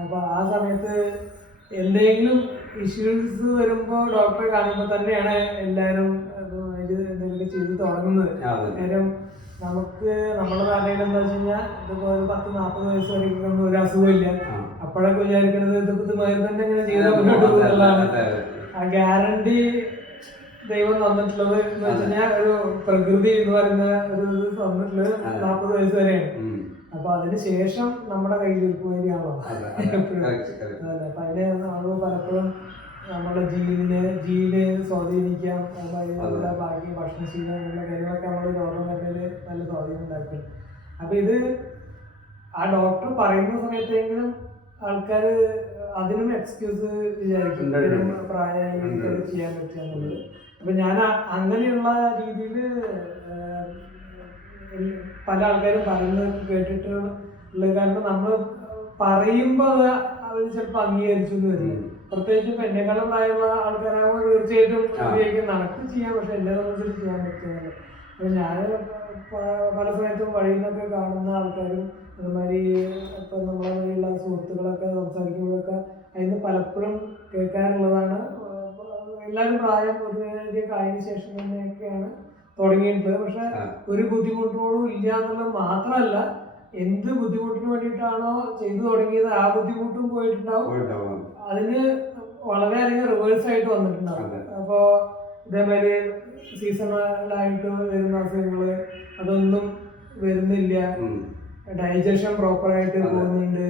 അപ്പോൾ ആ സമയത്ത് എന്തെങ്കിലും ഇഷ്യൂസ് വരുമ്പോൾ ഡോക്ടറെ കാണുമ്പോൾ തന്നെയാണ് എല്ലാവരും എന്തെങ്കിലും ചെയ്ത് തുടങ്ങുന്നത്. കാര്യം നമുക്ക് നമ്മുടെ നാട്ടിൽ എന്താ വെച്ച് കഴിഞ്ഞാൽ ഇതുപോലെ 10-40 വയസ്സ് വരെയൊന്നും ഒരു അസുഖമില്ല. അപ്പോഴൊക്കെ വിചാരിക്കുന്നത് ഇതുമാതിരി തന്നെ ഇങ്ങനെ ചെയ്താൽ മുന്നോട്ട് പോകുന്നതാണ്. ആ ഗ്യാരണ്ടി ദൈവം തന്നിട്ടുള്ളത് എന്ന് വെച്ച് കഴിഞ്ഞാൽ ഒരു പ്രകൃതി എന്ന് പറയുന്ന ഒരു ഇത് തന്നിട്ടുള്ളത് 40 വയസ്സ് വരെയാണ്. അപ്പൊ അതിന് ശേഷം നമ്മുടെ കയ്യിൽ ഇരിക്കുകയാണോ എപ്പോഴും. അപ്പൊ അതിന് നമ്മൾ പലപ്പോഴും നമ്മുടെ ജീന് സ്വാധീനിക്കാം, ബാക്കി ഭക്ഷണശീലം അങ്ങനെയുള്ള കാര്യങ്ങളൊക്കെ നമ്മുടെ രോഗം വരുന്നതിൽ നല്ല സ്വാധീനം ഉണ്ടാക്കും. അപ്പൊ ഇത് ആ ഡോക്ടർ പറയുന്ന സമയത്തെങ്കിലും ആൾക്കാർ അതിനും എക്സ്ക്യൂസ് വിചാരിക്കും, പ്രായമായി എനിക്കത് ചെയ്യാൻ പറ്റുക എന്നുള്ളത്. അപ്പൊ ഞാൻ അങ്ങനെയുള്ള രീതിയിൽ പല ആൾക്കാരും പറയുന്നത് കേട്ടിട്ടുള്ള. കാരണം നമ്മൾ പറയുമ്പോൾ അവർ ചിലപ്പോൾ അംഗീകരിച്ചു എന്ന് വരില്ല. പ്രത്യേകിച്ച് ഇപ്പൊ എന്നെക്കാളും പ്രായമുള്ള ആൾക്കാരാകുമ്പോൾ തീർച്ചയായിട്ടും നടക്ക് ചെയ്യാം, പക്ഷെ എന്നെ സംബന്ധിച്ച് ചെയ്യാൻ പറ്റുന്നത്. അപ്പൊ ഞാൻ പല സമയത്തും വഴിയിൽ നിന്നൊക്കെ കാണുന്ന ആൾക്കാരും അതുമാതിരി ഇപ്പൊ നമ്മളെ വഴിയുള്ള സുഹൃത്തുക്കളൊക്കെ സംസാരിക്കുമ്പോഴൊക്കെ അതിന് പലപ്പോഴും കേൾക്കാനുള്ളതാണ്. എല്ലാവരും പ്രായം പൊതുവേദിയൊക്കെ ആയതിനു ശേഷം തന്നെയൊക്കെയാണ് തുടങ്ങിയിട്ടുള്ളത്. പക്ഷെ ഒരു ബുദ്ധിമുട്ടോടും ഇല്ല എന്നുള്ളത് മാത്രമല്ല, എന്ത് ബുദ്ധിമുട്ടിന് വേണ്ടിയിട്ടാണോ ചെയ്തു തുടങ്ങിയത് ആ ബുദ്ധിമുട്ടും പോയിട്ടുണ്ടാവും. അതിന് വളരെയധികം റിവേഴ്സ് ആയിട്ട് വന്നിട്ടുണ്ടാവും. അപ്പോ ഇതേമാതിരി സീസണലായിട്ട് വരുന്ന അസുഖങ്ങള് അതൊന്നും വരുന്നില്ല. ഡൈജഷൻ പ്രോപ്പറായിട്ട് പോകുന്നുണ്ട്.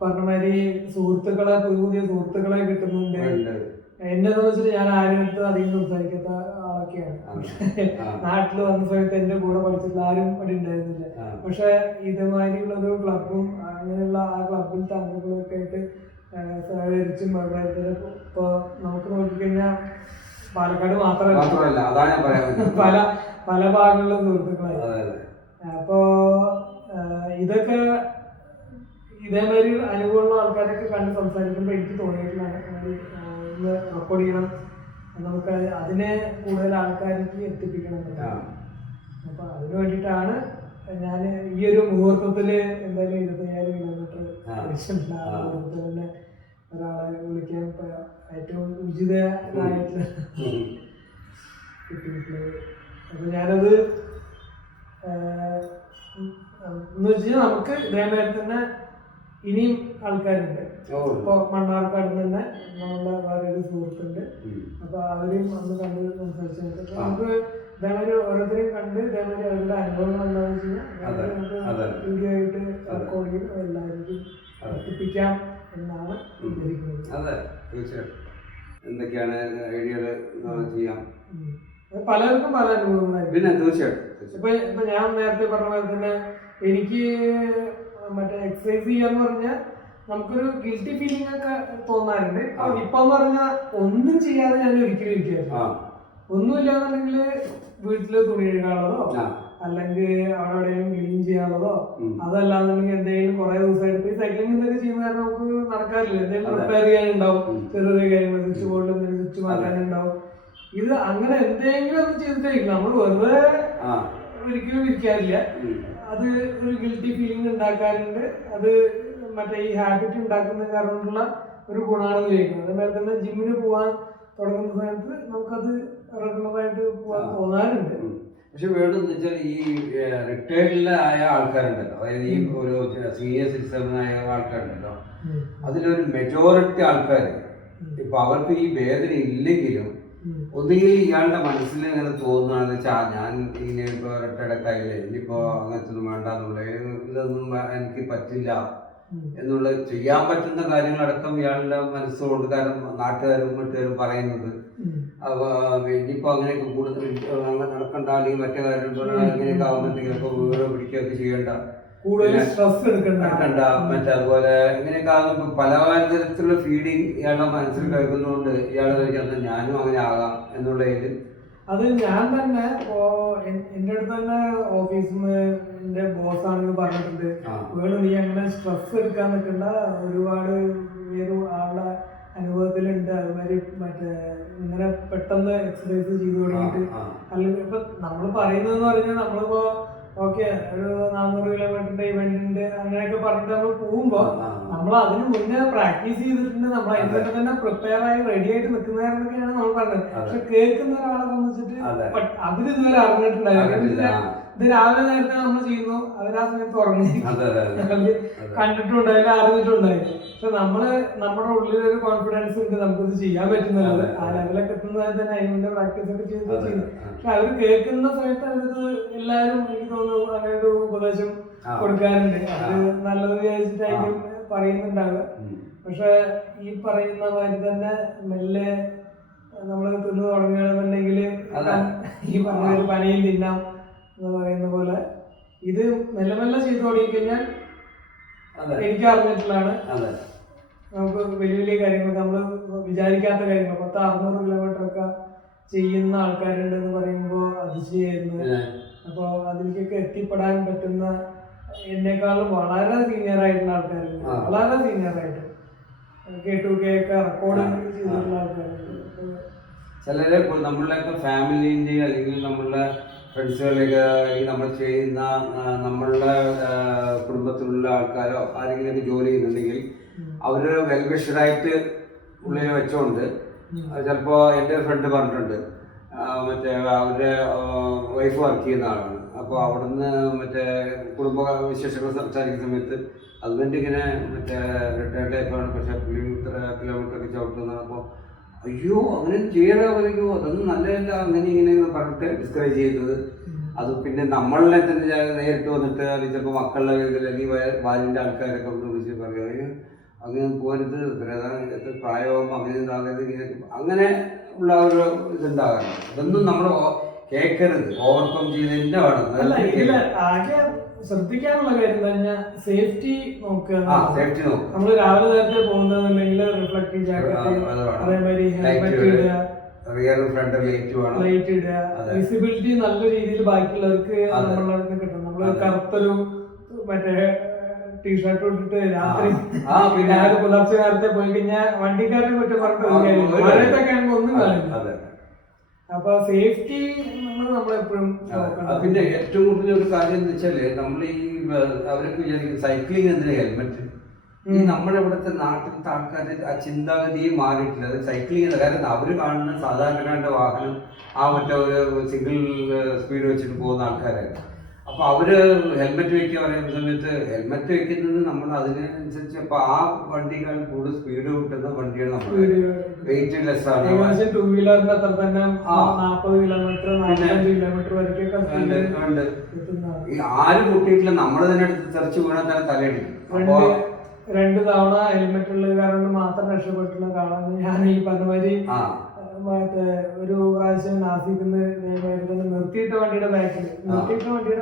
പറഞ്ഞ മാതിരി സുഹൃത്തുക്കളെ, പുതിയ പുതിയ സുഹൃത്തുക്കളെ കിട്ടുന്നുണ്ട്. എന്നെ വെച്ചിട്ട് ഞാൻ ആരും അടുത്ത് അധികം സംസാരിക്കാത്ത ആളൊക്കെയാണ്. നാട്ടിൽ വന്ന സമയത്ത് എന്റെ കൂടെ പഠിച്ചിട്ടുള്ള ആരും അവിടെ ഉണ്ടായിരുന്നില്ല. പക്ഷെ ഇതുമാതിരിയുള്ള ഒരു ക്ലബും അങ്ങനെയുള്ള ആ ക്ലബിൽ അംഗങ്ങളൊക്കെ ആയിട്ട് സഹകരിച്ചും ഇപ്പൊ നമുക്ക് നോക്കിക്കഴിഞ്ഞാൽ പാലക്കാട് മാത്രമല്ല പല പല ഭാഗങ്ങളിലും സുഹൃത്തുക്കളായി. അപ്പോ ഇതൊക്കെ ഇതേമാതിരി അനുഭവമുള്ള ആൾക്കാരൊക്കെ കണ്ട് സംസാരിക്കുമ്പോൾ എനിക്ക് തോന്നിയിട്ടുള്ളതാണ് ഇന്ന് റെക്കോർഡ് ചെയ്യണം, നമുക്ക് അതിനെ കൂടുതൽ ആൾക്കാർക്ക് എത്തിപ്പിക്കണം. അപ്പൊ അതിനു വേണ്ടിയിട്ടാണ് ഞാൻ ഈ ഒരു മുഹൂർത്തത്തില് എന്തായാലും 25,000 കിലോമീറ്റർ മുഹൂർത്തത്തിൽ തന്നെ ഒരാളെ വിളിക്കാൻ ഏറ്റവും ഉചിതമായിട്ടുള്ള കിട്ടിയിട്ടുള്ളത്. അപ്പൊ ഞാനത് എന്ന് വെച്ചാൽ നമുക്ക് ഇതേമാതിരി തന്നെ ഇനിയും ആൾക്കാരുണ്ട്. ഇപ്പൊ മണ്ണാർക്കാട് തന്നെ നമ്മളുടെ വേറൊരു സുഹൃത്തുണ്ട്. അപ്പൊ അവരെയും അന്ന് കണ്ട് സംസാരിച്ചു. നമുക്ക് ഇതേമാതിരി ഓരോരുത്തരെയും കണ്ട് ഇതേമാതിരി അവരുടെ അനുഭവങ്ങൾ എന്താണെന്ന് വെച്ച് കഴിഞ്ഞാൽ നമുക്ക് വീഡിയോ ആയിട്ട് റെക്കോർഡ് ചെയ്ത് എല്ലാവർക്കും എത്തിപ്പിക്കാം എന്നാണ് ഉദ്ദേശിക്കുന്നത്. അതെ, തീർച്ചയായിട്ടും. എന്തൊക്കെയാണ് ഐഡിയകള് ചെയ്യാം. പലർക്കും പല അനുഭവങ്ങളായിരിക്കും. പിന്നെ തീർച്ചയായിട്ടും ഇപ്പൊ ഞാൻ നേരത്തെ പറഞ്ഞ പോലെ തന്നെ എനിക്ക് മറ്റേ എക്സസൈസ് ചെയ്യാന്ന് പറഞ്ഞാൽ നമുക്കൊരു ഗിൽറ്റി ഫീലിംഗ് ഒക്കെ തോന്നാറുണ്ട്. ഇപ്പൊ എന്ന് പറഞ്ഞാൽ ഒന്നും ചെയ്യാതെ ഞാൻ ഒരിക്കലും ഇരിക്കായിരുന്നു. ഒന്നുമില്ലാന്നുണ്ടെങ്കിൽ വീട്ടില് തുണി കഴുകാനുള്ളതോ അല്ലെങ്കിൽ അവിടെ എവിടെയെങ്കിലും ക്ലീൻ ചെയ്യാനുള്ളതോ, അതല്ലാന്നുണ്ടെങ്കിൽ എന്തെങ്കിലും കുറെ ദിവസമായിട്ട് ഈ സൈക്ലിംഗ് എന്തൊക്കെ ചെയ്യുന്ന കാരണം നമുക്ക് നടക്കാറില്ല. എന്തെങ്കിലും പ്രിപ്പയർ ചെയ്യാനുണ്ടാവും, ചെറിയ ചെറിയ കാര്യങ്ങൾ, സ്വിച്ച് ബോർഡിൽ എന്തെങ്കിലും സ്വിച്ച് മാറ്റാനുണ്ടാവും. ഇത് അങ്ങനെ എന്തെങ്കിലും ഒന്ന് ചെയ്തിട്ടായിരിക്കും. നമ്മൾ വെറുതെ ഒരിക്കലും ഇരിക്കാറില്ല. അത് ഒരു ഗിൽറ്റി ഫീലിംഗ് ഉണ്ടാക്കാറുണ്ട്. അത് മറ്റേ ഈ ഹാബിറ്റ് ഉണ്ടാക്കുന്ന കാരണമുള്ള ഒരു ഗുണമാണെന്ന് ചോദിക്കുന്നത്. അതേപോലെ തന്നെ ജിമ്മിന് പോകാൻ തുടങ്ങുന്ന സമയത്ത് നമുക്കത് റെഗുലറായിട്ട് പോകാൻ തോന്നാറുണ്ട്. പക്ഷെ വേണമെന്ന് വെച്ചാൽ ഈ റിട്ടയർഡിലായ ആൾക്കാരുണ്ടല്ലോ, അതായത് ഈ ഒരു സീനിയർ സിറ്റിസണായ ആൾക്കാരുണ്ടല്ലോ, അതിലൊരു മെജോറിറ്റി ആൾക്കാർ ഇപ്പൊ അവർക്ക് ഈ വേദന ഇല്ലെങ്കിലും ഒന്നുകിൽ ഇയാളുടെ മനസ്സിൽ ഇങ്ങനെ തോന്നുകയാണെന്ന് വെച്ചാൽ ഞാൻ ഇങ്ങനെ ഇപ്പൊ റിട്ടയർഡൊക്കെയായില്ലേ, ഇനിയിപ്പോ അങ്ങനത്തെ ഒന്നും വേണ്ടെന്നുള്ള, ഇതൊന്നും എനിക്ക് പറ്റില്ല എന്നുള്ള ചെയ്യാൻ പറ്റുന്ന കാര്യങ്ങളടക്കം ഇയാളുടെ മനസ്സുകൊണ്ട്, കാരണം നാട്ടുകാരും മറ്റുകാരും പറയുന്നത് ഇനിയിപ്പോ അങ്ങനെയൊക്കെ കൂടുതൽ അങ്ങനെ നടക്കണ്ട, അല്ലെങ്കിൽ മറ്റേ കാര്യം അങ്ങനെയൊക്കെ ആകുമ്പോഴത്തേക്കൊക്കെ വീട് പിടിക്കുകയൊക്കെ ചെയ്യണ്ട, കൂടുതൽ സ്ട്രെസ് എടുക്കണ്ട, മറ്റേ അതുപോലെ ഇങ്ങനെയൊക്കെ ആകുമ്പോൾ പല തരത്തിലുള്ള ഫീഡിങ് ഇയാളുടെ മനസ്സിൽ കേൾക്കുന്നതുകൊണ്ട് ഇയാൾ കഴിക്കുന്നത് ഞാനും അങ്ങനെ ആകാം എന്നുള്ളതിൽ അത് ഞാൻ തന്നെ എന്റെ അടുത്ത് തന്നെ ഓഫീസിൽ നിന്ന് എന്റെ ബോസ് ആണെങ്കിൽ പറഞ്ഞിട്ടുണ്ട്, വീട് നീ അങ്ങനെ സ്ട്രെസ് എടുക്കാൻ നിൽക്കണ്ട, ഒരുപാട് വേറെ ആളുടെ അനുഭവത്തിലുണ്ട്. അതുമാതിരി മറ്റേ ഇങ്ങനെ പെട്ടെന്ന് എക്സസൈസ് ചെയ്തു തുടങ്ങിയിട്ട്, അല്ലെങ്കിൽ ഇപ്പൊ നമ്മൾ പറയുന്നതെന്ന് പറഞ്ഞാൽ നമ്മളിപ്പോ ഓക്കെ ഒരു 400 കിലോമീറ്ററിന്റെ ഇവന്റ് ഉണ്ട് അങ്ങനെയൊക്കെ പറഞ്ഞിട്ട് നമ്മൾ പോകുമ്പോ നമ്മൾ അതിന് മുന്നേ പ്രാക്ടീസ് ചെയ്തിട്ടുണ്ട്, നമ്മൾ അതിനൊക്കെ തന്നെ പ്രിപ്പയർ ആയി റെഡി ആയിട്ട് നിൽക്കുന്നതാണെന്നൊക്കെയാണ് നമ്മൾ പറഞ്ഞത്. പക്ഷെ കേൾക്കുന്ന ഒരാളെ സംബന്ധിച്ചിട്ട് അവരിതുവരെ അറിഞ്ഞിട്ടുണ്ടായിരുന്നു. ഇത് രാവിലെ നേരത്തെ നമ്മൾ ചെയ്യുന്നു, അവർ ആ സമയത്ത് ഉറങ്ങി കണ്ടിട്ടുണ്ടായില്ല, അറിഞ്ഞിട്ടുണ്ടായില്ല. പക്ഷെ നമ്മുടെ ഉള്ളിലൊരു കോൺഫിഡൻസ് ഉണ്ട്, നമുക്കിത് ചെയ്യാൻ പറ്റുന്നത്. ആ ലെവലൊക്കെ എത്തുന്നതായി തന്നെ അതിന്റെ പ്രാക്ടീസ് ഒക്കെ ചെയ്ത് ചെയ്യുന്നു. പക്ഷെ അവർ കേൾക്കുന്ന സമയത്ത് അവരിത് എല്ലാവരും എനിക്ക് തോന്നുന്നു അങ്ങനെ ഒരു ഉപദേശം കൊടുക്കാറുണ്ട്. അത് നല്ലത് വിചാരിച്ചിട്ടായിരിക്കും പറയുന്നുണ്ടാവുക. പക്ഷെ ഈ പറയുന്ന മാതിരി തന്നെ മെല്ലെ നമ്മൾ തിന്നു തുടങ്ങുകയാണെന്നുണ്ടെങ്കിൽ ഈ പറഞ്ഞ പനയും തിന്നാം എന്ന് പറയുന്ന പോലെ ഇത് മെല്ലെ മെല്ലെ ചെയ്തു തുടങ്ങിക്കഴിഞ്ഞാൽ എനിക്ക് അറിഞ്ഞിട്ടുള്ളതാണ്. നമുക്ക് വലിയ വലിയ കാര്യങ്ങൾ നമ്മൾ വിചാരിക്കാത്ത കാര്യങ്ങൾ 600 കിലോമീറ്റർ ഒക്കെ ചെയ്യുന്ന ആൾക്കാരുണ്ടെന്ന് പറയുമ്പോൾ അതിശയായിരുന്നു. അപ്പോൾ അതിലേക്കൊക്കെ എത്തിപ്പെടാൻ പറ്റുന്ന എന്നെക്കാളും വളരെ സീനിയർ ആയിട്ടുള്ള ആൾക്കാരുണ്ട്, വളരെ സീനിയർ ആയിട്ട് കേട്ടൊക്കെ റെക്കോർഡ് ചെയ്തിട്ടുള്ള ആൾക്കാരുണ്ട്. ചിലരെ നമ്മളുടെയൊക്കെ ഫാമിലിന്റെ അല്ലെങ്കിൽ നമ്മളുടെ ഫ്രണ്ട്സുകളിലേക്ക് അല്ലെങ്കിൽ നമ്മൾ ചെയ്യുന്ന നമ്മളുടെ കുടുംബത്തിലുള്ള ആൾക്കാരോ ആരെങ്കിലുമൊക്കെ ജോലി ചെയ്യുന്നുണ്ടെങ്കിൽ അവര് വെൽവിഷറായിട്ട് ഉള്ളിൽ വെച്ചോണ്ട് ചിലപ്പോ എൻ്റെ ഫ്രണ്ട് പറഞ്ഞിട്ടുണ്ട്, മറ്റേ അവരുടെ വൈഫ് വർക്ക് ചെയ്യുന്ന ആളാണ്. അപ്പോൾ അവിടുന്ന് മറ്റേ കുടുംബ വിശേഷങ്ങൾ സംസാരിക്കുന്ന സമയത്ത് ഹസ്ബൻഡ് ഇങ്ങനെ മറ്റേ റിട്ടയർഡ് ലൈഫാണ്, പക്ഷെ പുള്ളി ഇത്ര കിലോമീറ്റർ ഒക്കെ ചവിട്ടുന്നത്. അപ്പോൾ അയ്യോ അങ്ങനെ ചെയ്യാതെ പറയുമോ, അതൊന്നും നല്ലതല്ല, അങ്ങനെ ഇങ്ങനെ പറഞ്ഞിട്ട് ഡിസ്കറേജ് ചെയ്തത്. അത് പിന്നെ നമ്മളെ തന്നെ നേരിട്ട് വന്നിട്ട് അല്ലെങ്കിൽ ചിലപ്പോൾ മക്കളുടെ അല്ലെങ്കിൽ ബാലിൻ്റെ ആൾക്കാരൊക്കെ ഒന്ന് വിളിച്ച് പറയുകയും അങ്ങനെ പോരുത് എത്ര പ്രായമാകുമ്പോൾ അങ്ങനെ ഇതാകരുത് അങ്ങനെ ഉള്ള ഒരു ഇതുണ്ടാകാറുണ്ട്. അതൊന്നും നമ്മൾ കേൾക്കരുത്, ഓവർകം ചെയ്ത് തന്നെ വേണം. ആകെ ശ്രദ്ധിക്കാനുള്ള കാര്യം തന്നെ സേഫ്റ്റി നോക്കുക. സേഫ്റ്റി നോക്കുക. നമ്മൾ രാവിലെ നേരത്തെ പോകുന്നതെന്നുണ്ടെങ്കിൽ റിഫ്ലക്റ്റീവ് ജാക്കറ്റ്, അതേമാതിരി ഹെൽമെറ്റ് ഇടുക, ലൈറ്റ് ഇടുക, വിസിബിലിറ്റി നല്ല രീതിയിൽ ബാക്കിയുള്ളവർക്ക് നമ്മളുടെ കിട്ടും. നമ്മള് കറുത്തൊരു മറ്റേ ടീഷർട്ട് ഇട്ടിട്ട് രാത്രി പിന്നെ പുലർച്ചെ നേരത്തെ പോയി കഴിഞ്ഞാൽ വണ്ടിക്കാരെ കുറ്റം പറഞ്ഞിട്ട് മഴയത്തൊക്കെ ആണെങ്കിൽ ഒന്നും കാണില്ല. അപ്പൊ സേഫ്റ്റി നമ്മളെപ്പോഴും. പിന്നെ ഏറ്റവും കൂടുതൽ ഒരു കാര്യം എന്ന് വെച്ചാല് നമ്മൾ ഈ അവരൊക്കെ വിചാരിക്കും സൈക്ലിംഗ് എന്തിനാ ഹെൽമെറ്റ്. ഈ നമ്മുടെ ഇവിടുത്തെ നാട്ടിലത്തെ ആൾക്കാരുടെ ആ ചിന്താഗതിയെ മാറിയിട്ടില്ല. അത് സൈക്ലിംഗ് എന്ന കാര്യം അവര് കാണുന്ന സാധാരണക്കാരുടെ വാഹനം ആ മറ്റേ ഒരു സിംഗിൾ സ്പീഡ് വെച്ചിട്ട് പോകുന്ന ആൾക്കാരായിരുന്നു. അപ്പൊ അവര് ഹെൽമെറ്റ് വെക്കാൻ പറയുന്ന സമയത്ത് ഹെൽമെറ്റ് വെക്കുന്നത് നമ്മൾ അതിനനുസരിച്ച് ഇപ്പൊ ആ വണ്ടികൾ കൂടുതൽ സ്പീഡ് കിട്ടുന്ന വണ്ടിയാണ് നമ്മൾ വെയിറ്റ് ലെസ് ആണ്. 2 വീലറിന്റെ അത്ര തന്നെ 40 കിലോമീറ്റർ 45 കിലോമീറ്റർ വരെയൊക്കെ ആരും കൂട്ടിയിട്ടില്ല. നമ്മൾ തന്നെ എടുത്ത് തെറിച്ച് വീണാൽ തന്നെ തലയടിക്കും. 2 തവണ ഹെൽമെറ്റ് ഉള്ളത് കാരണം മാത്രം രക്ഷപ്പെട്ടുള്ള കാണാൻ ഞാൻ ഈ പറഞ്ഞമാതിരി മറ്റേ ഒരു പ്രാവശ്യം നാസിക്കുന്ന നിർത്തിയിട്ട വണ്ടിയുടെ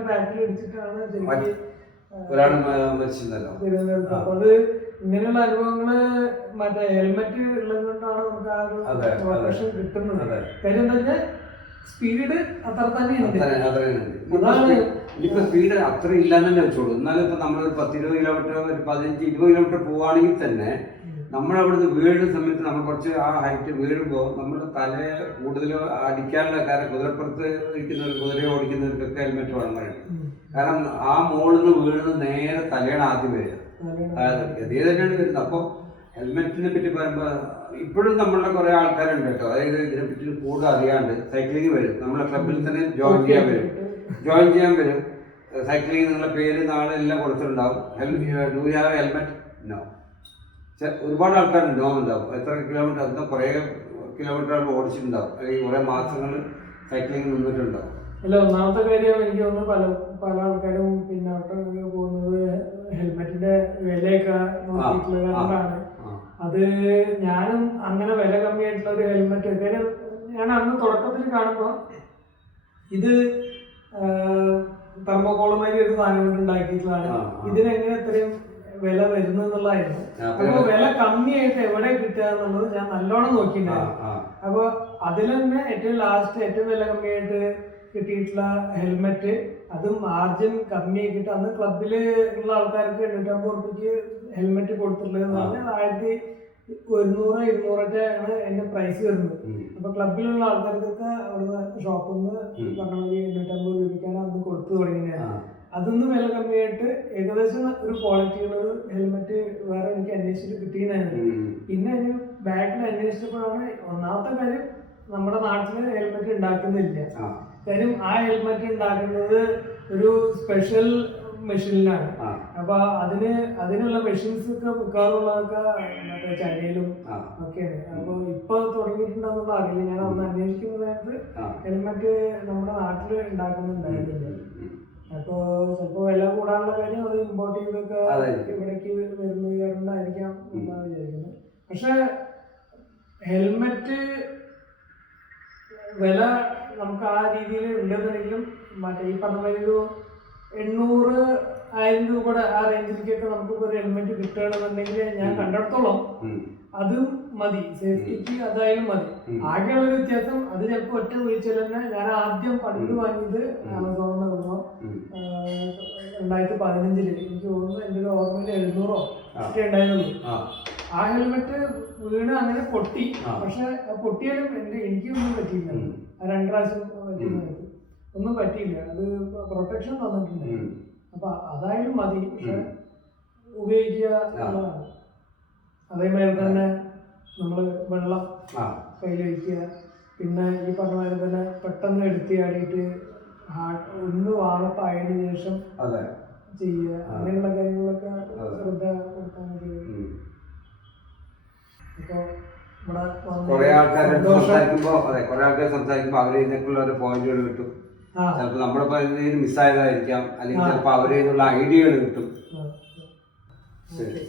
ബാക്കിൽ ഇടിച്ചിട്ടാണ് തിരുവനന്തപുരത്ത്. അപ്പൊ അത് ഇങ്ങനെയുള്ള അനുഭവങ്ങള് മറ്റേ ഹെൽമെറ്റ് ഉള്ളത് കൊണ്ടാണ് നമുക്ക് ആ ഒരു പ്രൊട്ടക്ഷൻ കിട്ടുന്നത്. കാര്യം എന്താ വെച്ചാൽ സ്പീഡ് അത്ര തന്നെയുണ്ട്. ഇനിയിപ്പോ സ്പീഡ് അത്ര ഇല്ലാന്ന് തന്നെ വെച്ചോളൂ. എന്നാലും ഇപ്പൊ നമ്മളൊരു 10-20 കിലോമീറ്റർ 15-20 കിലോമീറ്റർ പോവാണെങ്കിൽ തന്നെ നമ്മളവിടുന്ന് വീഴുന്ന സമയത്ത് നമ്മൾ കുറച്ച് ആ ഹൈറ്റ് വീഴുമ്പോൾ നമ്മൾ തലയെ കൂടുതൽ അടിക്കാനുള്ള കാരണം കുതിരപ്പുറത്ത് ഇരിക്കുന്നവർ കുതിരയെ ഓടിക്കുന്നവർക്കൊക്കെ ഹെൽമെറ്റ് വേണം പറയുന്നത്. കാരണം ആ മുകളിൽ നിന്ന് വീഴുന്നത് നേരെ തലയാണ് ആദ്യം വരിക. ഗതിയെ തന്നെയാണ് വരുന്നത്. അപ്പോൾ ഹെൽമെറ്റിനെ പറ്റി പറയുമ്പോൾ ഇപ്പോഴും നമ്മളുടെ കുറെ ആൾക്കാരുണ്ട് കേട്ടോ. അതായത് ഇതിനെപ്പറ്റി കൂടുതൽ അറിയാണ്ട് സൈക്ലിംഗ് വരും. നമ്മളെ ക്ലബിൽ തന്നെ ജോയിൻ ചെയ്യാൻ വരും. സൈക്ലിംഗ് നിങ്ങളുടെ പേര് നാളെ എല്ലാം കൊടുത്തിട്ടുണ്ടാവും. Do you have helmet? No. ഒരുപാട് ആൾക്കാരുണ്ട്, നോ ഉണ്ടാവും. എത്ര കിലോമീറ്റർ എന്താ കുറേ കിലോമീറ്റർ ഓടിച്ചിട്ടുണ്ടാവും, അല്ലെങ്കിൽ കുറേ മാസങ്ങൾ സൈക്ലിംഗ് നിന്നിട്ടുണ്ടാവും. അല്ല, ഒന്നാമത്തെ കാര്യം എനിക്ക് തോന്നുന്നു പല ആൾക്കാരും പിന്നോട്ട് പോകുന്നത് ഹെൽമെറ്റിന്റെ വിലയൊക്കെ നോക്കിയിട്ടുള്ള കാരണമാണ്. അത് ഞാനും അങ്ങനെ വില കമ്മിയായിട്ടുള്ള ഒരു ഹെൽമെറ്റ്, കാര്യം ഞാൻ അന്ന് തുടക്കത്തിൽ കാണുമ്പോൾ ഇത് തെർമോകോളുമായി ഒരു സാധനം കൊണ്ട് ഉണ്ടാക്കിയിട്ടുള്ളതാണ്. ഇതിനെങ്ങനെ ഇത്രയും വില വരുന്നതായിരുന്നു. അപ്പൊ വില കമ്മിയായിട്ട് എവിടെ കിട്ടുക എന്നുള്ളത് ഞാൻ നല്ലോണം നോക്കിയിട്ടുണ്ടായിരുന്നു. അപ്പൊ അതിൽ തന്നെ ഏറ്റവും ലാസ്റ്റ് ഏറ്റവും വില കമ്മിയായിട്ട് കിട്ടിയിട്ടുള്ള ഹെൽമെറ്റ്, അതും മാർജിൻ കമ്മിയാക്കിയിട്ട് അന്ന് ക്ലബില് ഉള്ള ആൾക്കാർക്ക് 850 രൂപയ്ക്ക് ഹെൽമെറ്റ് കൊടുത്തിട്ടുള്ളത് 1100-200 ആണ് അതിന്റെ പ്രൈസ് വരുന്നത്. അപ്പൊ ക്ലബിലുള്ള ആൾക്കാർക്കൊക്കെ അവിടുന്ന് ഷോപ്പിൽ നിന്ന് പറഞ്ഞ 850 രൂപയ്ക്കാണ് അന്ന് കൊടുത്തു തുടങ്ങിയത്. അതൊന്നും വില കമ്മിയായിട്ട് ഏകദേശം ഒരു ക്വാളിറ്റിയുള്ള ഒരു ഹെൽമെറ്റ് വേറെ എനിക്ക് അന്വേഷിച്ചിട്ട് കിട്ടിയതായിരുന്നു. പിന്നെ അതിന് ബാക്കിൽ അന്വേഷിച്ചപ്പോഴാണ് ഒന്നാമത്തെ കാര്യം നമ്മുടെ നാട്ടില് ഹെൽമെറ്റ് ഉണ്ടാക്കുന്നില്ല. കാര്യം ആ ഹെൽമെറ്റ് ഉണ്ടാക്കുന്നത് ഒരു സ്പെഷ്യൽ മെഷീനിലാണ്. അപ്പൊ അതിനുള്ള മെഷീൻസ് ഒക്കെ വിൽക്കാറുള്ളതൊക്കെ മറ്റേ ചൈനയിലും ഒക്കെയാണ്. അപ്പൊ ഇപ്പൊ തുടങ്ങിയിട്ടുണ്ടെന്നുള്ള അറിയില്ല. ഞാൻ ഒന്ന് അന്വേഷിക്കുന്ന നേരത്ത് ഹെൽമെറ്റ് നമ്മുടെ നാട്ടില് ഉണ്ടാക്കുന്നുണ്ടായിരുന്നില്ല. അപ്പൊ ചിലപ്പോ വില കൂടാനുള്ള കാര്യം അത് ഇമ്പോർട്ട് ചെയ്തൊക്കെ ഇവിടേക്ക് വരുന്നത് കാരണമായിരിക്കാം എന്നാണ് വിചാരിക്കുന്നത്. പക്ഷെ ഹെൽമെറ്റ് വില നമുക്ക് ആ രീതിയിൽ ഉണ്ടെന്നുണ്ടെങ്കിലും മറ്റേ ഈ പറഞ്ഞ ഒരു 800-1000 രൂപയുടെ ആ റേഞ്ചിലേക്കൊക്കെ നമുക്ക് ഒരു ഹെൽമെറ്റ് കിട്ടുകയാണെന്നുണ്ടെങ്കിൽ ഞാൻ കണ്ടെടുത്തോളം അതും മതി, സേഫ്റ്റിക്ക് അതായാലും മതി. ആകെയുള്ള ഒരു വ്യത്യാസം അത് ചിലപ്പോൾ ഒറ്റ വീഴ്ചയിൽ തന്നെ. ഞാൻ ആദ്യം പണ്ട് വാങ്ങിയത് ആമസോണിൽ നിന്ന് 2015 എനിക്ക് തോന്നുന്നു. എൻ്റെ ഒരു ഓർമ്മയിൽ 700 ഒക്കെ ഉണ്ടായിരുന്നുള്ളൂ. ആ ഹെൽമെറ്റ് വീണ് അങ്ങനെ പൊട്ടി. പക്ഷെ പൊട്ടിയാലും എനിക്കൊന്നും പറ്റിയില്ല. 2 പ്രാവശ്യം പറ്റിയത് ഒന്നും പറ്റിയില്ല. അത് പ്രൊട്ടക്ഷൻ തന്നിട്ടുണ്ട്. അപ്പൊ അതായാലും മതി. പക്ഷെ ഉപയോഗിക്കുക എന്നുള്ളതാണ്. അതേമാതിരി തന്നെ നമ്മള് വെള്ളം കയ്യിൽ വയ്ക്കുക. പിന്നെ ഈ പറഞ്ഞ മാതിരി തന്നെ പെട്ടെന്ന് എടുത്തിയാടിയിട്ട് ഒന്ന് വാങ്ങത്തായതിനു ശേഷം ചെയ്യുക. അങ്ങനെയുള്ള കാര്യങ്ങളൊക്കെ ശ്രദ്ധ കൊടുക്കാൻ മതി. ഇപ്പൊ കുറെ ആൾക്കാർ സംസാരിക്കുമ്പോ അവര് ഇതിനൊക്കെയുള്ള ഒരു പോയിന്റുകൾ കിട്ടും. ചിലപ്പോൾ നമ്മളിപ്പോൾ എന്തെങ്കിലും മിസ്സായതായിരിക്കാം, അല്ലെങ്കിൽ ചിലപ്പോൾ അവരിൽ നിന്നുള്ള ഐഡിയകൾ കിട്ടും. ശരി.